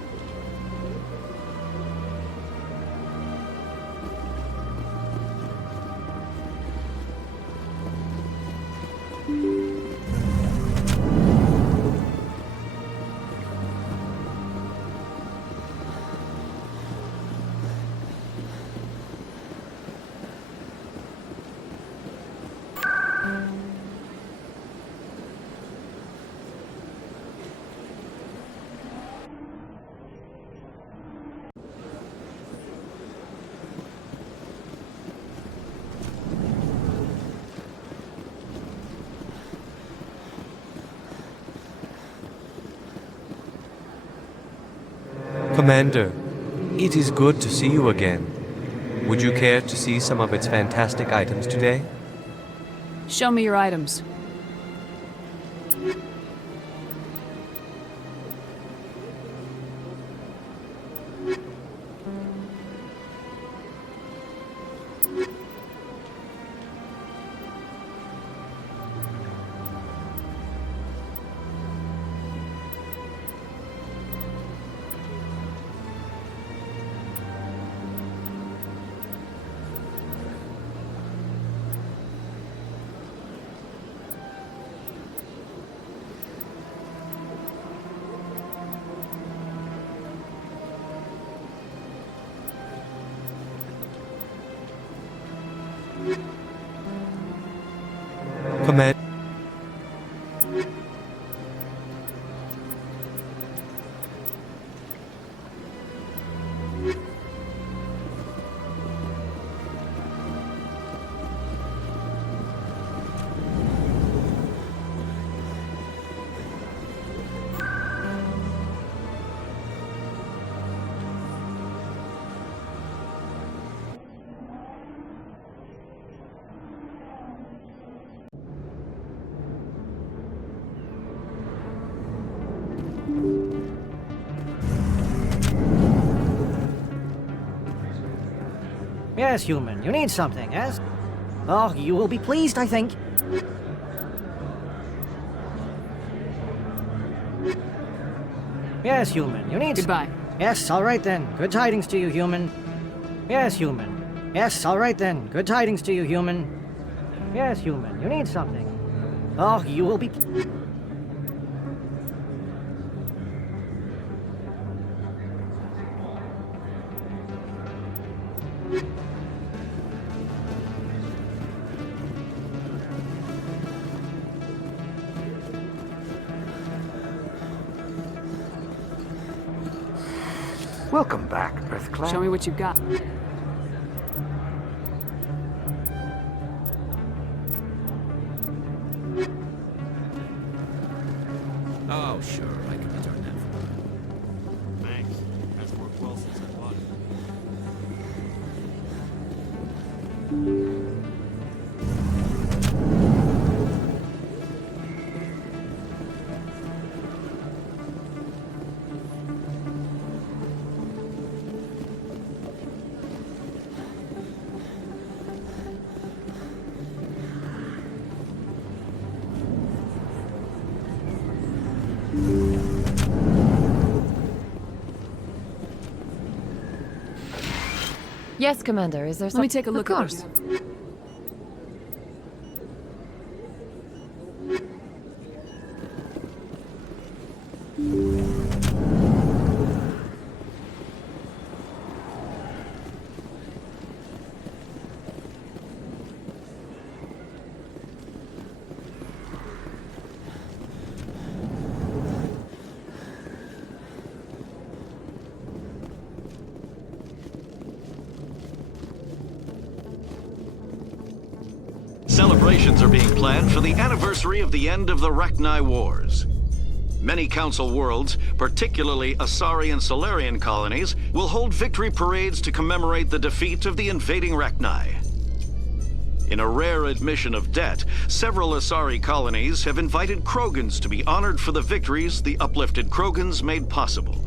Commander, it is good to see you again. Would you care to see some of its fantastic items today? Show me your items. Command. Yes, human. You need something, yes? Oh, you will be pleased, I think. Yes, human. You need... Goodbye. Yes, all right then. Good tidings to you, human. Yes, human. Yes, all right then. Good tidings to you, human. Yes, human. You need something. Oh, you will be... Welcome back, Earthclad. Show me what you've got. Oh, sure, I can return that for you. Thanks. That's worked well since I bought it. Yes, Commander. Is there something? Let me take a look. Of course. Celebrations are being planned for the anniversary of the end of the Rachni Wars. Many Council worlds, particularly Asari and Solarian colonies, will hold victory parades to commemorate the defeat of the invading Rachni. In a rare admission of debt, several Asari colonies have invited Krogans to be honored for the victories the uplifted Krogans made possible.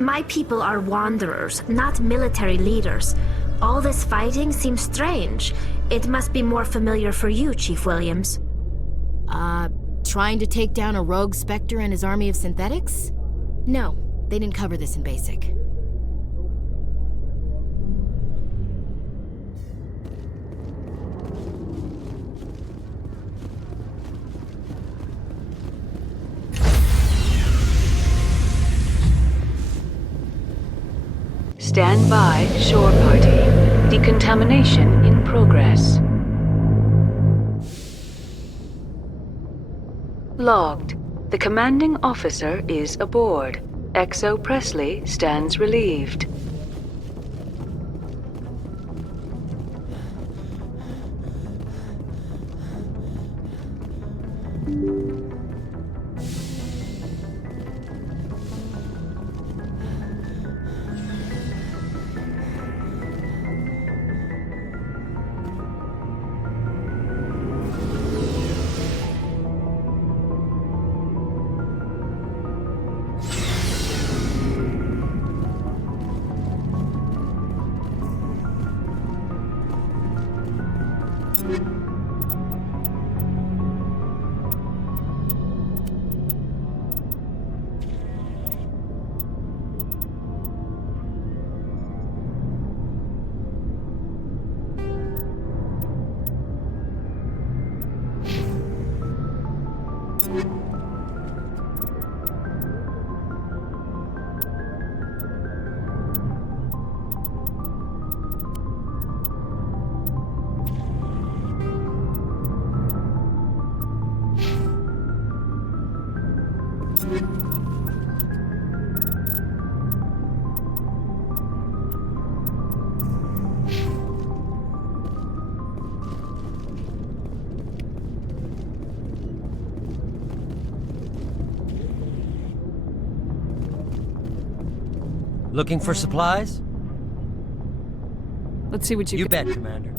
My people are wanderers, not military leaders. All this fighting seems strange. It must be more familiar for you, Chief Williams. Trying to take down a rogue Spectre and his army of synthetics? No, they didn't cover this in basic. Stand by, shore party. Decontamination in progress. Logged. The commanding officer is aboard. XO Presley stands relieved. Looking for supplies? Let's see what you bet, Commander.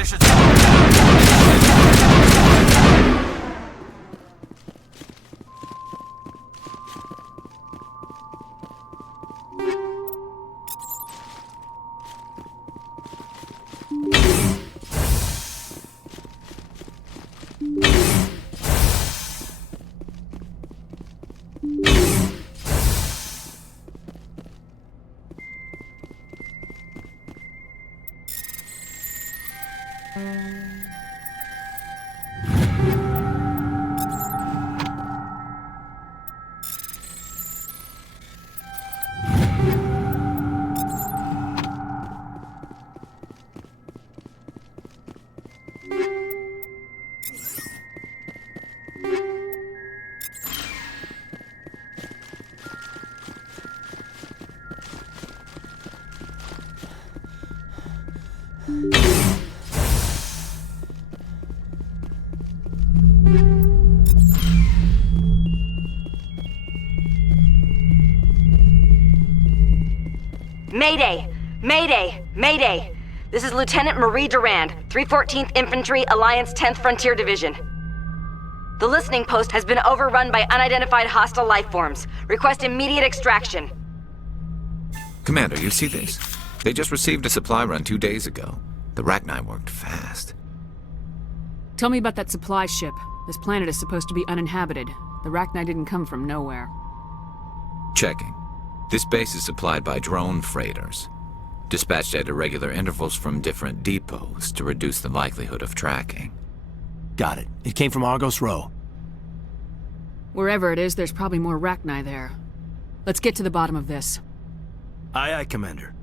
position. Mayday! Mayday! Mayday! This is Lieutenant Marie Durand, 314th Infantry, Alliance 10th Frontier Division. The listening post has been overrun by unidentified hostile life forms. Request immediate extraction. Commander, you see this? They just received a supply run 2 days ago. The Rachni worked fast. Tell me about that supply ship. This planet is supposed to be uninhabited. The Rachni didn't come from nowhere. Checking. This base is supplied by drone freighters, dispatched at irregular intervals from different depots to reduce the likelihood of tracking. Got it. It came from Argos Row. Wherever it is, there's probably more Rachni there. Let's get to the bottom of this. Aye, aye, Commander.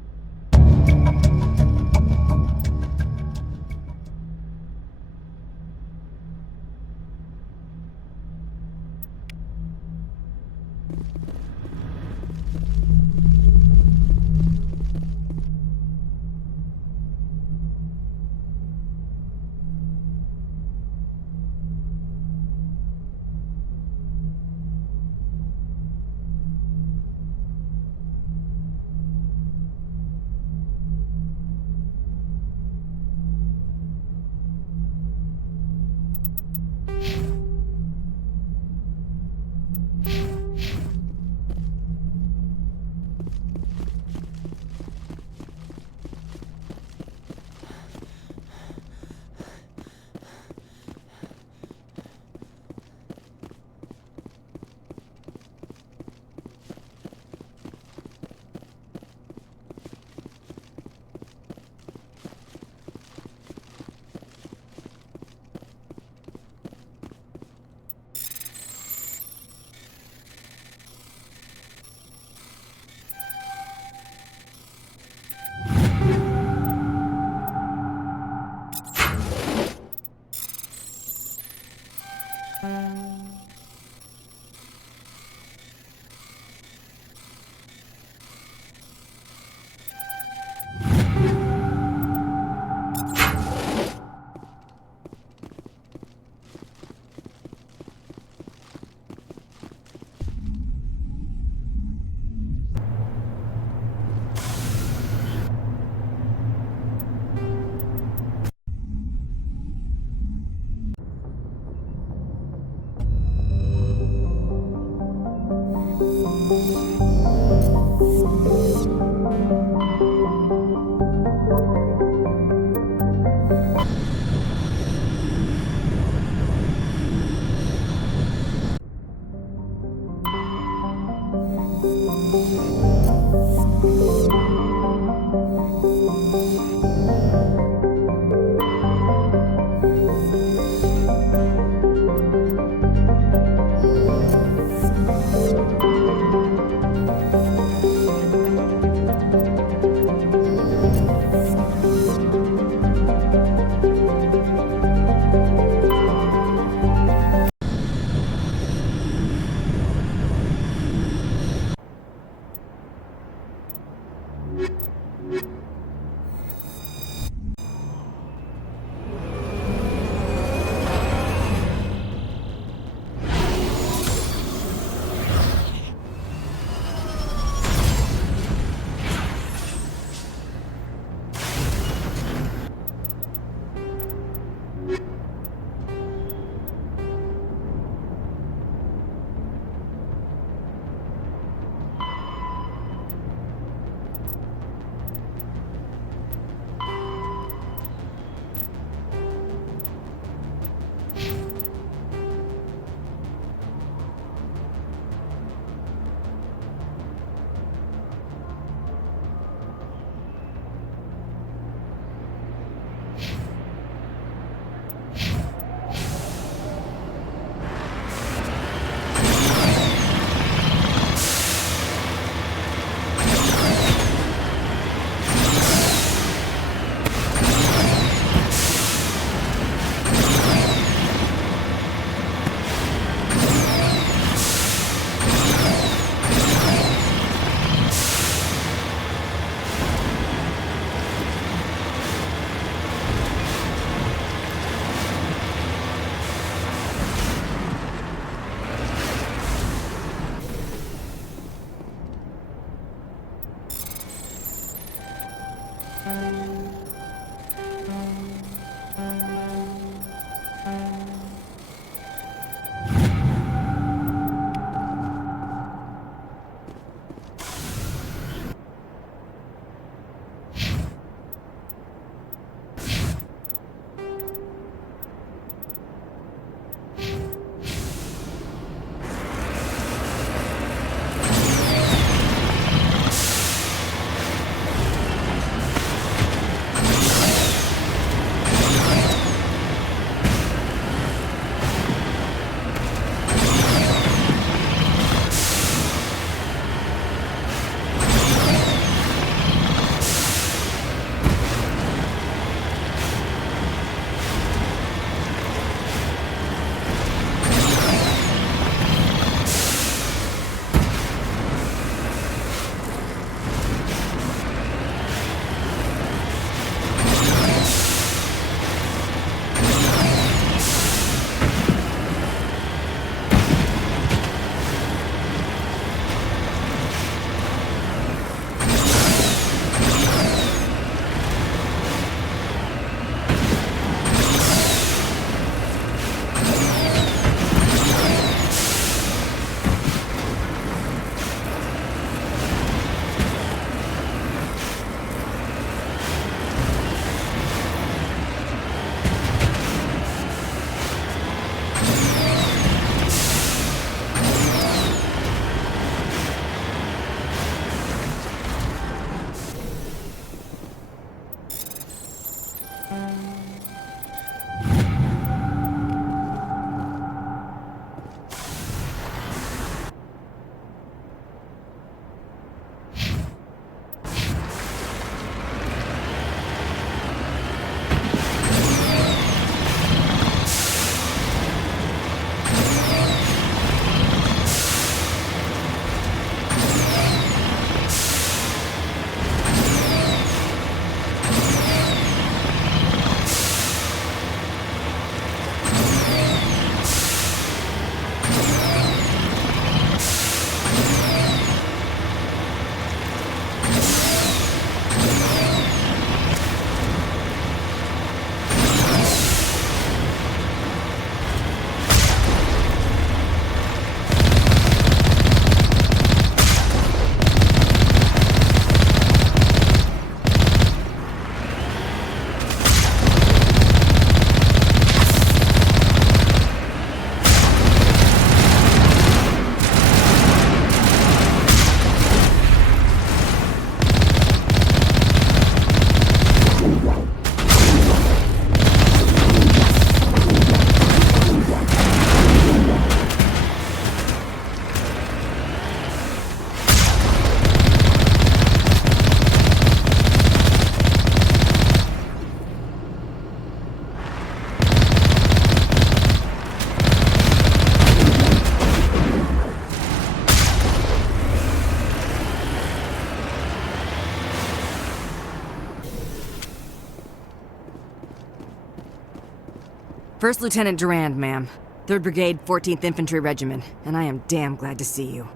First Lieutenant Durand, ma'am. 3rd Brigade, 14th Infantry Regiment, and I am damn glad to see you.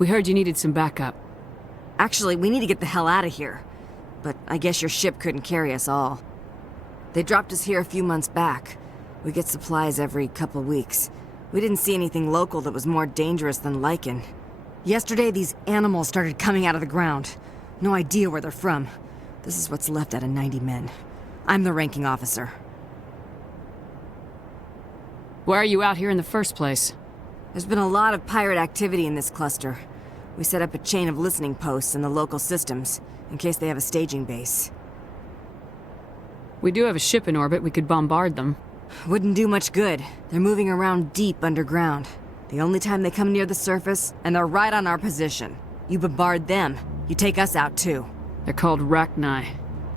We heard you needed some backup. Actually, we need to get the hell out of here. But I guess your ship couldn't carry us all. They dropped us here a few months back. We get supplies every couple weeks. We didn't see anything local that was more dangerous than lichen. Yesterday, these animals started coming out of the ground. No idea where they're from. This is what's left out of 90 men. I'm the ranking officer. Why are you out here in the first place? There's been a lot of pirate activity in this cluster. We set up a chain of listening posts in the local systems, in case they have a staging base. We do have a ship in orbit. We could bombard them. Wouldn't do much good. They're moving around deep underground. The only time they come near the surface, and they're right on our position. You bombard them, you take us out too. They're called Rachni.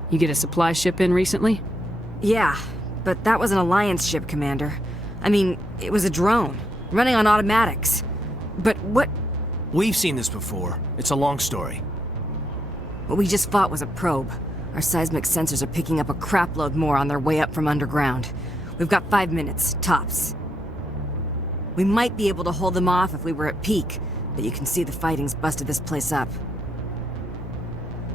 You get a supply ship in recently? Yeah, but that was an Alliance ship, Commander. I mean, it was a drone, running on automatics. But what... We've seen this before. It's a long story. What we just fought was a probe. Our seismic sensors are picking up a crapload more on their way up from underground. We've got 5 minutes, tops. We might be able to hold them off if we were at peak, but you can see the fighting's busted this place up.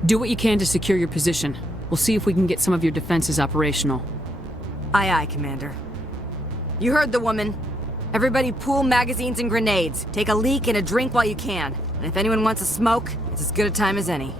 Do what you can to secure your position. We'll see if we can get some of your defenses operational. Aye, aye, Commander. You heard the woman. Everybody pool magazines and grenades. Take a leak and a drink while you can. And if anyone wants a smoke, it's as good a time as any.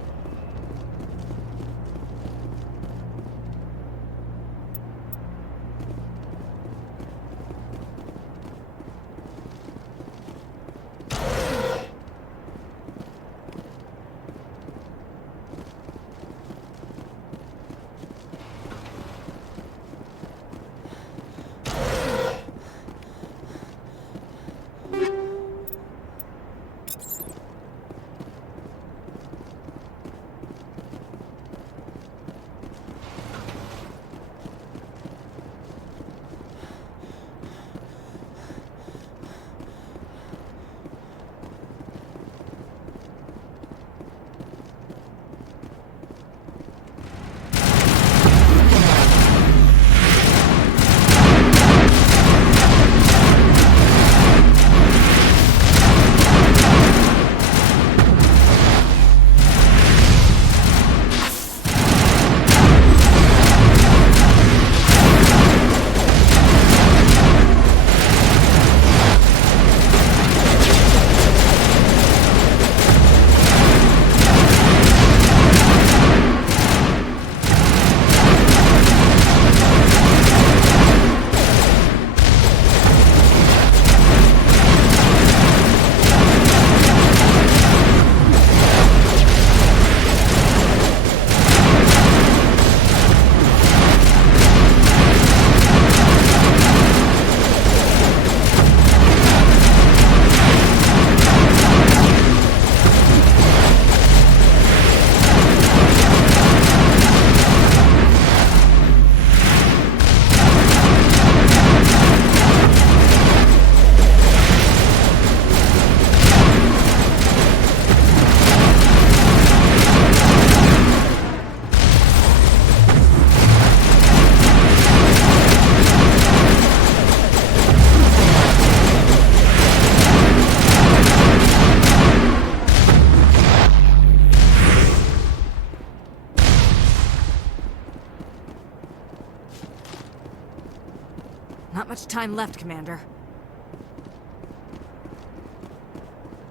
Not much time left, Commander.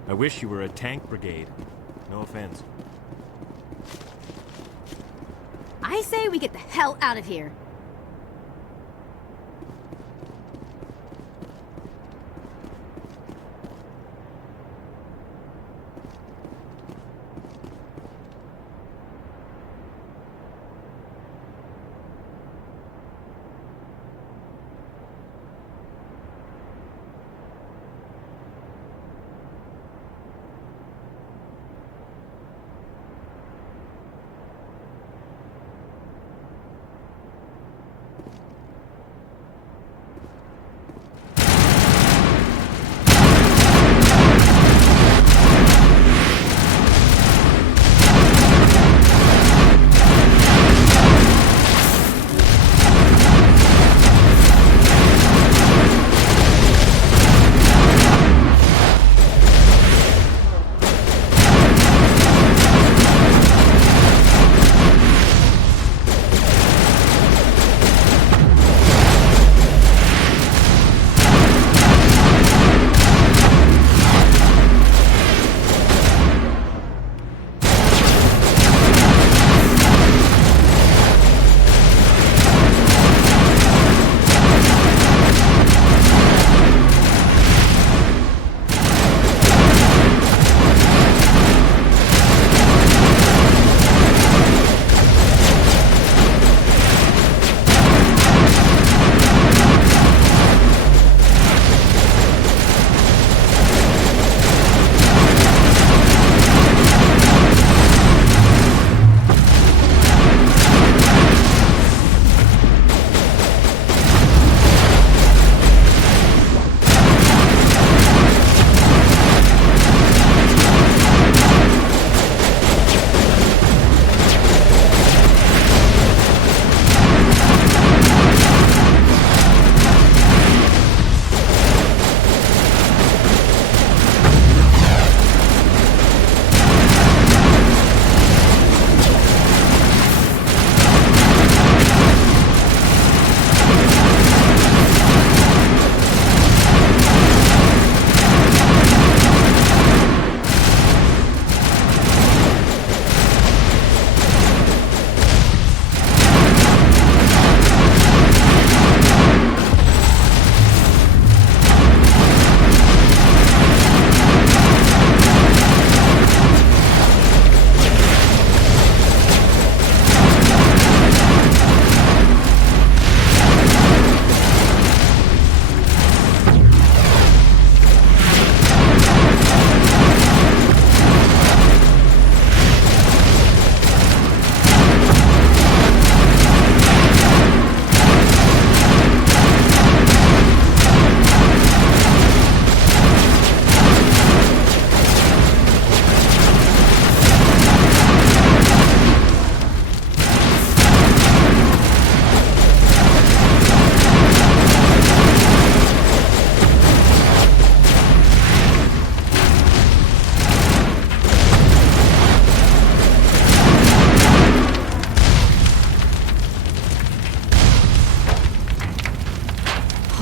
I wish you were a tank brigade. No offense. I say we get the hell out of here.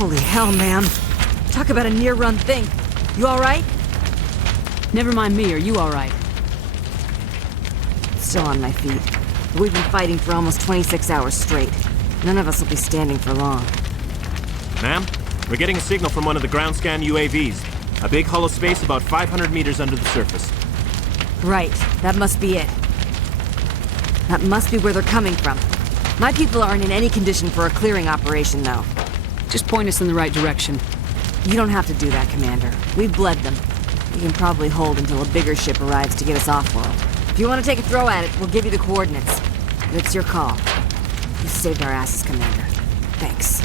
Holy hell, ma'am. Talk about a near-run thing. You alright? Never mind me, are you alright? Still on my feet. We've been fighting for almost 26 hours straight. None of us will be standing for long. Ma'am, we're getting a signal from one of the ground scan UAVs. A big hollow space about 500 meters under the surface. Right, that must be it. That must be where they're coming from. My people aren't in any condition for a clearing operation, though. Just point us in the right direction. You don't have to do that, Commander. We've bled them. We can probably hold until a bigger ship arrives to get us off-world. If you want to take a throw at it, we'll give you the coordinates. But it's your call. You saved our asses, Commander. Thanks.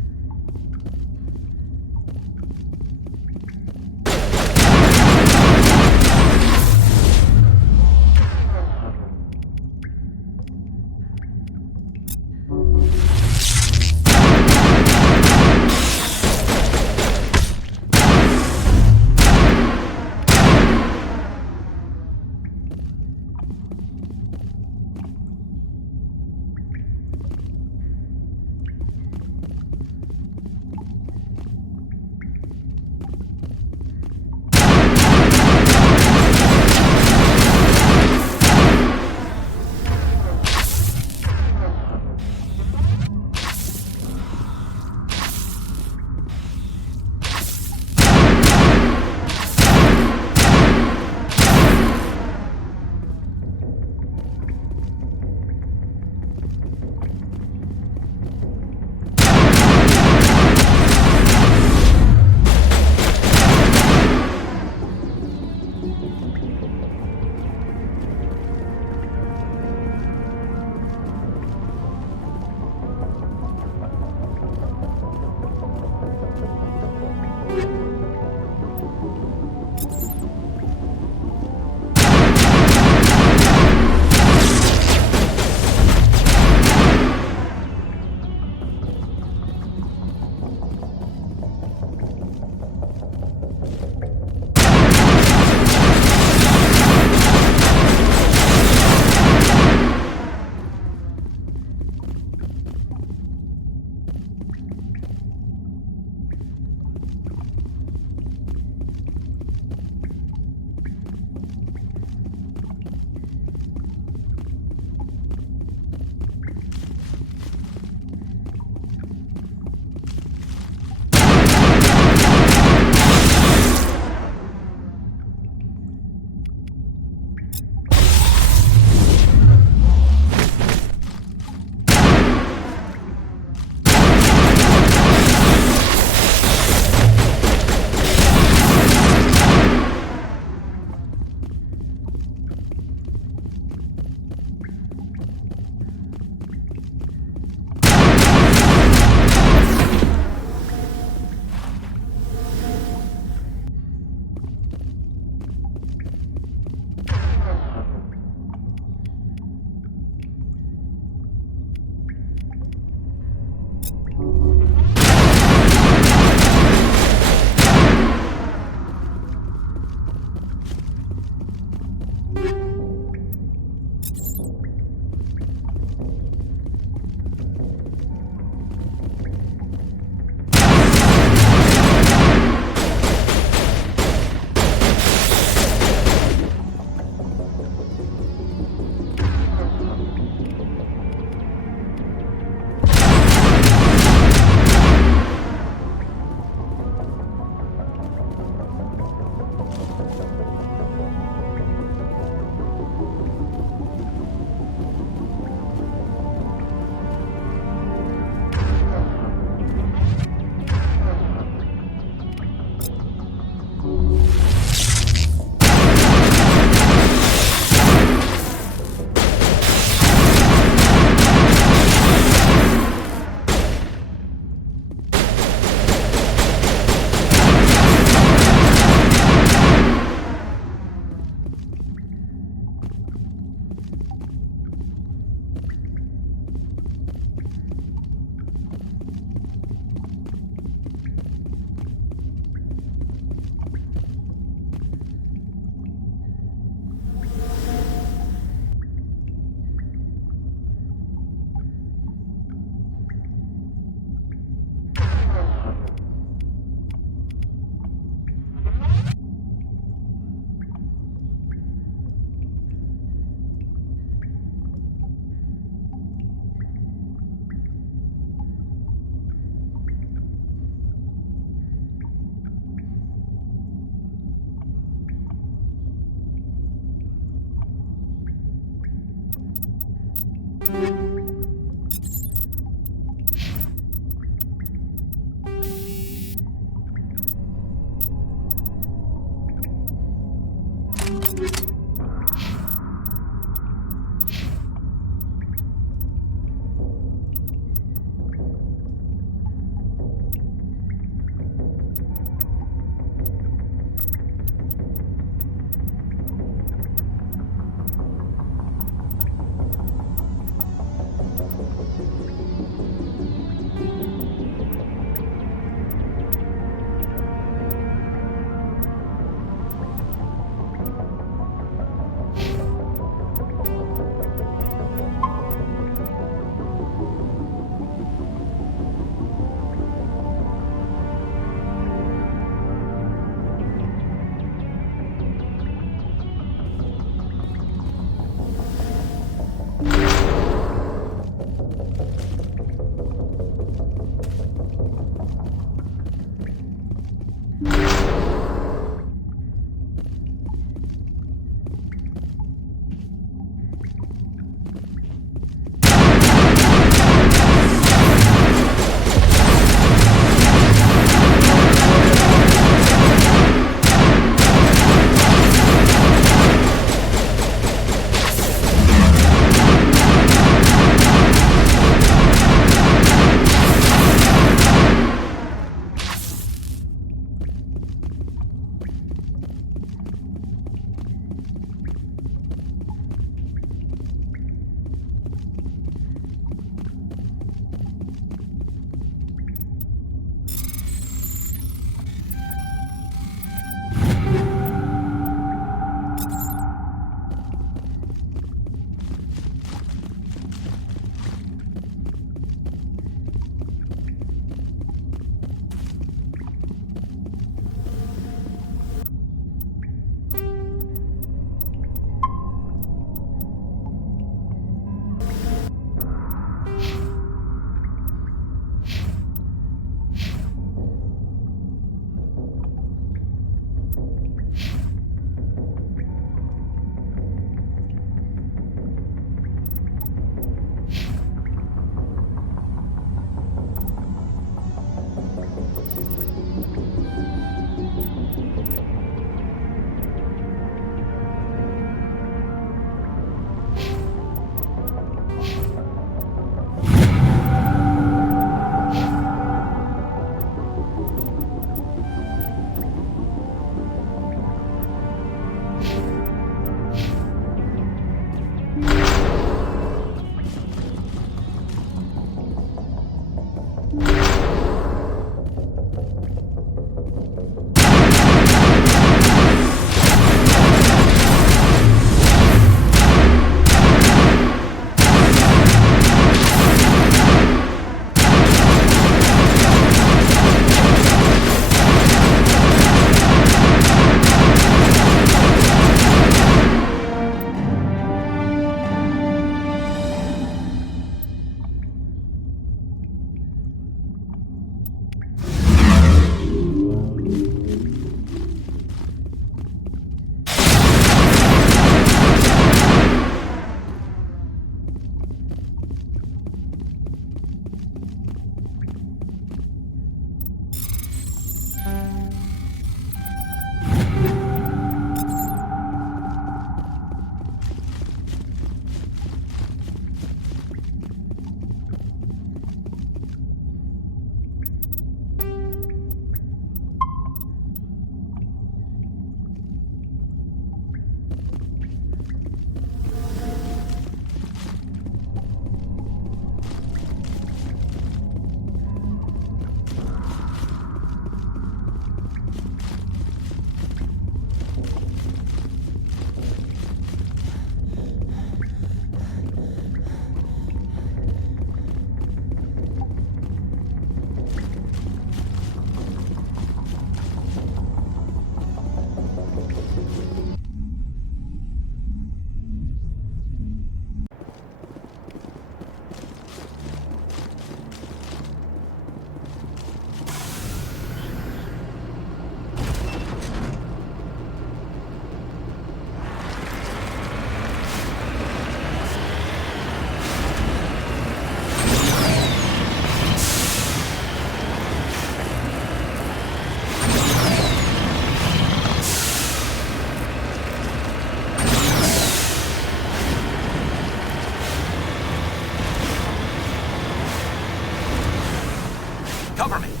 Cover me!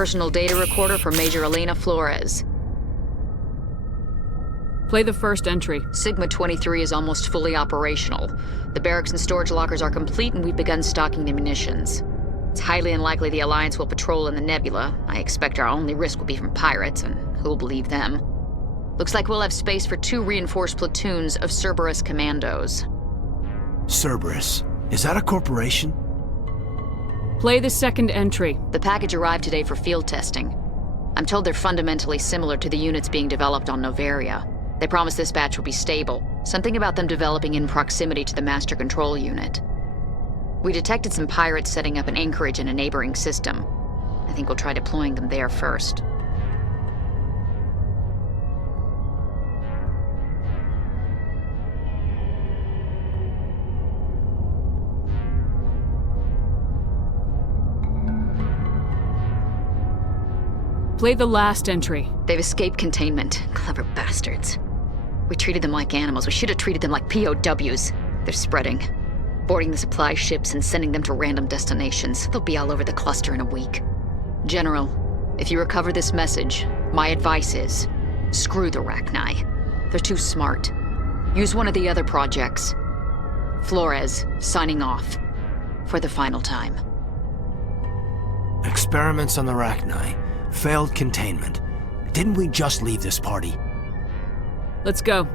Personal data recorder for Major Elena Flores. Play the first entry. Sigma 23 is almost fully operational. The barracks and storage lockers are complete, and we've begun stocking the munitions. It's highly unlikely the Alliance will patrol in the nebula. I expect our only risk will be from pirates, and who'll believe them? Looks like we'll have space for 2 reinforced platoons of Cerberus commandos. Cerberus? Is that a corporation? Play the second entry. The package arrived today for field testing. I'm told they're fundamentally similar to the units being developed on Noveria. They promise this batch will be stable. Something about them developing in proximity to the master control unit. We detected some pirates setting up an anchorage in a neighboring system. I think we'll try deploying them there first. Play the last entry. They've escaped containment. Clever bastards. We treated them like animals. We should have treated them like POWs. They're spreading. Boarding the supply ships and sending them to random destinations. They'll be all over the cluster in a week. General, if you recover this message, my advice is, screw the Rachni. They're too smart. Use one of the other projects. Flores, signing off. For the final time. Experiments on the Rachni. Failed containment. Didn't we just leave this party? Let's go.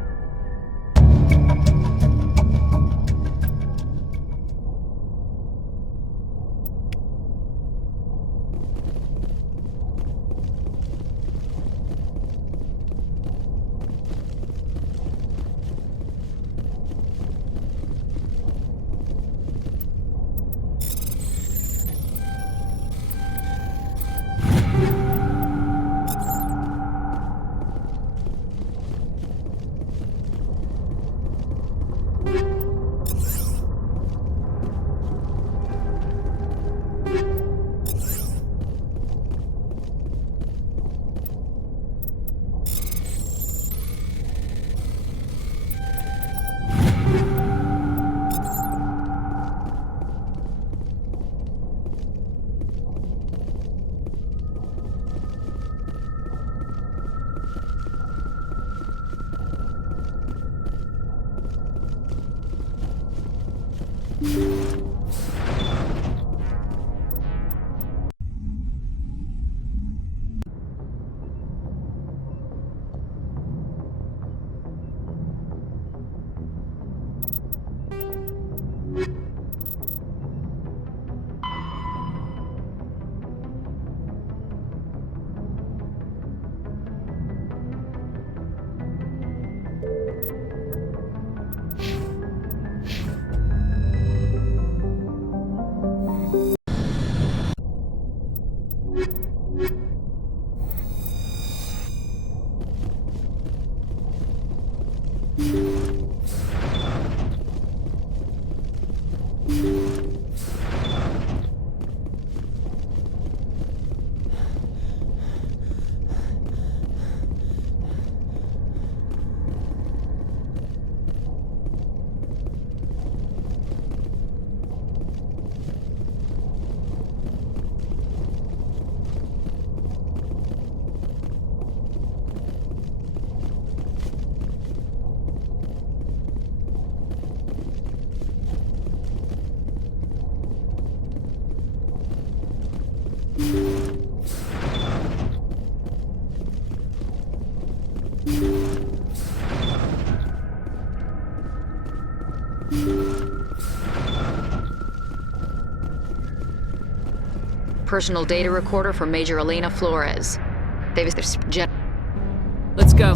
Personal data recorder for Major Elena Flores. Let's go.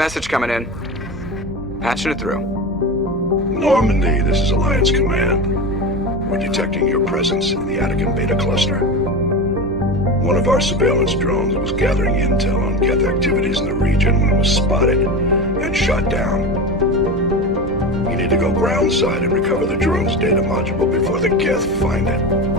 Message coming in. Patching it through. Normandy, this is Alliance Command. We're detecting your presence in the Attican Beta Cluster. One of our surveillance drones was gathering intel on Geth activities in the region when it was spotted and shot down. You need to go groundside and recover the drone's data module before the Geth find it.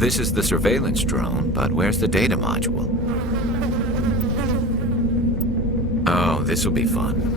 This is the surveillance drone, but where's the data module? Oh, this will be fun.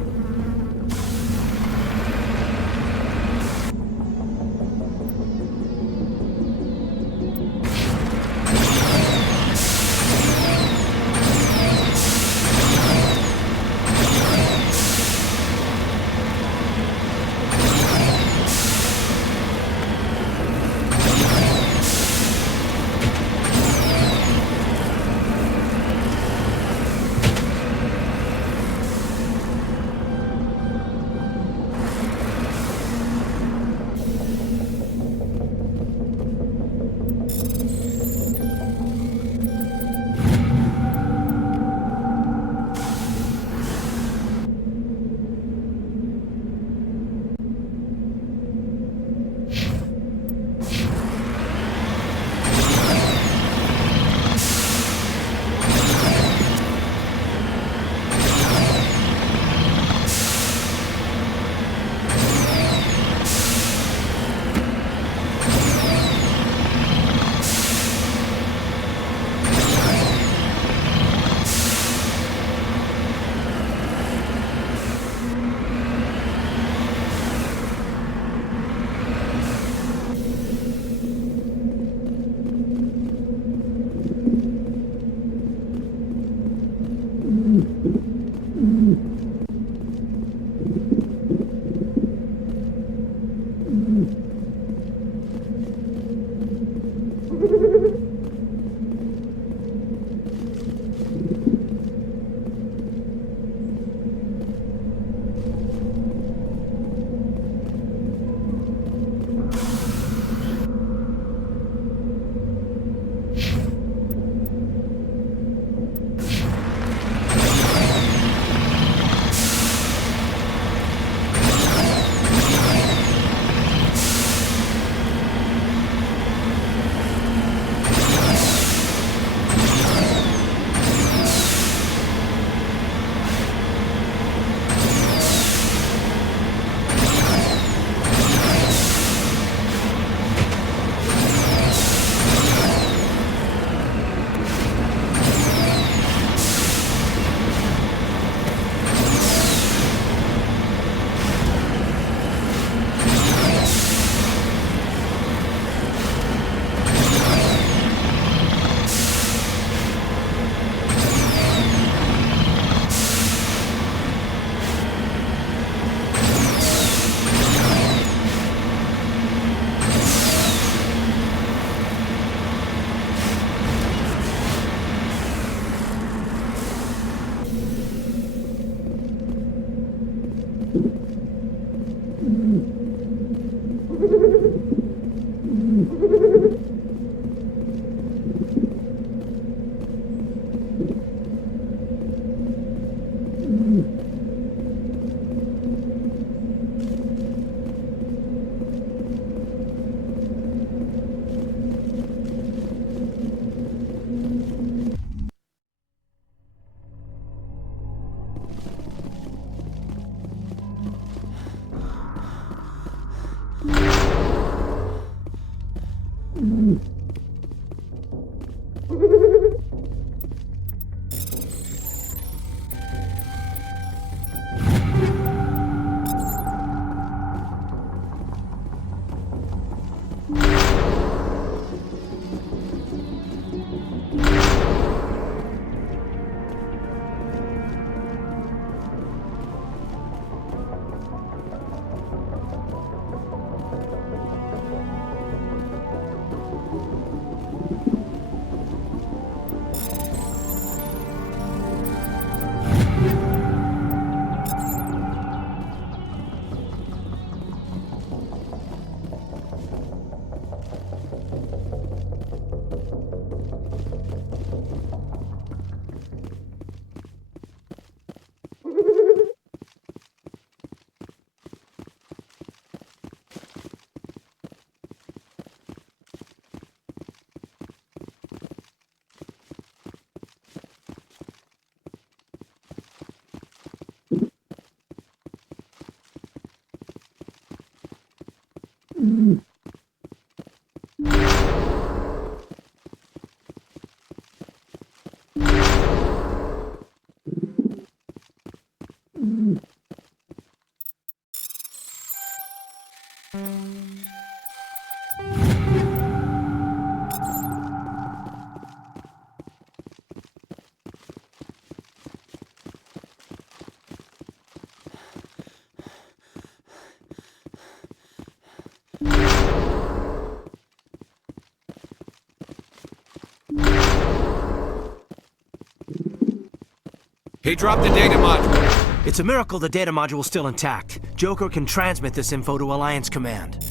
He dropped the data module. It's a miracle the data module's still intact. Joker can transmit this info to Alliance Command.